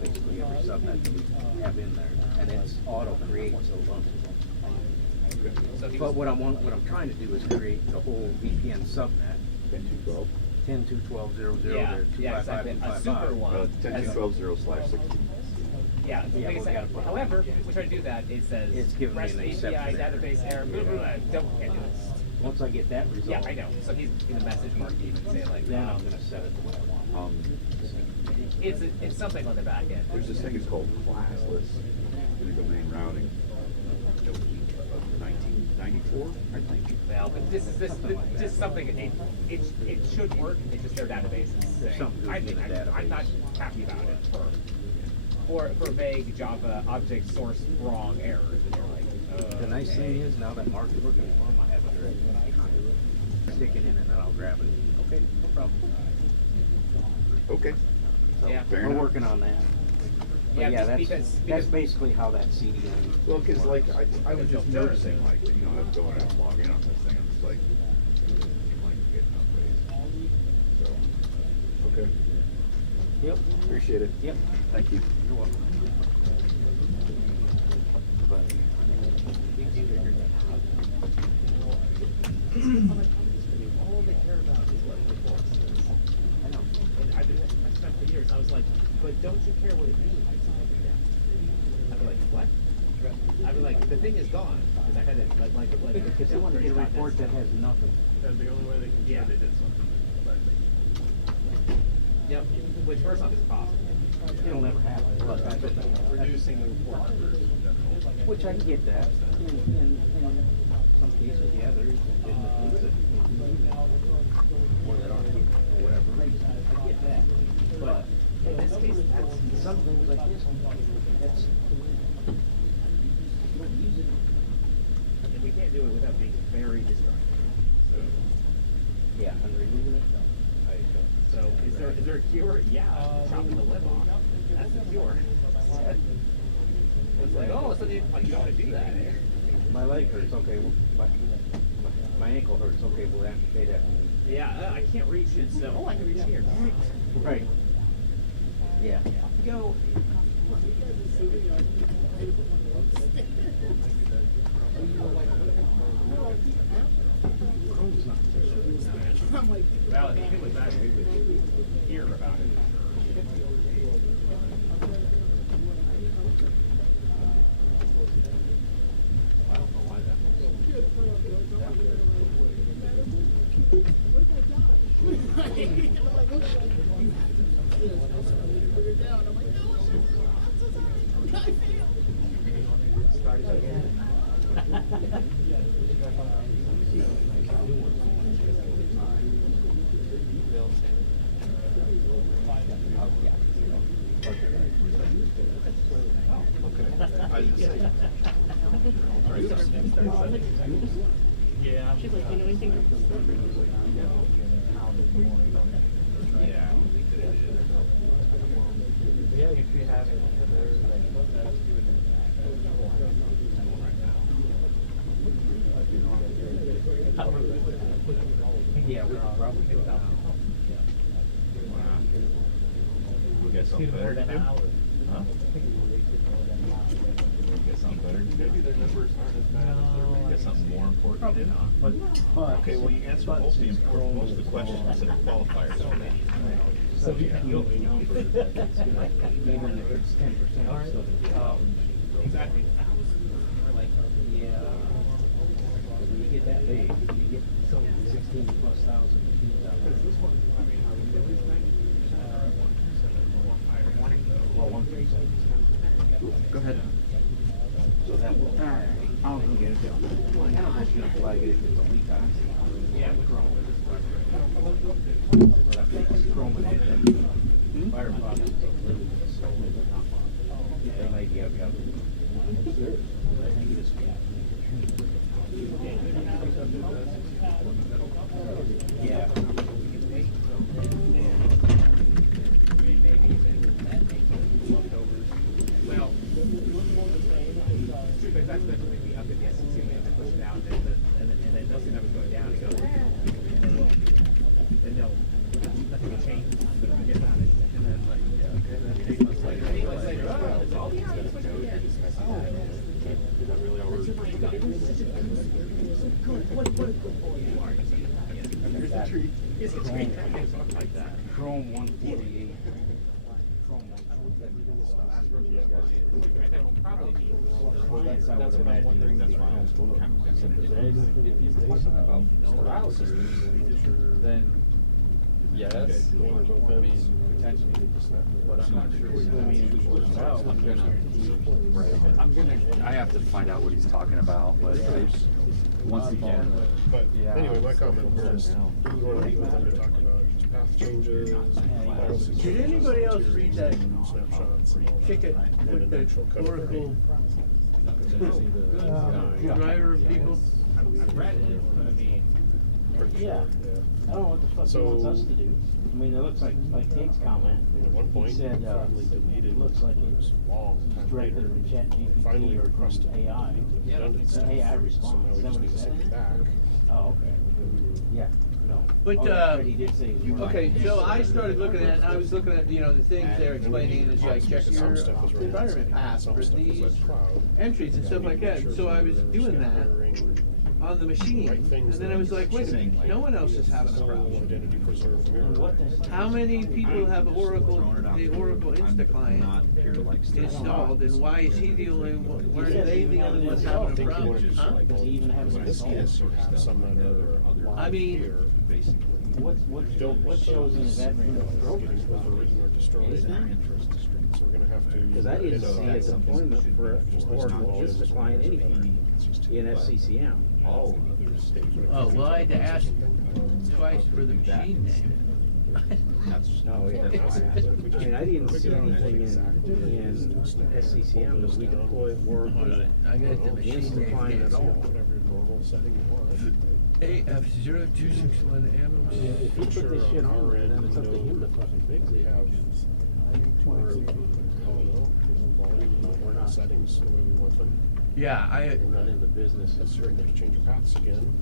Basically every subnet that we have in there, and it's auto creates a bunch of them. But what I'm trying to do is create the whole VPN subnet. 10.2.12. 10.2.12.0.0 Yeah, there, yeah, exactly. A super one. 10.2.12.0/16. Yeah, Yeah, like I we said, gotta put it however, on. if we try to do that, it says It's giving me REST an API exception error. database error. Blah, blah, blah. Can't do this. Once I get that resolved, Yeah, I know. So he's in the message mark even say like, then I'm gonna set it the way I want. it's something on the back end. There's this thing, it's called classless in the domain routing of 1994, I think. Well, but this just something. It should work. It's just their database is saying. Something I goofy think in the I'm not database. happy about it for vague Java object source wrong errors. And you're like, The nice thing is now that Mark is working for him, I have a direct conduit. Stick it in and then I'll grab it. Okay, no problem. Okay. So Yeah. Fair we're enough. working on that. But Yeah, yeah, just that's because- basically how that CDN. Well, because like works. I was just noticing, like, you know, I was going and logging on this thing, I'm just like, getting up. So, okay. Yep. Appreciate it. Yep. Thank you. You're welcome. But we figured that out. all they care about is what it performs. I know. And I spent for years. I was like, but don't you care what it means? I'd be like, what? I'd be like, the thing is gone because I had it like Because they want to get a report that has nothing. That's the only way they can Yeah. say they did something. Yep. Which first off is possible. It'll never happen. But that's what Reducing the report numbers in general. which I get that. In some cases, yeah, there's legitimate things that or that aren't here for whatever reason. I get that. But in this case, that's some things like this. That's you don't use it. And we can't do it without being very destructive. So, Yeah, and removing it. No. so is there a cure? Yeah, chopping the lip off. That's the cure. It's like, oh, so you don't want to do that. My leg hurts. Okay, well, my ankle hurts. Okay, we'll amputate that. Yeah, I can't reach it. So, oh, I can reach here. Right. Yeah. Go. Well, even with that, we would hear about it. I don't know why Yeah. She's like, you know anything? Yeah, if you have any other, Yeah, we can probably do it now. We got something better to do? Huh? Got something better to do? maybe their numbers aren't as bad as Got something more important to do? But Okay, well, you answered most of the questions and qualifiers for me. so you number that's gonna, even if it's 10%, it's still gonna be Exactly. We're like, yeah. When you get that big, you get 16 plus thousand. this one, I mean, at least 90% are at 1% or higher. Well, 1%. Go ahead. So that will. I'll get it down. Well, I don't know if you're gonna flag it if it's a leak out. Yeah. Chrome and it. Firefox is a really good solar, but not one. They might be up. I think it is. Yeah. Well, that's going to be up at the SEC and then push it out, and then those numbers go down, and they'll nothing will change. So we get on it, and then like 8 months later, all the odds went down. Is that really all we're What a good boy you are. Here's the tree. Here's the tree. something like that? Chrome 148. Chrome 148. That's what I'm wondering. That's why I was if he's talking about paralysis, then yes, I mean, potentially, but I'm not sure what I'm gonna. I have to find out what he's talking about, but once again, But yeah. anyway, my comment was, we want to meet with them to talk about just path changes, policies. Did anybody else read that Snapshots and all that. ticket And with an actual the code. Oracle driver people? I read it, but I mean, Yeah. I don't know what the fuck he wants us to do. I mean, it looks like Tate's comment. At one point, He said, finally deleted. it looks like it's long time directed later. from ChatGPT Finally or from requested AI. redundancy. The AI So response. now Is we that just what he need to send said? it back. Oh, okay. Yeah, no. But, Oh, that's right, he did say. Okay, so I started looking at, and I was looking at, the things they're explaining, it's like check Some your stuff was running environment outside, path some for stuff was these like cloud. entries and stuff like that. So I was doing that on the machine, and then I was like, wait a minute, no one else is having a problem. Identity preserved mirror. How many people have Oracle, the Oracle Insta client installed, and why is he the only one, where are they the only ones having a problem? Huh? Does he even have an install? Some other I mean, What shows in his admin program? getting overwritten or destroyed. Is there? So we're gonna have to. Because I didn't see a deployment for Oracle Insta client anywhere in SCCM. Oh, well, I had to ask twice for the machine name. Oh, yeah. I mean, I didn't see anything in SCCM that we deploy Oracle I got the machine Insta name client here. at all. Whatever normal setting you want. AF0261M. If you put this shit on, then it's up to him to fucking fix We it. have, we're not settings the way we want them. Yeah, We're not in the business It's of certain to change your paths again.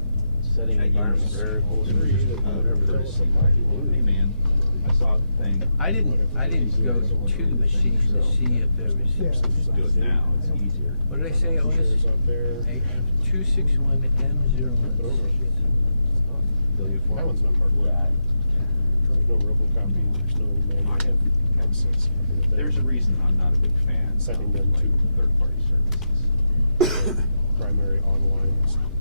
setting environment variables or whatever it is. Hey man, I saw a thing. I didn't go to the machine to see if there was. Just do it now. It's easier. What did I say it was? Shares out there. AF261M01. That one's not part of it. There's no robocopy, there's no manual access. There's a reason I'm not a big fan Setting of them like to third-party services. primary online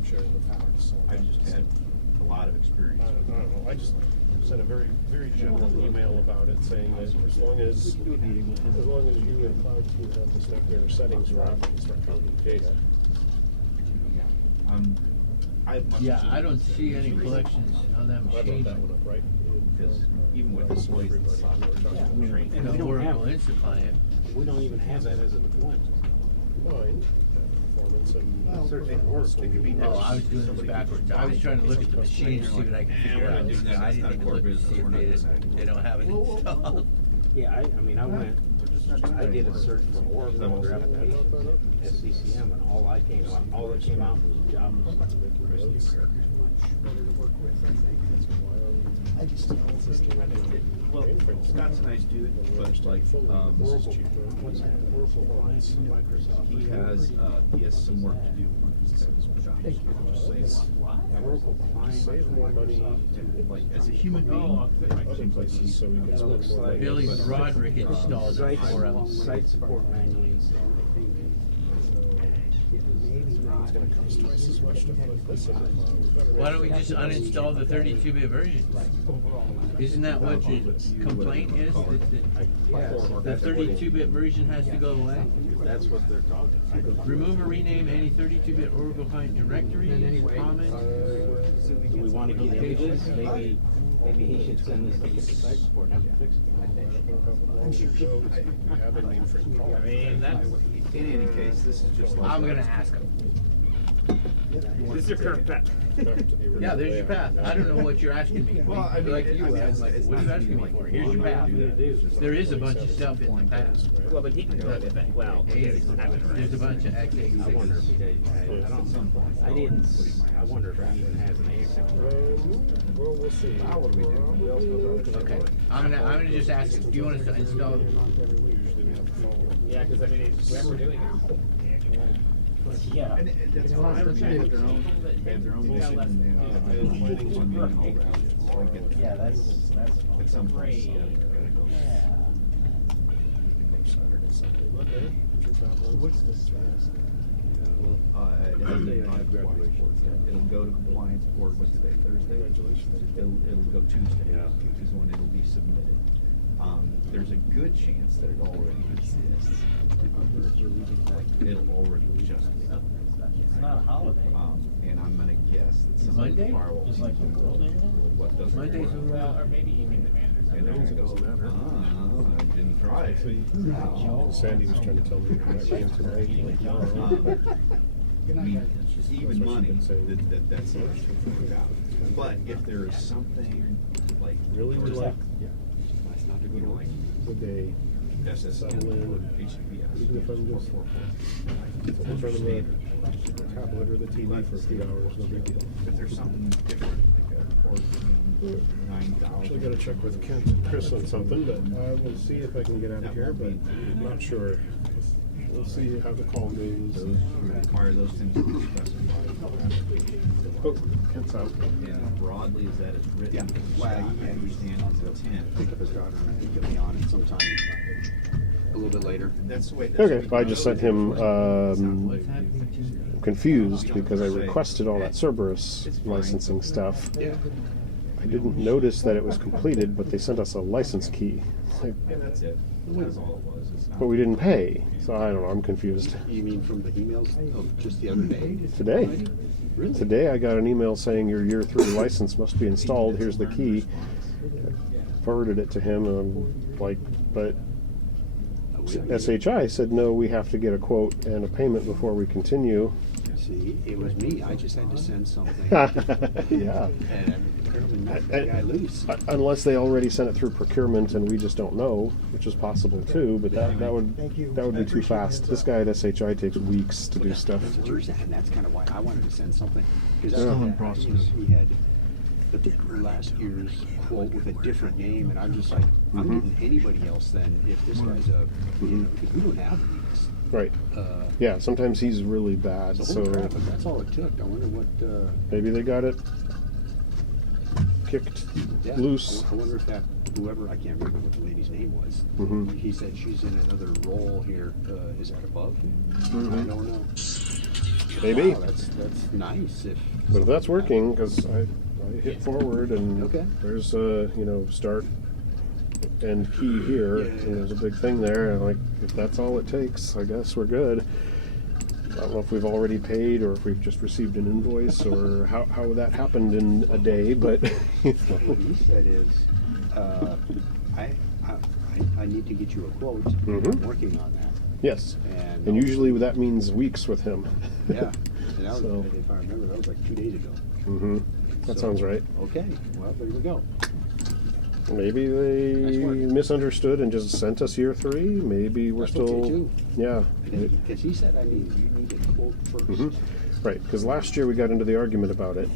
sharing the paths. I just had a lot of experience. I don't know, I just sent a very, very general email about it, saying that as long as you and Cloud team have the stuff there settings right, you can start copying data. Yeah, I don't see any collections on that I brought machine. that one up, right? Because even with employees and software, training. In the Oracle Insta client. We don't even have that as a deployment. Mine, performance and. Searching Oracle. Oh, I was doing this backwards. I was trying to look at the machine and see what I could figure out. I didn't even look to see if they don't have it installed. Yeah, I mean, I did a search for Oracle under applications, SCCM, and all that came out was Java. Well, Scott's a nice dude, but like, Oracle, what's that? Oracle clients from Microsoft. he has some work to do on his technical jobs. Oracle client from Microsoft. Like, as a human being, it seems like he's So we can That spend looks more like Billy Broderick installed it for him. Site support manually installed. it's gonna cost twice as much to put this in the cloud. We better Why make don't we sure just that uninstall the 32-bit version? Isn't that what your complaint is? That the 32-bit version has to go away? That's what they're talking. Remove or rename any 32-bit Oracle client directories, comments? Do we want to get into this? Maybe he should send this ticket to site support and have it fixed. have a mainframe call. I mean, that's, In any case, this is just like. I'm gonna ask him. This is your current pet. Yeah, there's your path. I don't know what you're asking me. Well, I mean, Like you, I mean, I'm like, what are you asking me for? Here's your path. There is a bunch of stuff in the path. Well, but he can go with it. Well, There's a bunch of x86. I wonder if he does. I wonder if he even has an AX. Well, we'll see. Okay, I'm gonna just ask him, do you want us to install? yeah, because I mean, whoever doing it. Yeah. And that's fine. They have their own mission and Yeah, that's at some point. So, What's the status? it has a it'll go to compliance board. What's today? Thursday. Congratulations. It'll go Tuesday. Is when it'll be submitted. There's a good chance that it already exists. It'll already just be up. It's not a holiday. And I'm gonna guess that some of the Monday? firewall Just like the people World Day? what doesn't Monday's work. Well, or maybe even the manager's. And they're gonna go, I didn't try it. Sandy was trying to tell me that rain tonight. Even money, that's not to work out. But if there is something like Really relax. you know, like Would they SSL settle in? or HTTPS, Even if I'm just in front of the tablet or the TV for a few hours, no big deal. if there's something different, like a port 9000. Actually, got to check with Kent and Chris on something, but I will see if I can get out of here, but I'm not sure. We'll see how the call goes. Those require those things to be specified. Oh, Kent's out. And broadly, as that is written, Yeah. I understand his intent. Pick up his daughter and he'll be on it sometime a little bit later. That's the way. That's Okay, the way I just sent him confused because I requested all that Cerberus licensing stuff. Yeah. I didn't notice that it was completed, but they sent us a license key. Like, And that's it. That's all it was. It's not. but we didn't pay, so I don't know. I'm confused. You mean from the emails of just the other day? Today, Really? today I got an email saying your year 3 license must be installed. Here's the key. Forwarded it to him, and I'm like, but SHI said no. We have to get a quote and a payment before we continue. See, it was me. I just had to send something. Yeah. And apparently knocked that guy loose. Unless they already sent it through procurement and we just don't know, which is possible too. But that would be too fast. This guy at SHI takes weeks to do stuff. That's what yours had, and that's kind of why I wanted to send something. Because Still in process. He had the last year's quote with a different name, and I'm just like, I'm getting anybody else then if this guy's a, you know, because we don't have these. Right. Yeah. Sometimes he's really bad. So, So holy crap, if that's all it took. I wonder what. maybe they got it kicked Yeah, loose. I wonder if that whoever, I can't remember what the lady's name was. Mhm. He said she's in another role here. Is that above? I don't know. Maybe. Wow, that's nice. But if that's working, because I hit forward and Okay. there's a start and key here, Yeah. and there's a big thing there. And like, if that's all it takes, I guess we're good. I don't know if we've already paid or if we've just received an invoice or how that happened in a day, but you know. What he said is, I need to get you a quote. Mhm. I'm working on that. Yes, And and usually that means weeks with him. Yeah. And that was, So. if I remember, that was like 2 days ago. Hmm. That So, sounds right. Okay. Well, there we go. Maybe Nice they work. misunderstood and just sent us year 3. Maybe we're That's still, okay, too. yeah. Because he said, you need a quote first. Mhm. Right, because last year we got into the argument about it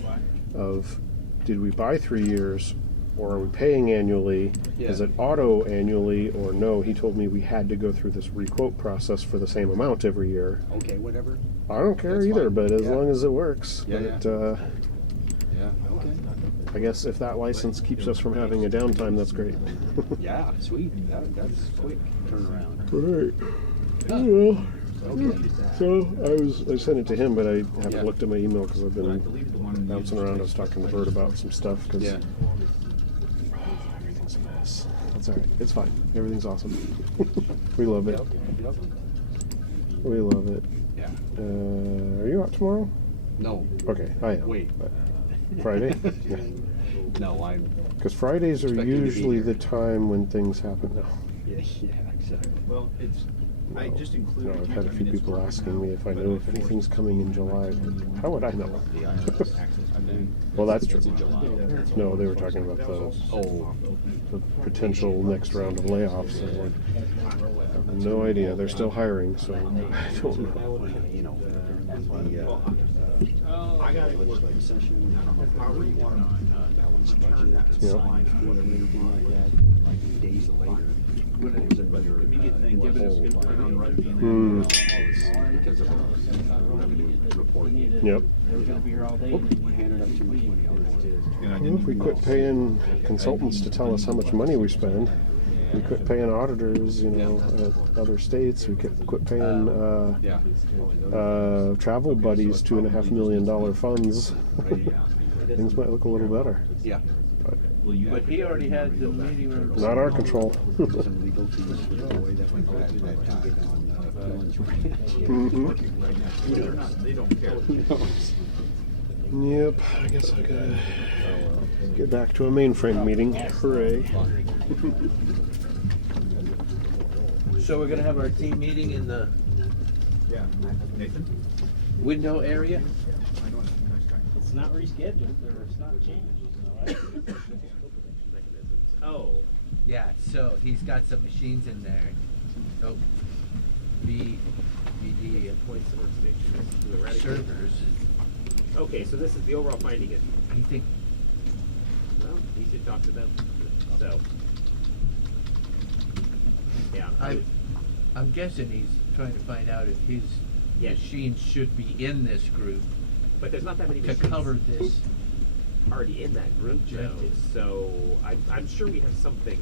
of did we buy 3 years or are we paying annually? Yeah. Is it auto annually or no? He told me we had to go through this requote process for the same amount every year. Okay, whatever. I don't care That's either, fine. but as Yeah. long as it works. Yeah, But Yeah, okay. I guess if that license keeps us from having a downtime, that's great. Yeah, sweet. That's quick turnaround. Right. Well, So I sent it to him, but I haven't looked at my email because I've been bouncing around. I was talking to Bert about some stuff because everything's a mess. That's all right. It's fine. Everything's awesome. We love it. We love it. Yeah. Are you out tomorrow? No. Okay, I am. Wait. But Friday? Yeah. No, I'm. Because Fridays are expecting to be usually here. the time when things happen now. Yeah, exactly. Well, I just No, included. I've had a few people asking me if I know if anything's coming in July. How would I know? Well, that's true. No, they were talking about the potential next round of layoffs. So I have no idea. They're still hiring, so I don't know. You know, I got it. legislative session, however you want to balance budget, Yep. sign for it, anything like that, like days later. Immediate thing, dividends get put on right being Because of revenue reporting. Yep. They were gonna be here all day. We handed up too much money out. Well, if we quit paying consultants to tell us how much money we spend, we quit paying auditors, at other states, we quit paying travel buddies $2.5 million funds. Things might look a little better. Yeah. But he already had the meeting room. Not our control. Some legal fees for the way that went back to that time on Dylan's ranch. They don't care. Yep, I guess I gotta get back to a mainframe meeting. Hooray. So we're gonna have our team meeting in the Nathan? window area? It's not rescheduled, or it's not changed, right? Oh. Yeah, so he's got some machines in there. Oh. VD Points of workstation to the right. servers. Okay, so this is the overall finding is, You think well, you should talk to them. So, yeah. I'm guessing he's trying to find out if his Yes. machines should be in this group But there's not that many to machines cover this. already in that group, though. Objective. So I'm sure we have something.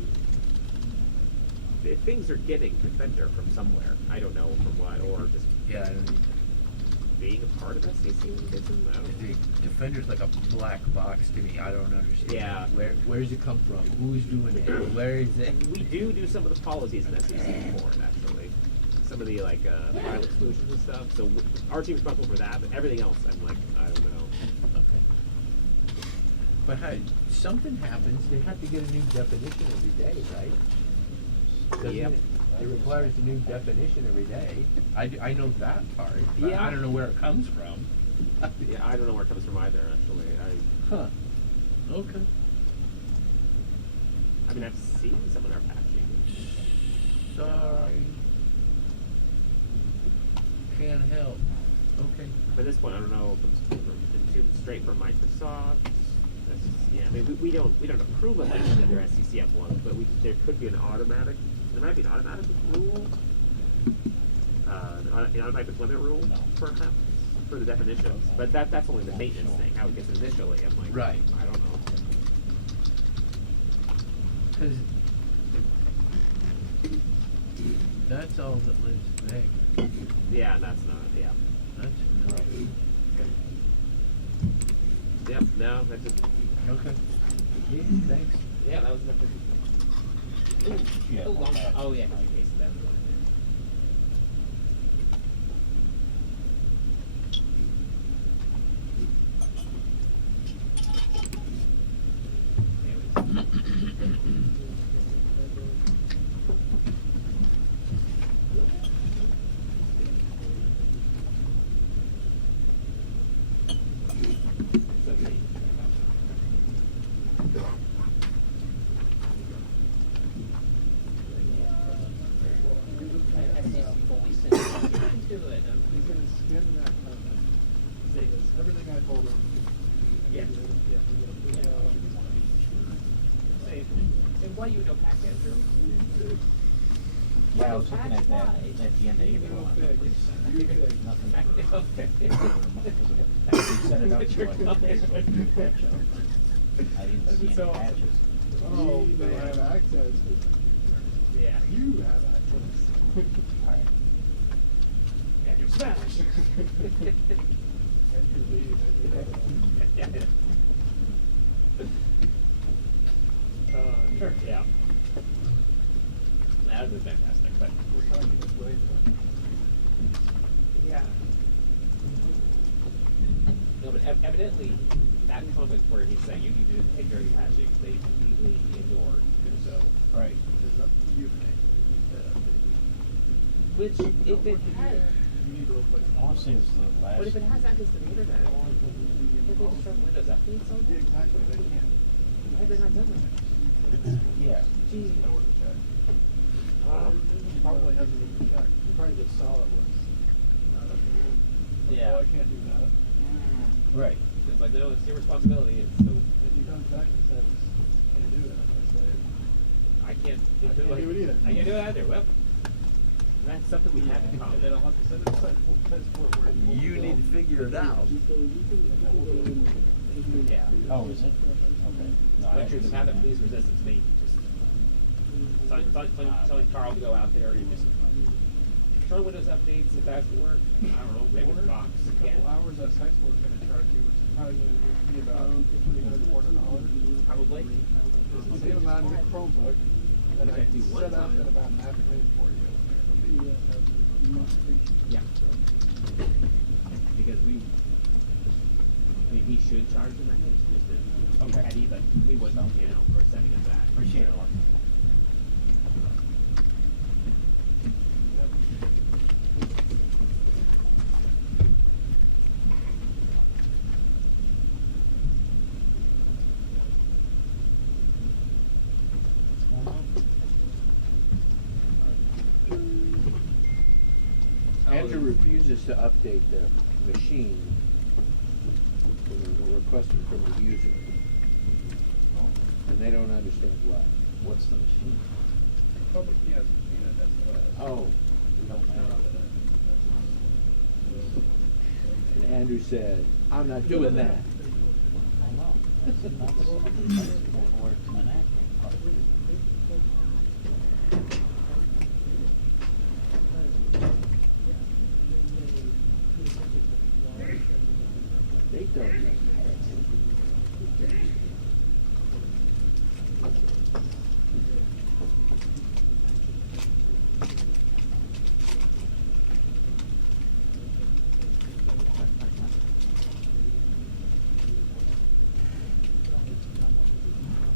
Things are getting Defender from somewhere. I don't know from what, or just Yeah, I don't know. being a part of SEC. I don't know. The Defender's like a black box to me. I don't understand. Yeah. Where does it come from? Who's doing it? Where is it? We do some of the policies in SEC for it, actually. Some of the file exclusions and stuff. So our team's responsible for that, but everything else, I'm like, I don't know. Okay. But something happens. They have to get a new definition every day, right? Doesn't Yep. It requires a new definition every day. I know that part, but Yeah. I don't know where it comes from. Yeah, I don't know where it comes from either, actually. Huh. Okay. I mean, I've seen some of their patching. Sorry. Can't help. Okay. At this point, I don't know if it's consumed straight from Microsoft. That's just, yeah, I mean, we don't approve of any of their SCCM ones, but there could be an automatic. There might be an automatic rule, an automatic deployment rule, perhaps, for the definitions. But that's only the maintenance thing. How it gets initially, I'm like, Right. I don't know. Because that's all that lives there. Yeah, that's not. Yeah. That's not. Yep. No, that's just. Okay. Yeah, thanks. Yeah, that was enough. Yeah. Oh yeah, because you pasted that. Everything I told him. Yeah. And why you don't pack that through? Yeah, I was looking at that at the end of April. Nothing. We set it up so I didn't see any patches. Oh, they have access. Yeah. You have access. Smash! Yeah. Sure, yeah. That would be fantastic, but. Yeah. No, but evidently, that comment where he's saying you need to take care of your hatching, they completely ignored, and so. Right. It's up to you. Which, if it had, You need to replace. All I'm saying is the last. but if it has access to the internet, if they just run Windows updates on Yeah, it, exactly, they can't. why have they not done that? Yeah. Gee. I would check. Probably hasn't even checked. You probably just saw it was. Yeah. Oh, I can't do that. Right. It's like, no, it's your responsibility, it's so, If he comes back and says, can't do it, I'm gonna say, I can't. I can't do it either. I can't do it either, well, that's something we have in common. then I'll have to send it to Site where You need to figure it out. Yeah. Oh, is it? Okay. No, I But true, haven't to have that seen police resistance, me, just telling Carl to go out there and just control Windows updates if that would work. I don't know, maybe the box. a Yeah. couple hours that Site Sport's gonna charge you, which is probably gonna be about $300-400. Probably. I'll give him out a new Chromebook that I Do one set up time. in about an afternoon for you. Yeah. Because I mean, he should charge him, I think, just to be petty, but we wouldn't, you know, for sending it back. Appreciate it. Andrew refuses to update the machine when we're requesting from the user. And they don't understand why. What's the machine? Public kiosk machine, that's Oh. We don't know. And Andrew said, I'm not doing that. I know. That's not the where it's an acting part. They don't.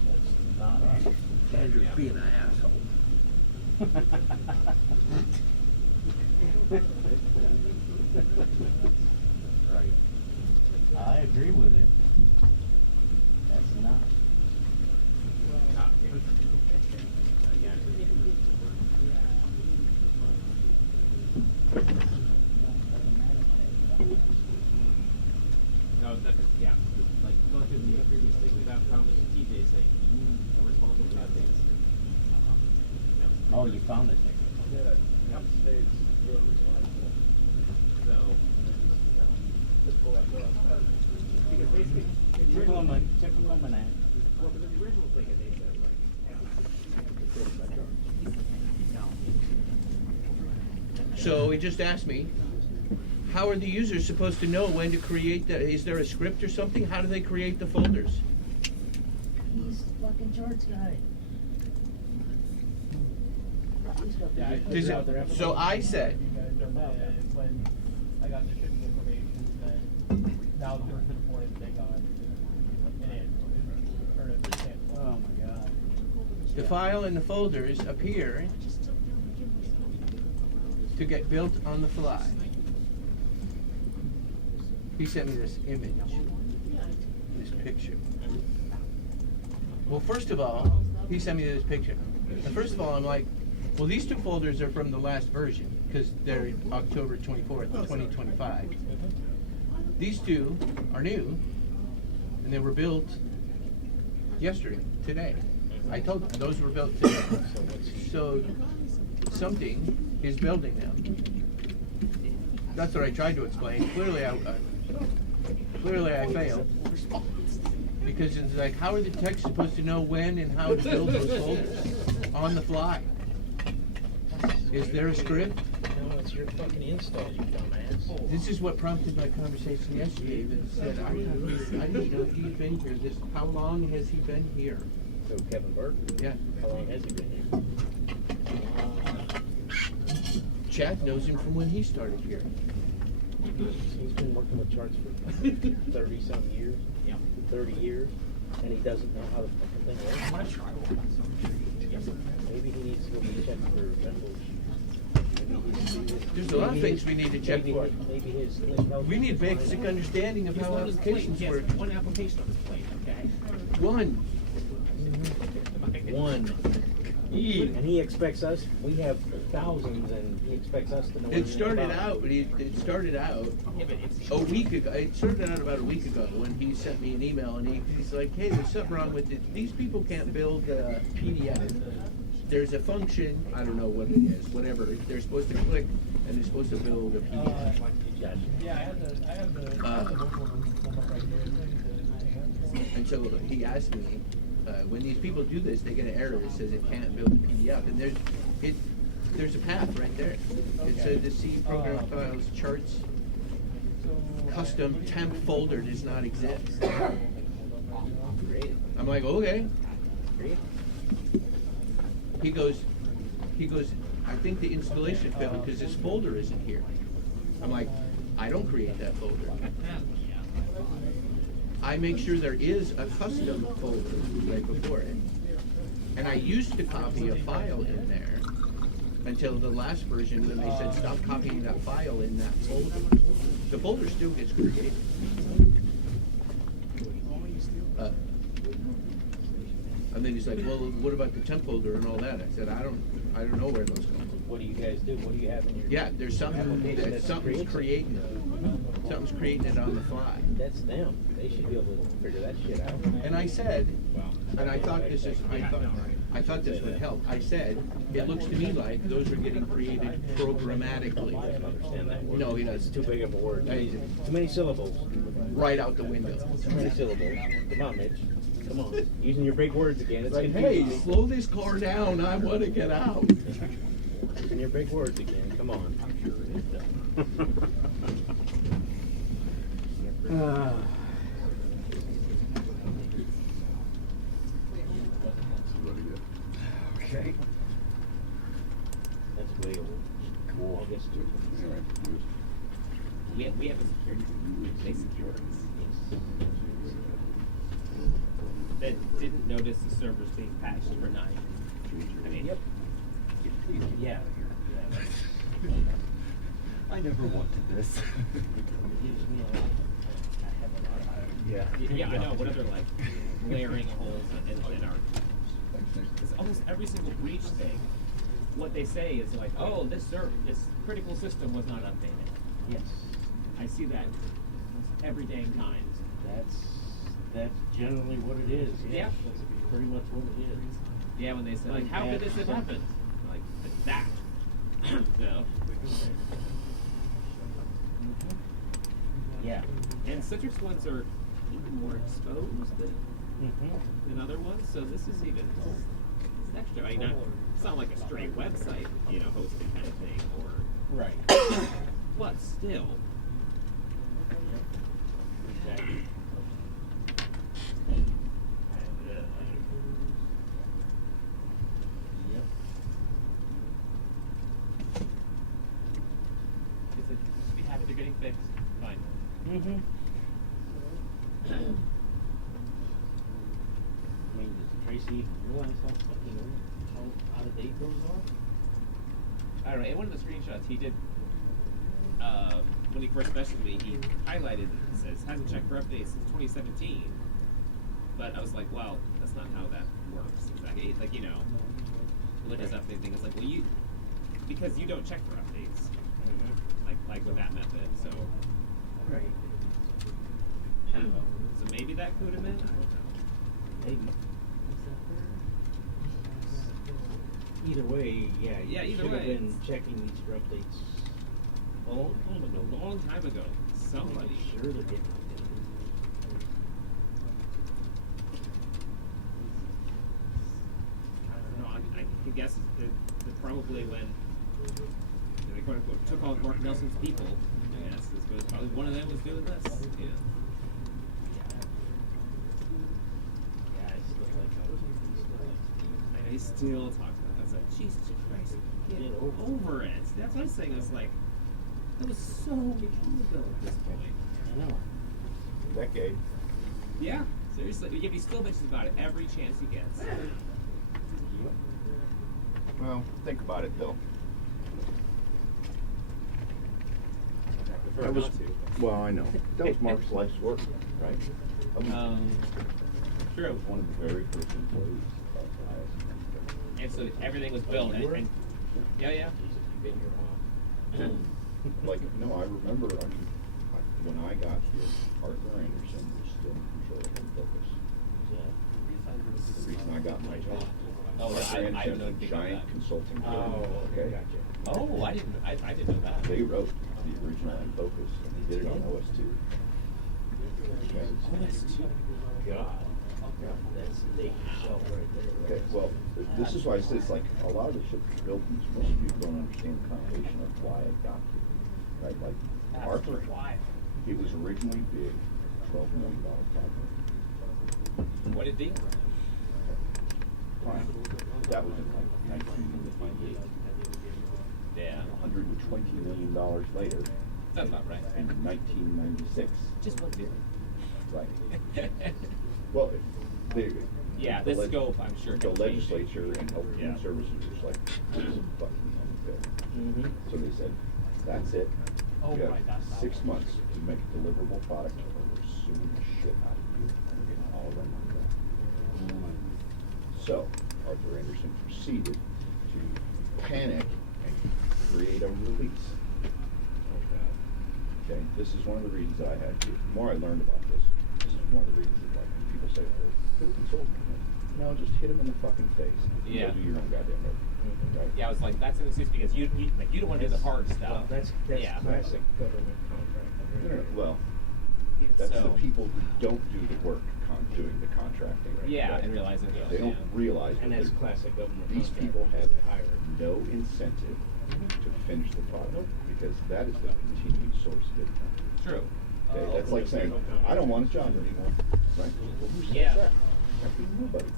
That's not us. Andrew's being an asshole. Right. I agree with him. That's not. No, that, yeah, like, going through the previous thing, we've had problems with TJ saying, I'm responsible for updates. Oh, you found it. Yeah, that states you're responsible. So, Just pull that up. because basically, Typical man. well, because the original thing, they said, like, So he just asked me, how are the users supposed to know when to create the, is there a script or something? How do they create the folders? He's the fucking charge guy. Does it, so I said, When I got the shipping information that now there's been a point they got and it Oh my god. the file and the folders appear to get built on the fly. He sent me this image, this picture. Well, first of all, he sent me this picture. And first of all, I'm like, well, these two folders are from the last version, because they're October 24th, 2025. These two are new, and they were built yesterday, today. I told them those were built today. So something is building them. That's what I tried to explain. Clearly I failed. Because it's like, how are the techs supposed to know when and how to build those folders on the fly? Is there a script? No, it's your fucking install, you dumbass. This is what prompted my conversation yesterday that said, I didn't know if he'd been here. How long has he been here? So Kevin Burke? Yeah. How long has he been here? Chad knows him from when he started here. He's been working with charts for 30-some years. Yeah. 30 years. And he doesn't know how the fucking thing works. I'm gonna try one. Maybe he needs to go be checked for vendors. There's a lot of things we need to check for. Maybe his We need basic understanding of how applications work. One application on his plate, okay? One. And he expects us, we have thousands, and he expects us to know It started out a week ago. It started out about a week ago when he sent me an email and he's like, hey, there's something wrong with it. These people can't build a PDF. There's a function, I don't know what it is, whatever. They're supposed to click and they're supposed to build a PDF. And so he asked me, when these people do this, they get an error that says it can't build a PDF. And there's a path right there. It said the C program files charts custom temp folder does not exist. I'm like, okay. He goes, I think the installation failed because this folder isn't here. I'm like, I don't create that folder. I make sure there is a custom folder right before it. And I used to copy a file in there until the last version when they said stop copying that file in that folder. The folder still gets created. And then he's like, well, what about the temp folder and all that? I said, I don't know where those go. What do you guys do? What do you have in your... Yeah, there's something, something's creating it on the fly. That's them. They should be able to figure that shit out. And I said, and I thought this would help. I said, it looks to me like those are getting created programmatically. I don't understand that word. No, he It's doesn't. too big of a word. Too many syllables. Right out the window. Too many syllables. Come on, Mitch. Come on. Using your big words again. It's Like, hey, confusing. slow this car down. I want to get out. Using your big words again. Come on. Okay. That's way old. Cool. I guess We have a security. They secure us. That didn't notice the servers being patched for 9. I mean, yep. Yeah. I never wanted this. Yeah, I know. What other like glaring holes in our? Because almost every single breach thing, what they say is like, oh, this critical system was not updated. Yes. I see that every dang time. That's generally what it is. Yeah. That's pretty much what it is. Yeah, when they say like, how could this have happened? Like that. No. Yeah. And Citrix ones are even more exposed than other ones, so this is even it's extra. I mean, it's not like a straight website, hosting kind of thing, or right. But still. Exactly. Just be happy they're getting fixed. Fine. I mean, does Tracy realize how fucking how out of date those are? I don't know. In one of the screenshots he did, when he first messaged me, he highlighted it. It says hasn't checked for updates since 2017. But I was like, well, that's not how that works exactly. Like, with his update thing, it's like, well, because you don't check for updates, like with that method. So, right. So maybe that could have been. I don't know. Maybe. Either way, yeah. Yeah, either should have way, been checking these for updates a long time ago. A long time ago. Somebody. Sure they're getting updated. I don't know. I guess that probably when quote unquote took all of Mark Nelson's people. I guess this was probably one of them was doing this. Yeah. I still talk about that. It's like, Jesus Christ, get over it. That's what I'm saying. It's like, that was so long ago at this point. I know. Decade. Yeah, seriously. Yeah, he still bitches about it every chance he gets. Well, think about it though. That was, well, I know. That was Mark's life's work, right? True. One of the very first employees. And so everything was built. And yeah. Like, no, I remember, I mean, when I got here, Arthur Anderson was still in control of Home Focus. The reason I got my job. Oh, yeah, Arthur I Anderson know was a giant consulting firm. Oh, Okay. gotcha. Oh, I didn't know that. They wrote the original Home Focus, and they did it on OS2. Okay. OS2? God. That's the shelf right there. Okay, well, this is why I say it's like a lot of the shit that's built, most people don't understand the connotation of why it got here. Right? Like, Arthur, it was originally big, $12 million project. What did he? Fine. That was in like 1998. Yeah. $120 million later. That's not right. In 1996. Just one year. Right. Well, they, yeah, the scope, I'm sure. The legislature and Health and Human Services was like, this is fucking unfair. Mm-hmm. So they said, that's it. Oh, you have right, that's 6 months to make a deliverable product, or we're suing the shit out of you and getting all of our money back. So Arthur Anderson proceeded to panic and create a release. Okay, this is one of the reasons that I had to. The more I learned about this is one of the reasons that like people say, "Oh, who consulted me?" No, just hit him in the fucking face. Yeah. Go do your own goddamn work. Right? Yeah, I was like, that's an excuse because you don't want to do the hard stuff. That's yeah. classic government contract. No, well, that's so, the people who don't do the work doing the contracting. Yeah, right? and realizing they don't realize. And that's classic government. These people have no incentive to finish the product because that is the continued source of income. True. Okay, that's like saying, I don't want a job anymore, right? Well, who says that? That means nobody,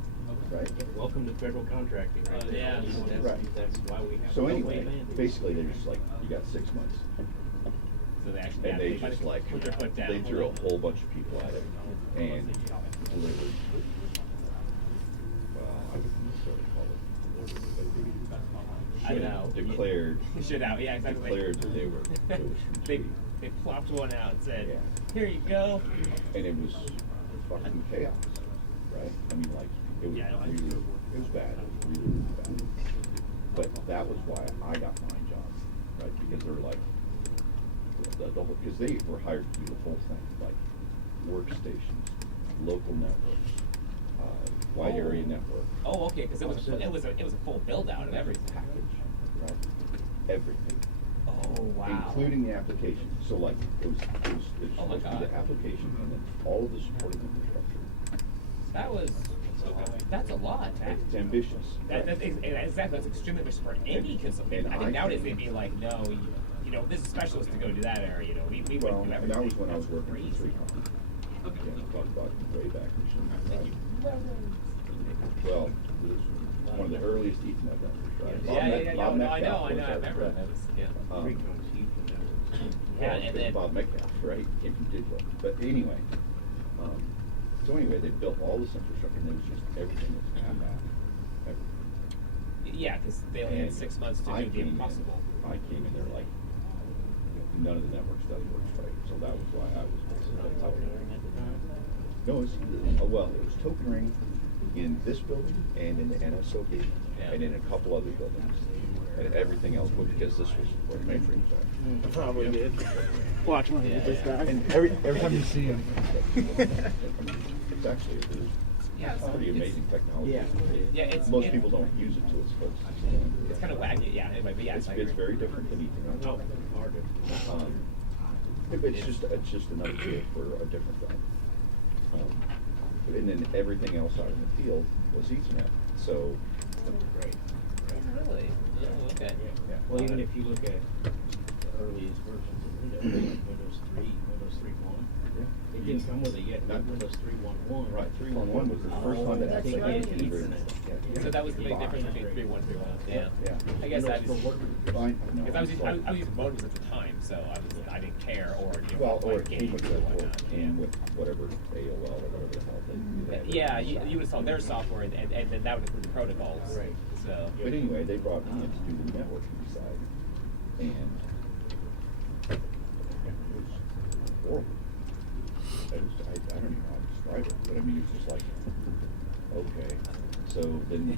right? Welcome to federal contracting, right? Yeah. That's why we have. So anyway, basically they're just like, you got 6 months. So they actually And they just like, put their foot down. they threw a whole bunch of people at it and delivered, well, I wouldn't necessarily call it delivered, I know. declared, Shit out, yeah, exactly. declared that they were, they plopped one out and said, yeah. here you go. And it was fucking chaos, right? I mean, like, it was really, it was bad, really, really bad. But that was why I got my job, right? Because they were like, the whole, because they were hired to do the whole thing, like workstations, local networks, wide area network. Oh, okay, because it was a full build out of everything. Package, right? Everything. Oh wow. Including the application. So like it was supposed to be the application and then all of the supporting infrastructure. That's a lot. It's ambitious. Exactly. That's extremely ambitious for any consultant. I think nowadays they'd be like, no, you know, this is specialist to go do that area. You know, we wouldn't do everything. And that was when I was working for 3Com. Okay. Yeah, talk about way back machine. Well, it was one of the earliest Ethernet vendors, right? I know. I remember that. Yeah, and then Bob Metcalf, right? Came from Digital. But anyway, they built all this infrastructure, and it was just everything was half-assed. Everything. Yeah, because they only had 6 months to do the impossible. I came in there like none of the network stuff works right, so that was why I was basically token ring at the time. No, it was token ring in this building and in the NSOB and in a couple other buildings. And everything else, because this was where the mainframes are. I probably did. Watch when I get this guy. And every time you see him, it's actually a pretty amazing technology. Yeah, most people don't use it to its fullest extent. It's kind of wacky, yeah. Anyway, but yeah, it's very different than Ethernet. It's just another tool for a different thing. And then everything else out in the field was Ethernet. So great. Really? Yeah, okay. Yeah. Well, even if you look at earliest versions of Windows, like Windows 3, Windows 3.1. It didn't come with it yet, not Windows 3.11. Right, 3.11 was the first one that actually had Ethernet. So that was the big difference between 3.1 and 3.1. Yeah. Yeah. I guess I was. Fine. Because I was using modems at the time, so I didn't care or Well, or like it came games with, or or whatnot. came with whatever AOL or whatever the hell they had. Yeah, you would install their software, and then that would include the protocols. Right. So. But anyway, they brought me in to do the networking side, and it was horrible. It was, I don't even know how to describe it, but I mean, it's just like, okay. So then,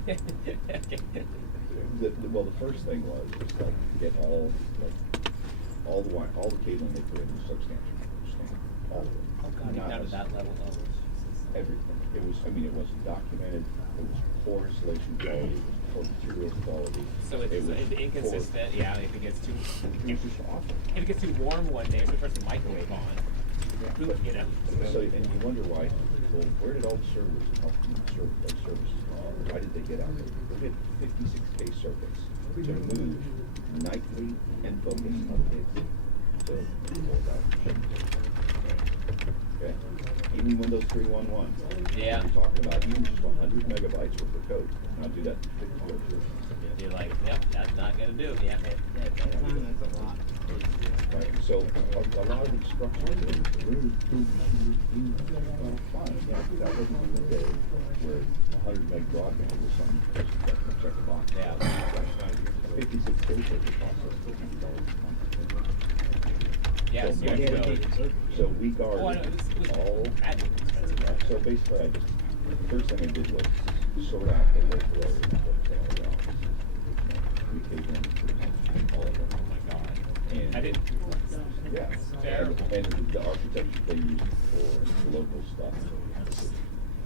well, the first thing was just like get all the cabling they put in was substantial, all of it. Oh God, even down to that level though. Everything. It was. I mean, it wasn't documented. It was poor installation quality. It was poor material quality. So it's inconsistent. Yeah, if it gets too. It was just awful. If it gets too warm one day, so turns the microwave on. Yeah. You know. So and you wonder why. Well, where did all the servers come from? Services. Why did they get out there? They had 56K circuits to move nightly and focus updates. So 4,000. Okay. Even Windows 3.11. Yeah. You're talking about even just 100 megabytes worth of code. Now do that. You're like, yep, that's not gonna do. Yeah. That's a lot. Right. So a lot of these structures are really fine. That wasn't the day where 100 meg broadband was something check the box. Yeah. 56K circuit costs us $50 a month. Yeah, so we guard Oh, I know, it was all. expensive. So basically, the first thing I did was sort out the local area networks. We paid them all of them. Oh my God. And I didn't. yeah. Terrible. And the architecture they used for local stuff is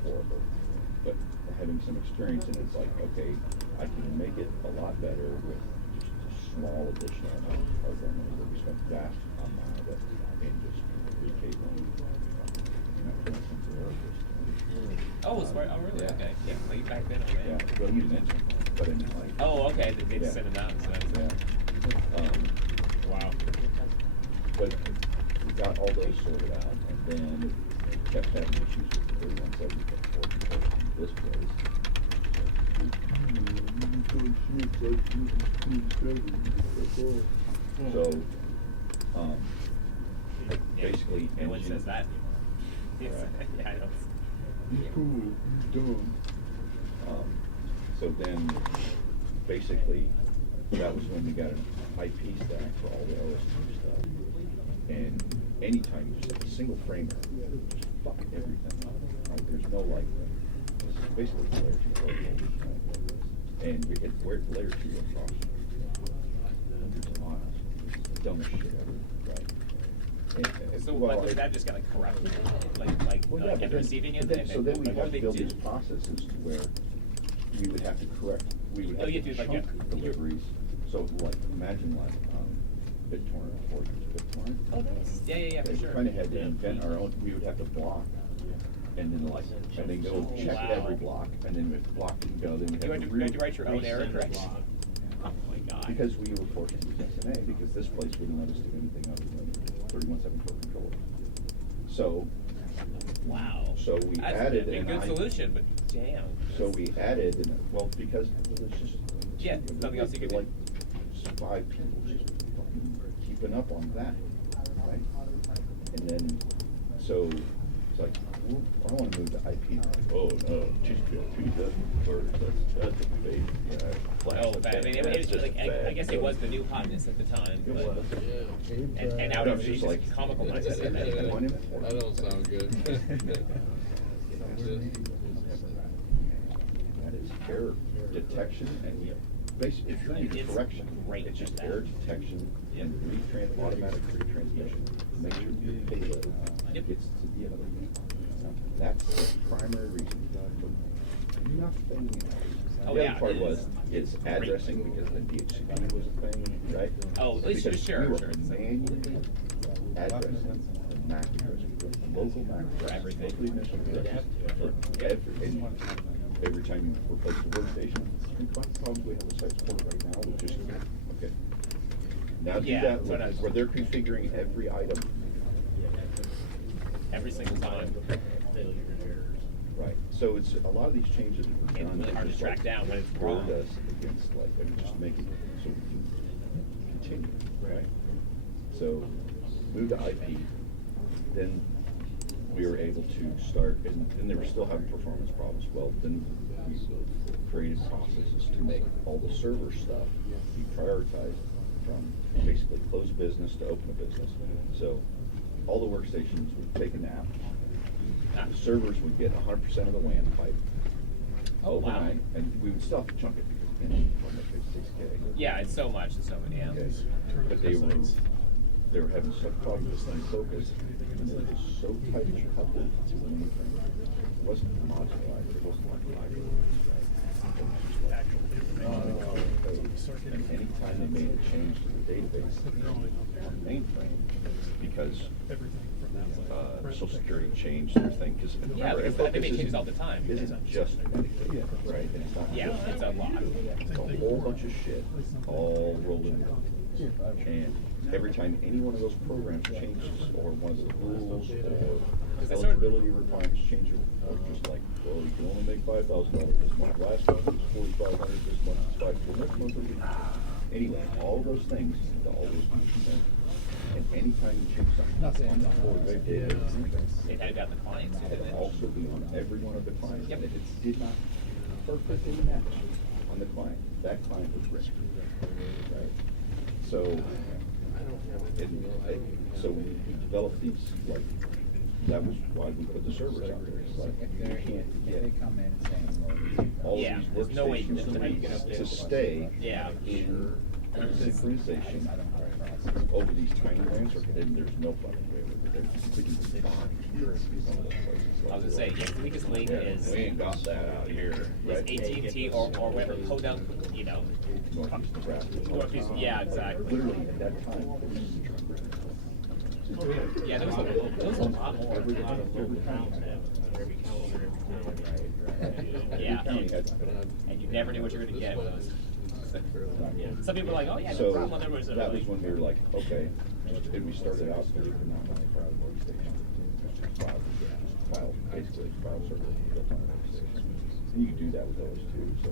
horrible. But having some experience in it, it's like, okay, I can make it a lot better with just a small additional amount of programming that we spent vast amount of it and just recabling. Oh, it's right. Oh, really? Yeah. Okay. Yeah. Like back then already. Yeah. Well, you didn't mention it, but I mean, like. Oh, okay. They just Yeah. sent them out. So that's Yeah. wow. But we got all those sorted out, and then kept having issues with the 3174 in this place. So, basically, No one says that. Right. Yeah, I know. So then, basically, that was when we got an IP stack for all the OS2 stuff. And anytime you set a single frame, just fuck everything up. Right? There's no like, this is basically layer 2 protocol. And you hit layer 2 across hundreds of miles. It's the dumbest shit ever, right? And, So well, like, was that just gonna corrupt well, yeah, but then, receiving it? but then, so then we what have do to they build do? these processes to where we would have to correct, we would Oh, have you to have to, like, chunk yeah, deliveries. So like, imagine like BitTorrent before it was BitTorrent. Oh, nice. Yeah, for sure. We kind of had to invent our own, we would have to block. And then like, and then go check Wow. every block, and then if the block didn't go, then we You had had to you had to write your own error correction. Oh my God. because we were forced to use SMA, because this place wouldn't let us do anything other than 3174 controller. So. Wow. So we That's added a an good I- solution, but damn. So we added, well, because there's just. Yeah, nothing else you could do. Like, 5 people just fucking keeping up on that, right? And then, so, it's like, well, I want to move to IP. Oh, no, TCP/IP doesn't work, that's a fake, flash. Oh, bad. I mean, it was like, I guess it was the new hotness at the time. It but, was. And now But it's it's just just like comical not to say that that. don't sound good. That is error detection and basically it's not even correction. It's just error detection and automatic retransmission. Make sure your page gets to the other. That's the primary reason for nothing else. Oh, The yeah, other part it was is. it's addressing because the DHCP was a thing, right? Oh, Because sure. we were manually addressing the MAC address, local MAC address, everything. locally initial address for every time you replace the workstation. We probably have a site support right now, which is okay. Now do Yeah, that that's what I was- where they're configuring every item. Every single time. Right. So it's a lot of these changes that we've It's done. really hard to just, track like, down when it's throw wrong. us against like and just make it so we can continue. Right. So move to IP, then we were able to start, and then they were still having performance problems. Well, then we created processes to make all the server stuff be prioritized from basically close business to open a business. So all the workstations would take a nap. The servers would get 100% of the WAN pipe overnight, and we would still have to chunk it because it's 6K. Yeah, it's so much. It's so many. Yeah. Okay. But they were having such problems with focus, and it was so tightly coupled to the mainframe. It wasn't modularized. It wasn't like library. And anytime they made a change to the database on the mainframe, because Social Security changed their thing, because Yeah, because they make changes all the time. Isn't just Medicaid, right? And it's not Yeah, just it's a lot. It's a whole bunch of shit all rolled into one. And every time any one of those programs changes, or one of the rules or eligibility requirements change, or just like, well, you can only make $5,000 this month. Last month it was $4,500. This month it's $5,000. Next month it'll be. Anyway, all those things to always be present. And anytime you change something on the board, it It had to be on the clients. had to also be on every one of the clients. Yep. And if it did not perfectly match on the client, that client was ripped. Right? So, so we developed these, like, that was why we put the servers out there. It's like, you can't get all Yeah, of these there's no way workstations to stay Yeah. in synchronization over these tiny WAN circuits, and there's no fucking way with it. They couldn't even bond some of those places. I was gonna say, yeah, the weakest link is. We ain't got that out here. Is Right? AT&T or whatever Podunk, you know. Northeast Nebraska. Northeast, yeah, exactly. Literally at that time, it was Yeah, there was a lot more. Yeah, and you never knew what you were gonna get. Some people are like, oh yeah, so no problem. There was that was when we were like, okay, and we started out believe it or not, like file workstation, basically file server built on a workstation. And you can do that with those too. So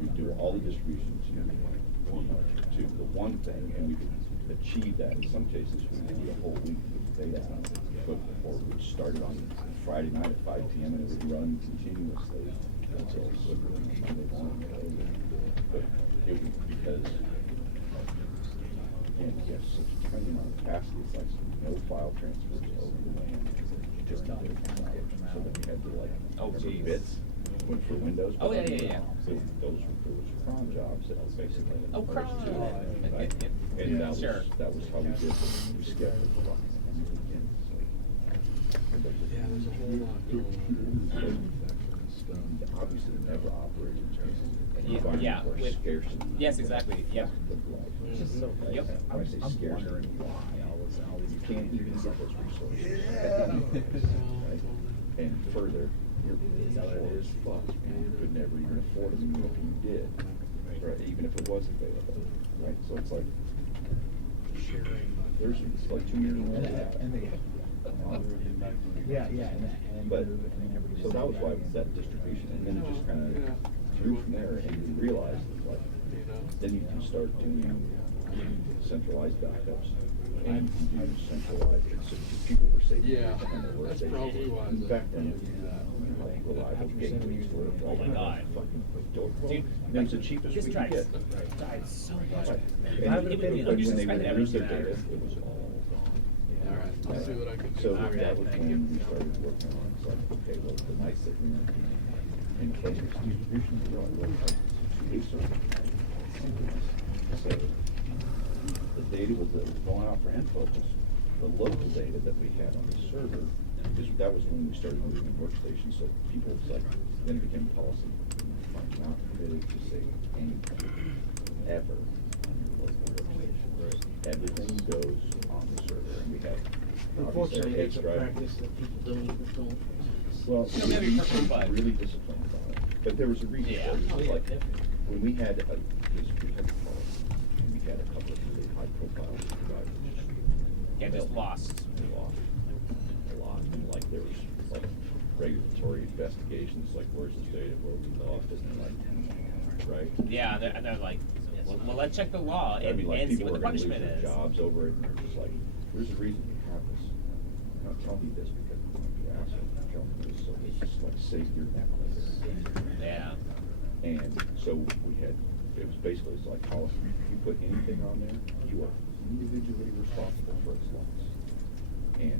you do all the distributions to the one thing, and we could achieve that. In some cases, we would do a whole week with data out, but before we would start it on Friday night at 5 p.m. and it would run continuously until Monday morning. But it was because, again, you have such a tiny amount of capacity, it's like no file transfers over the WAN. Just not so that we had to like, bits went for Windows. Oh, yeah. So those were cron jobs that was basically. Oh, cron. Right? And that was how we did it. We scheduled the clock. Yeah, there's a whole lot going on. Obviously, it never operated. Yeah, with scarcity. Yes, exactly. Yep. Yep. I would say scarcity. You can't even get those resources. Right? And further, you're poor as fuck. You could never even afford it, even if you did. Right? Even if it was available. Right? So it's like there's like 2 years ago. Yeah. But so that was why it was that distribution, and then it just kind of grew from there, and you realize like then you can start doing centralized backups, and you can do centralized. So people were saving on their workstations. In fact, then like reliable gateways were Oh my God. fucking door. Dude, And it's the cheapest this we could drives get. so much. Right. I have an opinion. But You when they suspect would that lose their everything data, matters. it was all gone. I'll see what I can do. So Okay, that was thank when you. we started working on it. It's like, okay, well, the nice that we were in case distribution, we really had two servers. So the data was going out for info. The local data that we had on the server, that was when we started moving workstations. So people was like, then it became policy. You're not permitted to save anything ever on your local workstation. Everything goes on the server, and we have. Unfortunately, it's a practice that people don't even do. Well, No, maybe we perfect, but- really disciplined about it. But there was a reason. Yeah. For it. It was like when we had a policy, we had a couple of really high profile guys that just Yeah, just lost. lost a lot. And like there was like regulatory investigations, like where's this data, where we lost it, and like, right? Yeah, and they're like, well, let's check the law I and, mean, like and see people what the are gonna lose punishment their is. jobs over it, and they're just like, there's a reason we have this. I'm not telling you this because you asshole telling me this, so it's just like save your neck later. Yeah. And so we had, it was basically, it's like, if you put anything on there, you are individually responsible for its loss. And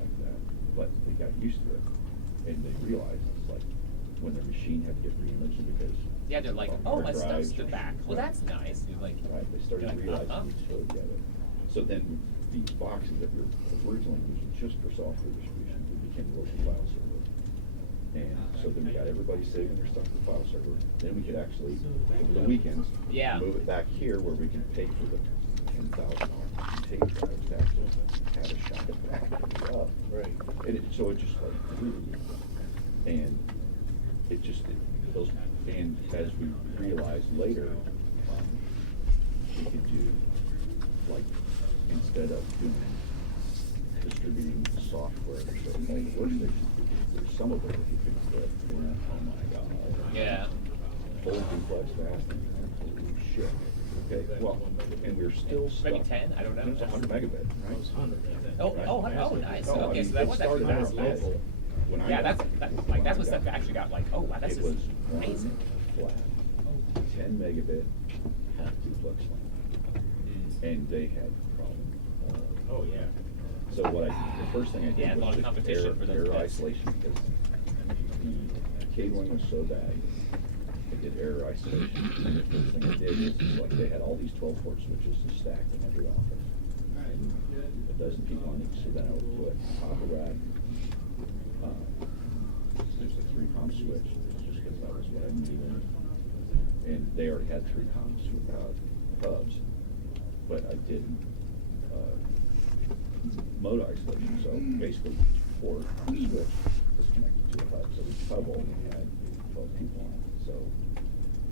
like that, but they got used to it, and they realized it's like when their machine had to get reimaged because Yeah, they're like, oh, my stuff's the back. Well, that's nice. You're like, right, they started you're like, realizing it's really together. So then these boxes that were originally used just for software distribution, we became a local file server. And so then we got everybody saving their stuff to the file server. Then we could actually, over the weekends, Yeah. move it back here where we can pay for the $10,000 tape drives to actually have a shot at back up. Right. And so it just like really, and it just, those, and as we realized later, we could do, like, instead of doing distributing software, so all the workstations, there's some of it that you could put, oh my god. Yeah. Whole duplex fast, holy shit. Okay, well, and we're still stuck. Maybe 10? I don't know. It's 100 megabit, right? Oh, Right? oh, nice. No, I Okay, mean, so that it was actually started nice. out local. When I Yeah, got- that's what stuff that actually got like, oh, wow, that's It just was amazing. flat, 10 megabit, half duplex line. And they had problems. Oh, yeah. So what the first thing I did Yeah, a lot was of just competition for those error bits. isolation because the cabling was so bad. I did error isolation. And the first thing I did was like they had all these 12-port switches stacked in every office. And a dozen people on each, so then I would put top of rack. There's a 3-com switch, just because that was what I needed. And they already had 3-coms hubs, but I didn't mode isolation. So basically, each port switch was connected to a hub. So each hub only had 12 people on it. So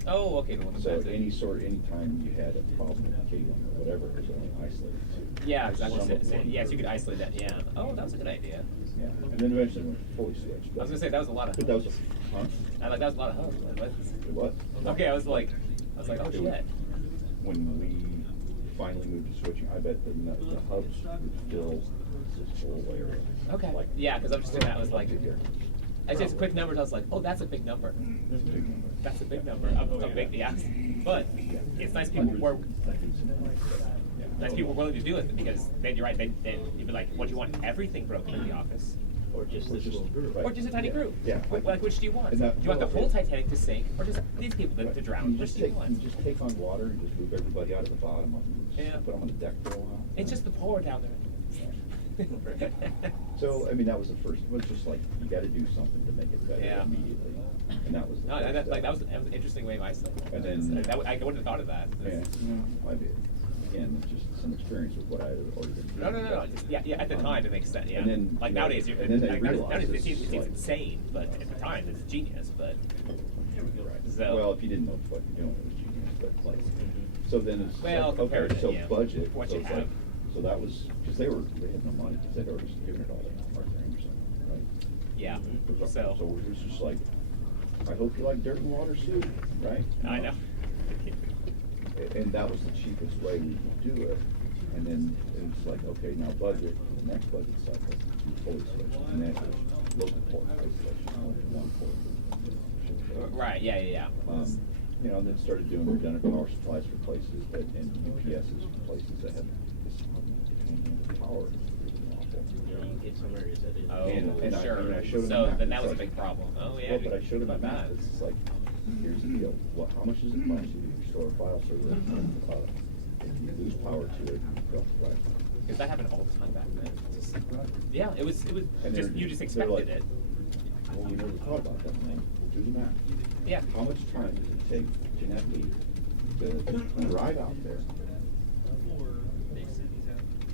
Oh, okay. The one so that's anytime you had a problem with the cabling or whatever, it was only isolated to. Yeah, exactly. some of So, one yeah, so you could port. isolate that. Yeah. Oh, that was a good idea. Yeah, and then eventually it went fully switched. I was gonna say that was a lot of. But that was huh? I like that was a lot of hubs. It was. Okay, I was like, oh It was- shit. When we finally moved to switching, I bet the hubs would fill this whole area. Okay. Like, Yeah, because I'm just doing that. I was like, here. I just quick numbers. I was like, oh, that's a big number. That's a big number. That's a big number. A big, yeah. But it's nice people were. Nice people were willing to do it because then you're right. Then you'd be like, what do you want? Everything broken in the office, Or just this little group. or just a tiny group? Yeah. Like which do you want? And that- Do you want the well, whole it- Titanic to sink, or just these people to drown? You Which just do you take want? on water and just move everybody out of the bottom. Yeah. Put them on the deck for a while. It's just the pour down there. So I mean that was the first. It was just like you got to do something to make it better Yeah. immediately, and that was. The No, first and that, like, step. that was an interesting way of isolating. And then- I wouldn't have thought of that. Yeah, I did. Again, it's just some experience with what I had already been doing. No. Just, yeah. At the time, it makes sense. Yeah. And then, like you know, nowadays, and then they like, realized nowadays this it is seems like- insane, but at the time, it's genius. But so Well, if you didn't know what you're doing, it was genius. But like, so then it's Well, like, compared okay, to, so yeah, budget. what so you it's have. like, so that was because they had no money because they'd already given it all to Arthur Anderson, right? yeah. So it was just like, I hope you like dirt and water soup, right? I know. And that was the cheapest way we could do it. And then it was like, okay, now budget, the next budget cycle, we fully switched. And then it was local port isolation, only one port. Right. Yeah. You know, and then started doing redundant power supplies for places that, and UPSs for places that had this power. You get some areas that is. Oh, And sure. I showed them So that. then that It's was a like- big problem. Oh yeah. Well, but I showed them about the map. that. It's like, here's the deal. How much does it cost you to restore a file server? If you lose power to it, you drop the price. Because that happened all the time back then. Just, yeah, it was And just they're- you just they're expected like, it. Well, we never thought about that, man. Do the math. Yeah. How much time does it take Jeanette Lee to drive out there,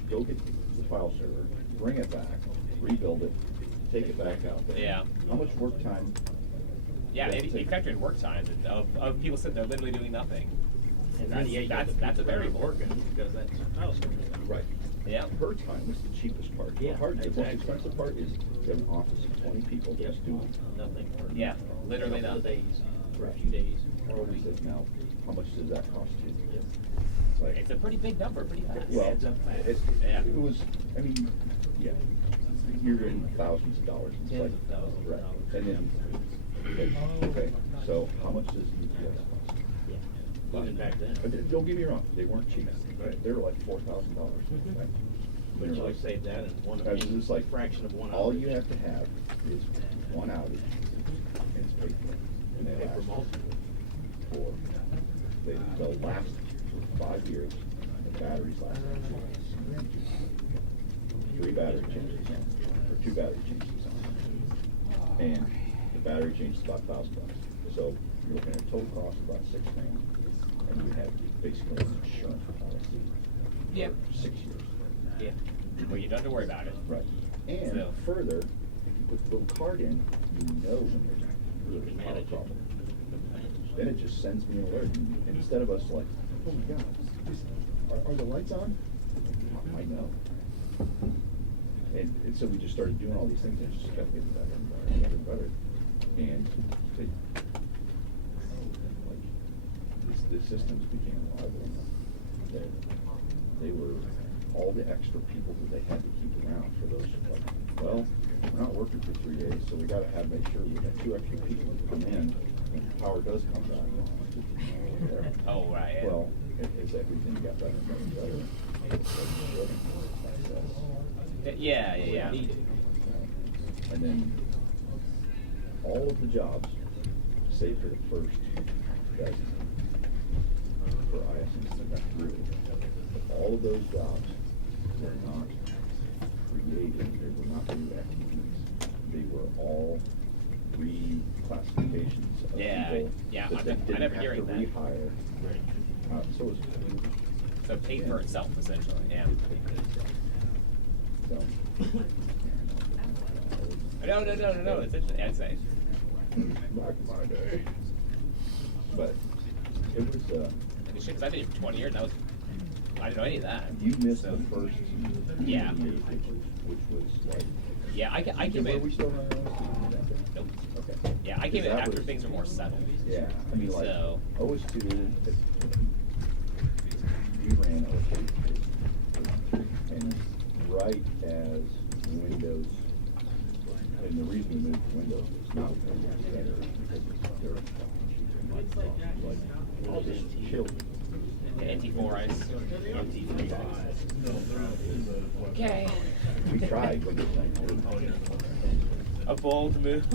go get the file server, bring it back, rebuild it, take it back out there? Yeah. How much work time? Yeah, does it take? factored in work time of people sitting there literally doing nothing. That's a variable. Because that's house. Right. Yeah. Her time was the cheapest part. Yeah, The most exactly. expensive part is you have an office of 20 people just doing Nothing for Yeah, literally a couple of nothing. days, or a few days, or a He week. says, now, how much does that cost you? Yep. It's like, It's a pretty big number, pretty fast. well, adds up fast. it was, I mean, yeah, you're in thousands of dollars. It's Tens like, of thousands of right. dollars. And then, okay, so how much does UPS cost? Yeah. Even back then. Don't get me wrong, they weren't cheap. Right? They were like $4,000. Right? But They're you like- save that in one, I was just like, fraction of one all outage. you have to have is one outage, and it's paid for. And they Pay for last multiple. for, they'll last for 5 years, the batteries last 3 battery changes on, or 2 battery changes on. And the battery change is about $1,000. So you're looking at a total cost of about $6,000, and you have basically an insurance policy Yeah. for 6 years. Yeah. Well, you don't have to worry about it. Right. And So- further, if you put the little card in, you know when there's a power problem. Then it just sends me an alert. And instead of us like, oh my God, are the lights on? I know. And so we just started doing all these things, and it just kept getting better and better and better and better. And it, like, the systems became reliable enough that they were all the extra people that they had to keep around for those, like, well, we're not working for 3 days, so we gotta make sure we have 2 extra people to come in when the power does come back. Oh, right. Yeah. Well, as everything got better and better and better, Yeah. and then all of the jobs, save for the first dozen for ISMC, that's really, all of those jobs were not created, they were not new activities. They were all reclassifications of people Yeah, that they I'm didn't never have hearing to that. rehire. So it was. So it paid for itself, essentially. Yeah. So. No. It's interesting. I'd say. Back in my day. But it was, Shit, because I've been here for 20 years. I didn't know any of that. you missed the first Yeah. year, which was like. Yeah, I came Were in. we still running OS2? Nope. Okay. Yeah, I came in That after was- things were more settled. Yeah, I mean, like, So- OS2, we ran OS2, and right as Windows, and the reason we moved to Windows was not because it's better, because it's dirt. Like, all this killed. NT4 ice. Okay. We tried Windows 98. A bold move.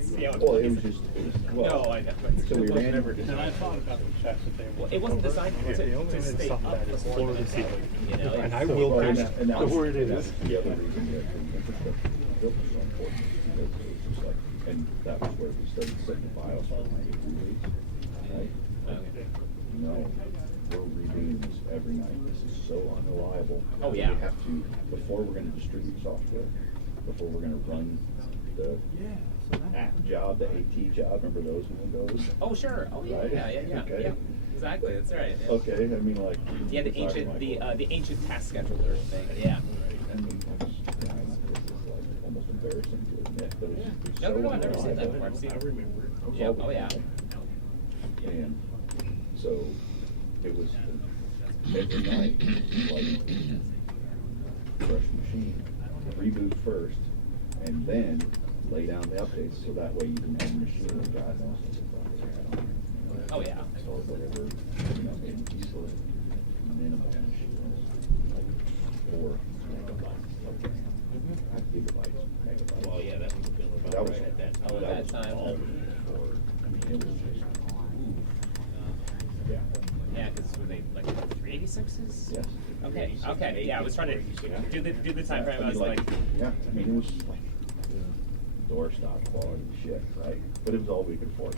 See how Well, it was just, well. No, I know. So we ran. And I thought about the checks that they were. Well, it wasn't designed to stay up for more than a second. You know, And it's- I will Well, push and that was, the word that is. was the other reason that the infrastructure was built was so important. Because it was just like, and that was where we started setting the BIOS for 93 weeks, right? No, we're redoing this every night. This is so unreliable. Oh, yeah. We have to, before we're gonna distribute software, before we're gonna run the app job, the AT job, remember those in Windows? Oh, sure. Oh, yeah, Right? yeah. Okay. Exactly. That's right. Yeah. Okay, I mean, like. Yeah, the we're talking ancient, like, the ancient task scheduler thing. Yeah. And it was, yeah, it's like almost embarrassing to admit, but it's just No, so I've never seen that unreliable. before. I've seen it. I remember. Yeah. Oh, yeah. And so it was every night, like fresh machine, reboot first, and then lay down the updates, so that way you can have a machine that drives on. Oh, yeah. So whatever, maybe easily minimal machines, like 4 megabytes, not gigabytes, megabytes. Well, yeah, that was feeling That about was, right at that time. Oh, at that was time. all before, I mean, it was just, yeah. Yeah, because were they like 386s? Yes. Okay. Okay. Yeah, I was trying to do the time frame. I was like, yeah, I mean, it was like doorstop quality shit, right? But it was all we could afford.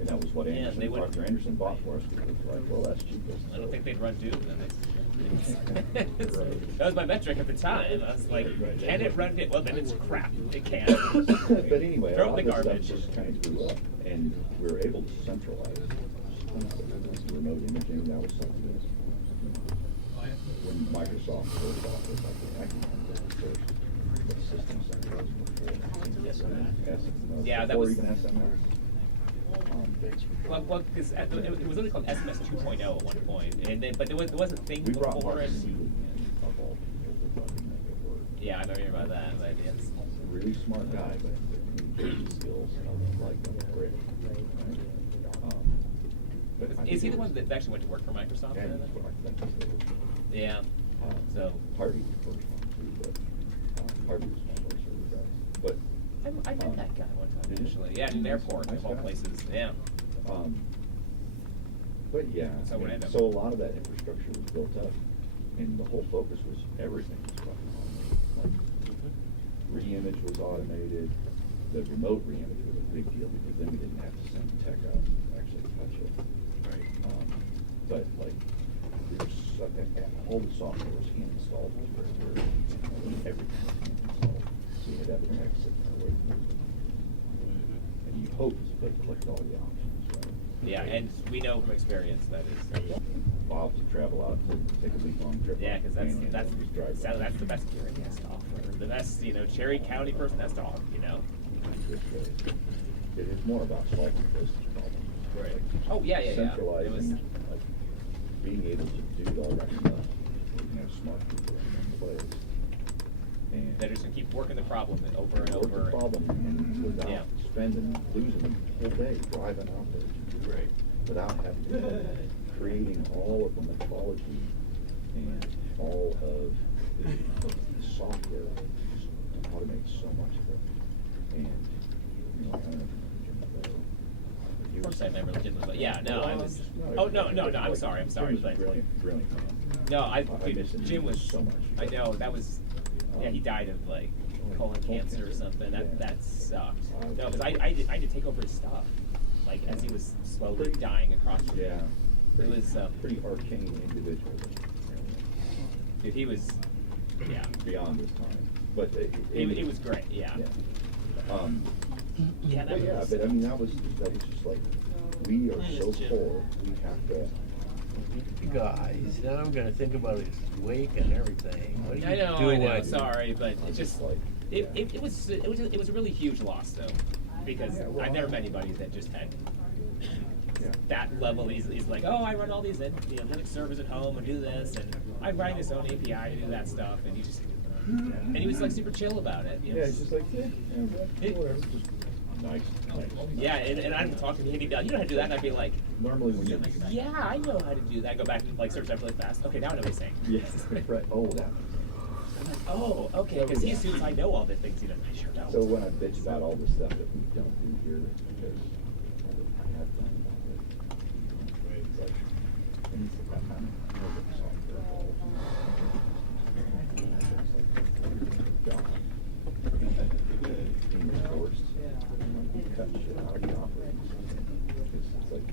And that was what Yeah, they Anderson, would- Dr. Anderson bought for us, because it was like, well, that's cheapest. I don't think they'd run Doom. Right. That was my metric at the time. I was like, can it run Doom? Well, then it's crap. It can't. But anyway, a Throw lot it in of the this stuff garbage. just kind of grew up, and we were able to centralize remote imaging, that was something that when Microsoft first offered like the first the system center was before Yeah, that before was even SMS. Well, because it was only called SMS 2.0 at one point, and then but there wasn't thing We brought before Mark it. Seeley in of all people to fucking make it work. Yeah, I don't hear about that, but it's Really smart guy, but the communication skills like great. But is he the one that actually went to work for Microsoft? Yeah, then? that's what I think. Yeah. So Harvey was the first one too, but Harvey was my first early guy. But I met that guy one time did you? actually. Yeah, in an airport, Nice of all guy. places. Yeah. But yeah, So what ended up- so a lot of that infrastructure was built up, and the whole focus was everything was fucking automated. Like, re-image was automated. The remote re-image was a big deal because then we didn't have to send tech out to actually touch it. Right. But like, we were all the software was hand installed everywhere. Everything was hand installed. So you had to have a tech sitting there waiting. And you hoped they clicked all the options, right? Yeah, and we know from experience that is. Bob to travel out to take a week-long trip. Yeah, because that's drive that's the best gear he has to offer. The best, Cherry County person has to offer. It is more about solving business problems. Right. Like, Oh, yeah. It was. centralizing, like, being able to do all that stuff. You know, smart people in one place. And That are just gonna keep working the problem over and work over. the problem and without Yeah. losing the whole day driving out there. Right. Without having to, creating all of the metrology and all of the software just automates so much of it. And, I don't know if you remember Jim Bell. Of course I remember Jim was like, yeah, no, I was. No, Oh no, I'm sorry, Jim but was brilliant man. no, I miss him Jim was so much. I know that was. Yeah, he died of like colon cancer or something. That sucked. No, because I had to take over his stuff, like as he was slowly dying across the Yeah. It was Pretty arcane individual. dude, he was, yeah, Beyond his time. But it was great. Yeah. Yeah, But yeah, but I mean, that was just like, we are so poor, we have to. You guys, now I'm gonna think about his wake and everything. What are you I know, doing? sorry, but it just like it was a really huge loss though, because I've never met anybody that just had that level. He's like, oh, I run all these Linux servers at home and do this, and I write this own API to do that stuff, and he was like super chill about it. Yeah, it's just like, whatever, just nice. Yeah, and I would talk to him, he'd be like, you know how to do that, and I'd be like, normally when you yeah, I know how to do that. I go back and like search that really fast. Okay, now I know what he's saying. yes, right. Oh, that. I'm like, oh, okay, because he assumes I know all the things he doesn't. I sure don't. So when I bitch about all the stuff that we don't do here, because I have done it, it's like, and it's like, I'm software involved. Being resourced, we cut shit out of the operating system. It's like,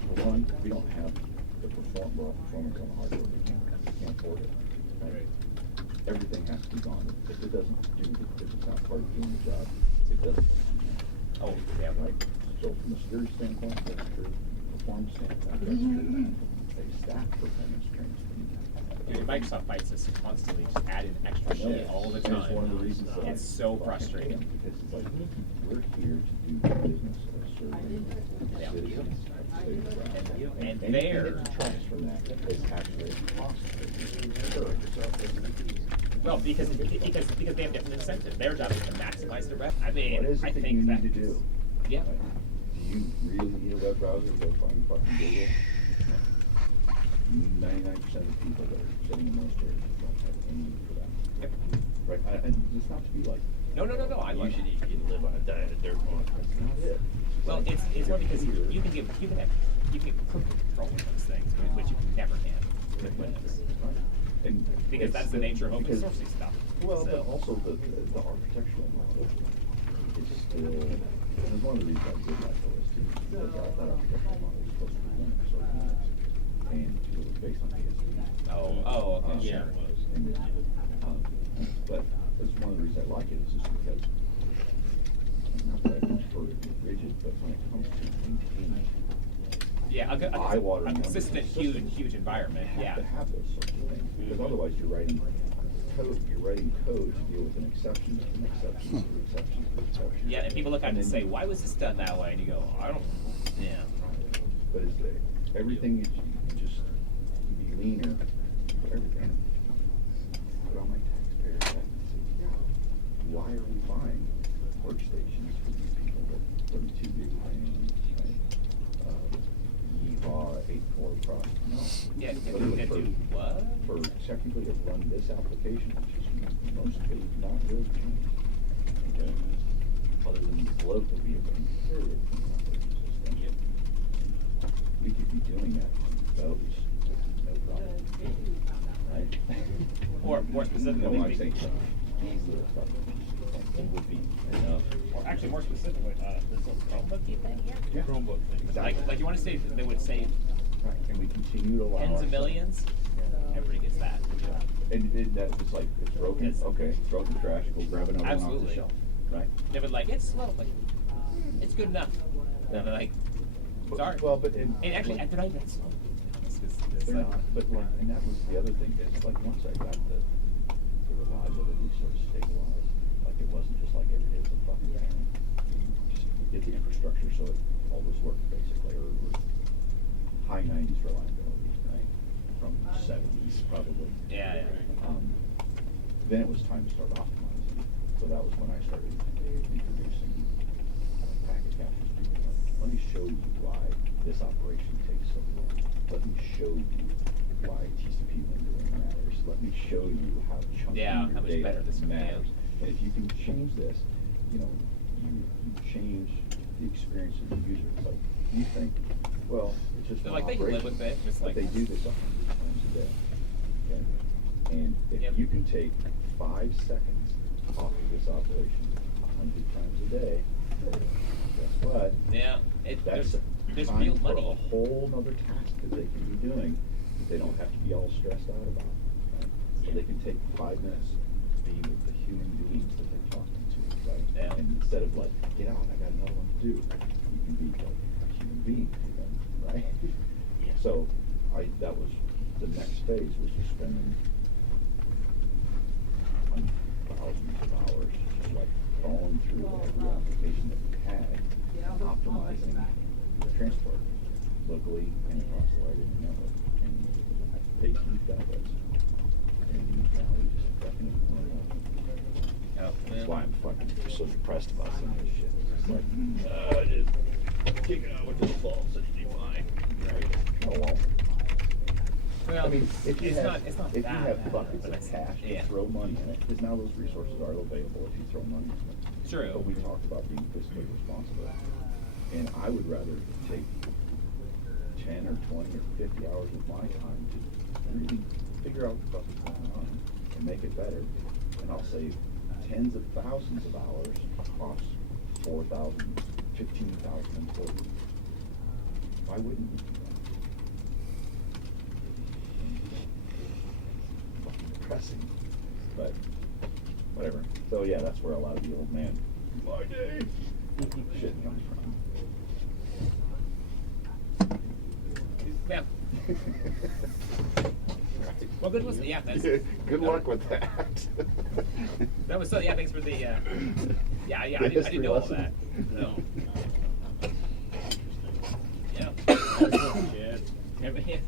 for one, we don't have the performance on the hardware, we can't afford it. Right? Everything has to be gone. If it doesn't do, if it's not part of doing the job, it doesn't. Oh, yeah, Right. So from a security standpoint, that's true. Performance standpoint, that's true. A staff performance training. Dude, Microsoft fights us constantly, just add in extra shit all the And time. it's one of the reasons that It's so frustrating. Because it's like, we're here to do the business of serving Yeah. citizens. And anything there- that detracts from that is actually a cost. Well, because they have different incentive. Their job is to maximize the revenue. I mean, What is it I that think you that need to do? Yeah. Do you really need a web browser? Go find fucking Google. 99% of the people that are sitting in those chairs don't have any need for that. Yep. Right? And it's not to be like. No. I like Usually you can live on a diet of dirt farm. That's not it. Well, it's more because you can get perfect control with those things, which you never can with Windows. And Because that's the nature of open sourcing stuff. Well, So- but also the architectural model is still, and it's one of the reasons I did like OS too, because that architectural model is supposed to be Linux or Linux, and it was based on ASP. Oh, okay, Yeah, sure. it was. But it's one of the reasons I like it is just because, not that I prefer it rigid, but when it comes to maintaining Yeah, eye-watering a wonderful consistent, systems. huge environment. You have Yeah. to have those sorts of things, because otherwise you're writing code to deal with an exception, to an exception, to an exception, to an exception. Yeah, and people look at it and then say, "Why was this done that way?" And you go, "I don't." Yeah. But is everything is you just be leaner for everything. Put on my taxpayer taxes. Why are we buying workstations for these people with 32 gig RAM, right? EVA 8.4 process? No. Yeah, Literally yeah, do what? For technically to run this application, which is mostly not really changed. Okay? Other than the bloat that we have inherited from the operating system. We could be doing that on those, no problem. Right? Or more specifically, No, I'm saying these little stuff would be enough. or actually more specifically, this little Chromebook thing here. Yeah. Chromebook thing. Exactly. Like you want to save? They would save Right, and we continue to allow tens of ourselves- millions. Everybody gets that. And that was like, it's broken, okay, throw it in the trash, go grab another one off the Absolutely. shelf, right? They would like, it's slow, like, it's good enough. And they're like, sorry. Well, but and actually, like, they're not even slow. they're not, but like, and that was the other thing, is like, once I got the reliability sort of stabilized, like it wasn't just like every day was a fucking thing. Just get the infrastructure so it always worked basically, or high 90s reliability, right? From 70s probably. Yeah. Then it was time to start optimizing. So that was when I started introducing packet captures. People like, let me show you why this operation takes so long. Let me show you why TCP windowing matters. Let me show you how chunky Yeah, your how much data better this matters. And if you can change this, you know, you change the experience of the user. It's like, you think, well, it's just They're one like, they can live operation, with it, just but like- they do this 100 times a day. Okay? And if you can take 5 seconds off of this operation 100 times a day, guess what? Yeah, That's there's time real for money. a whole other task that they can be doing that they don't have to be all stressed out about. Right? So they can take 5 minutes being with the human beings that they're talking to, right? Yeah. And instead of like, get out, I got another one to do, you can be like a human being to them, right? So that was the next phase, was just spending thousands of hours just like going through every application that we had and optimizing transport locally and across the wider network. And they keep that with. And now we just fucking ignore that. That's why I'm fucking so depressed about some of this shit. It's like, just kick it out with the default 65. Right? Oh well. Well, I mean, if you it's have, not if that you have bad, buckets but of it's- cash yeah. to throw money in it, because now those resources are available if you throw money in it. True. But we talked about being fiscally responsible. And I would rather take 10 or 20 or 50 hours of my time to really figure out what the fuck is going on and make it better. And I'll save tens of thousands of hours across 4,000, 15,000 employees. Why wouldn't we do that? Fucking depressing, but whatever. So yeah, that's where a lot of the old man, my day, shit comes from. Yeah. Well, good was yeah. That's, Good luck with that. That was so. Yeah, thanks for the. Yeah, I The didn't history know all lesson. that. No. Yeah. Yeah, but yes.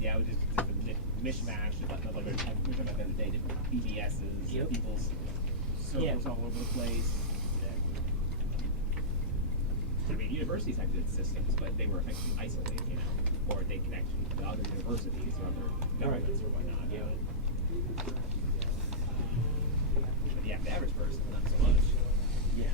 Yeah, it was just a mishmash. Like we were talking about the other day, different BBSs, people's servers all over the place. I mean, universities have good systems, but they were effectively isolated, you know, or they connect to other universities or other governments or whatnot. Yeah. But yeah, the average person, not so much. Yeah.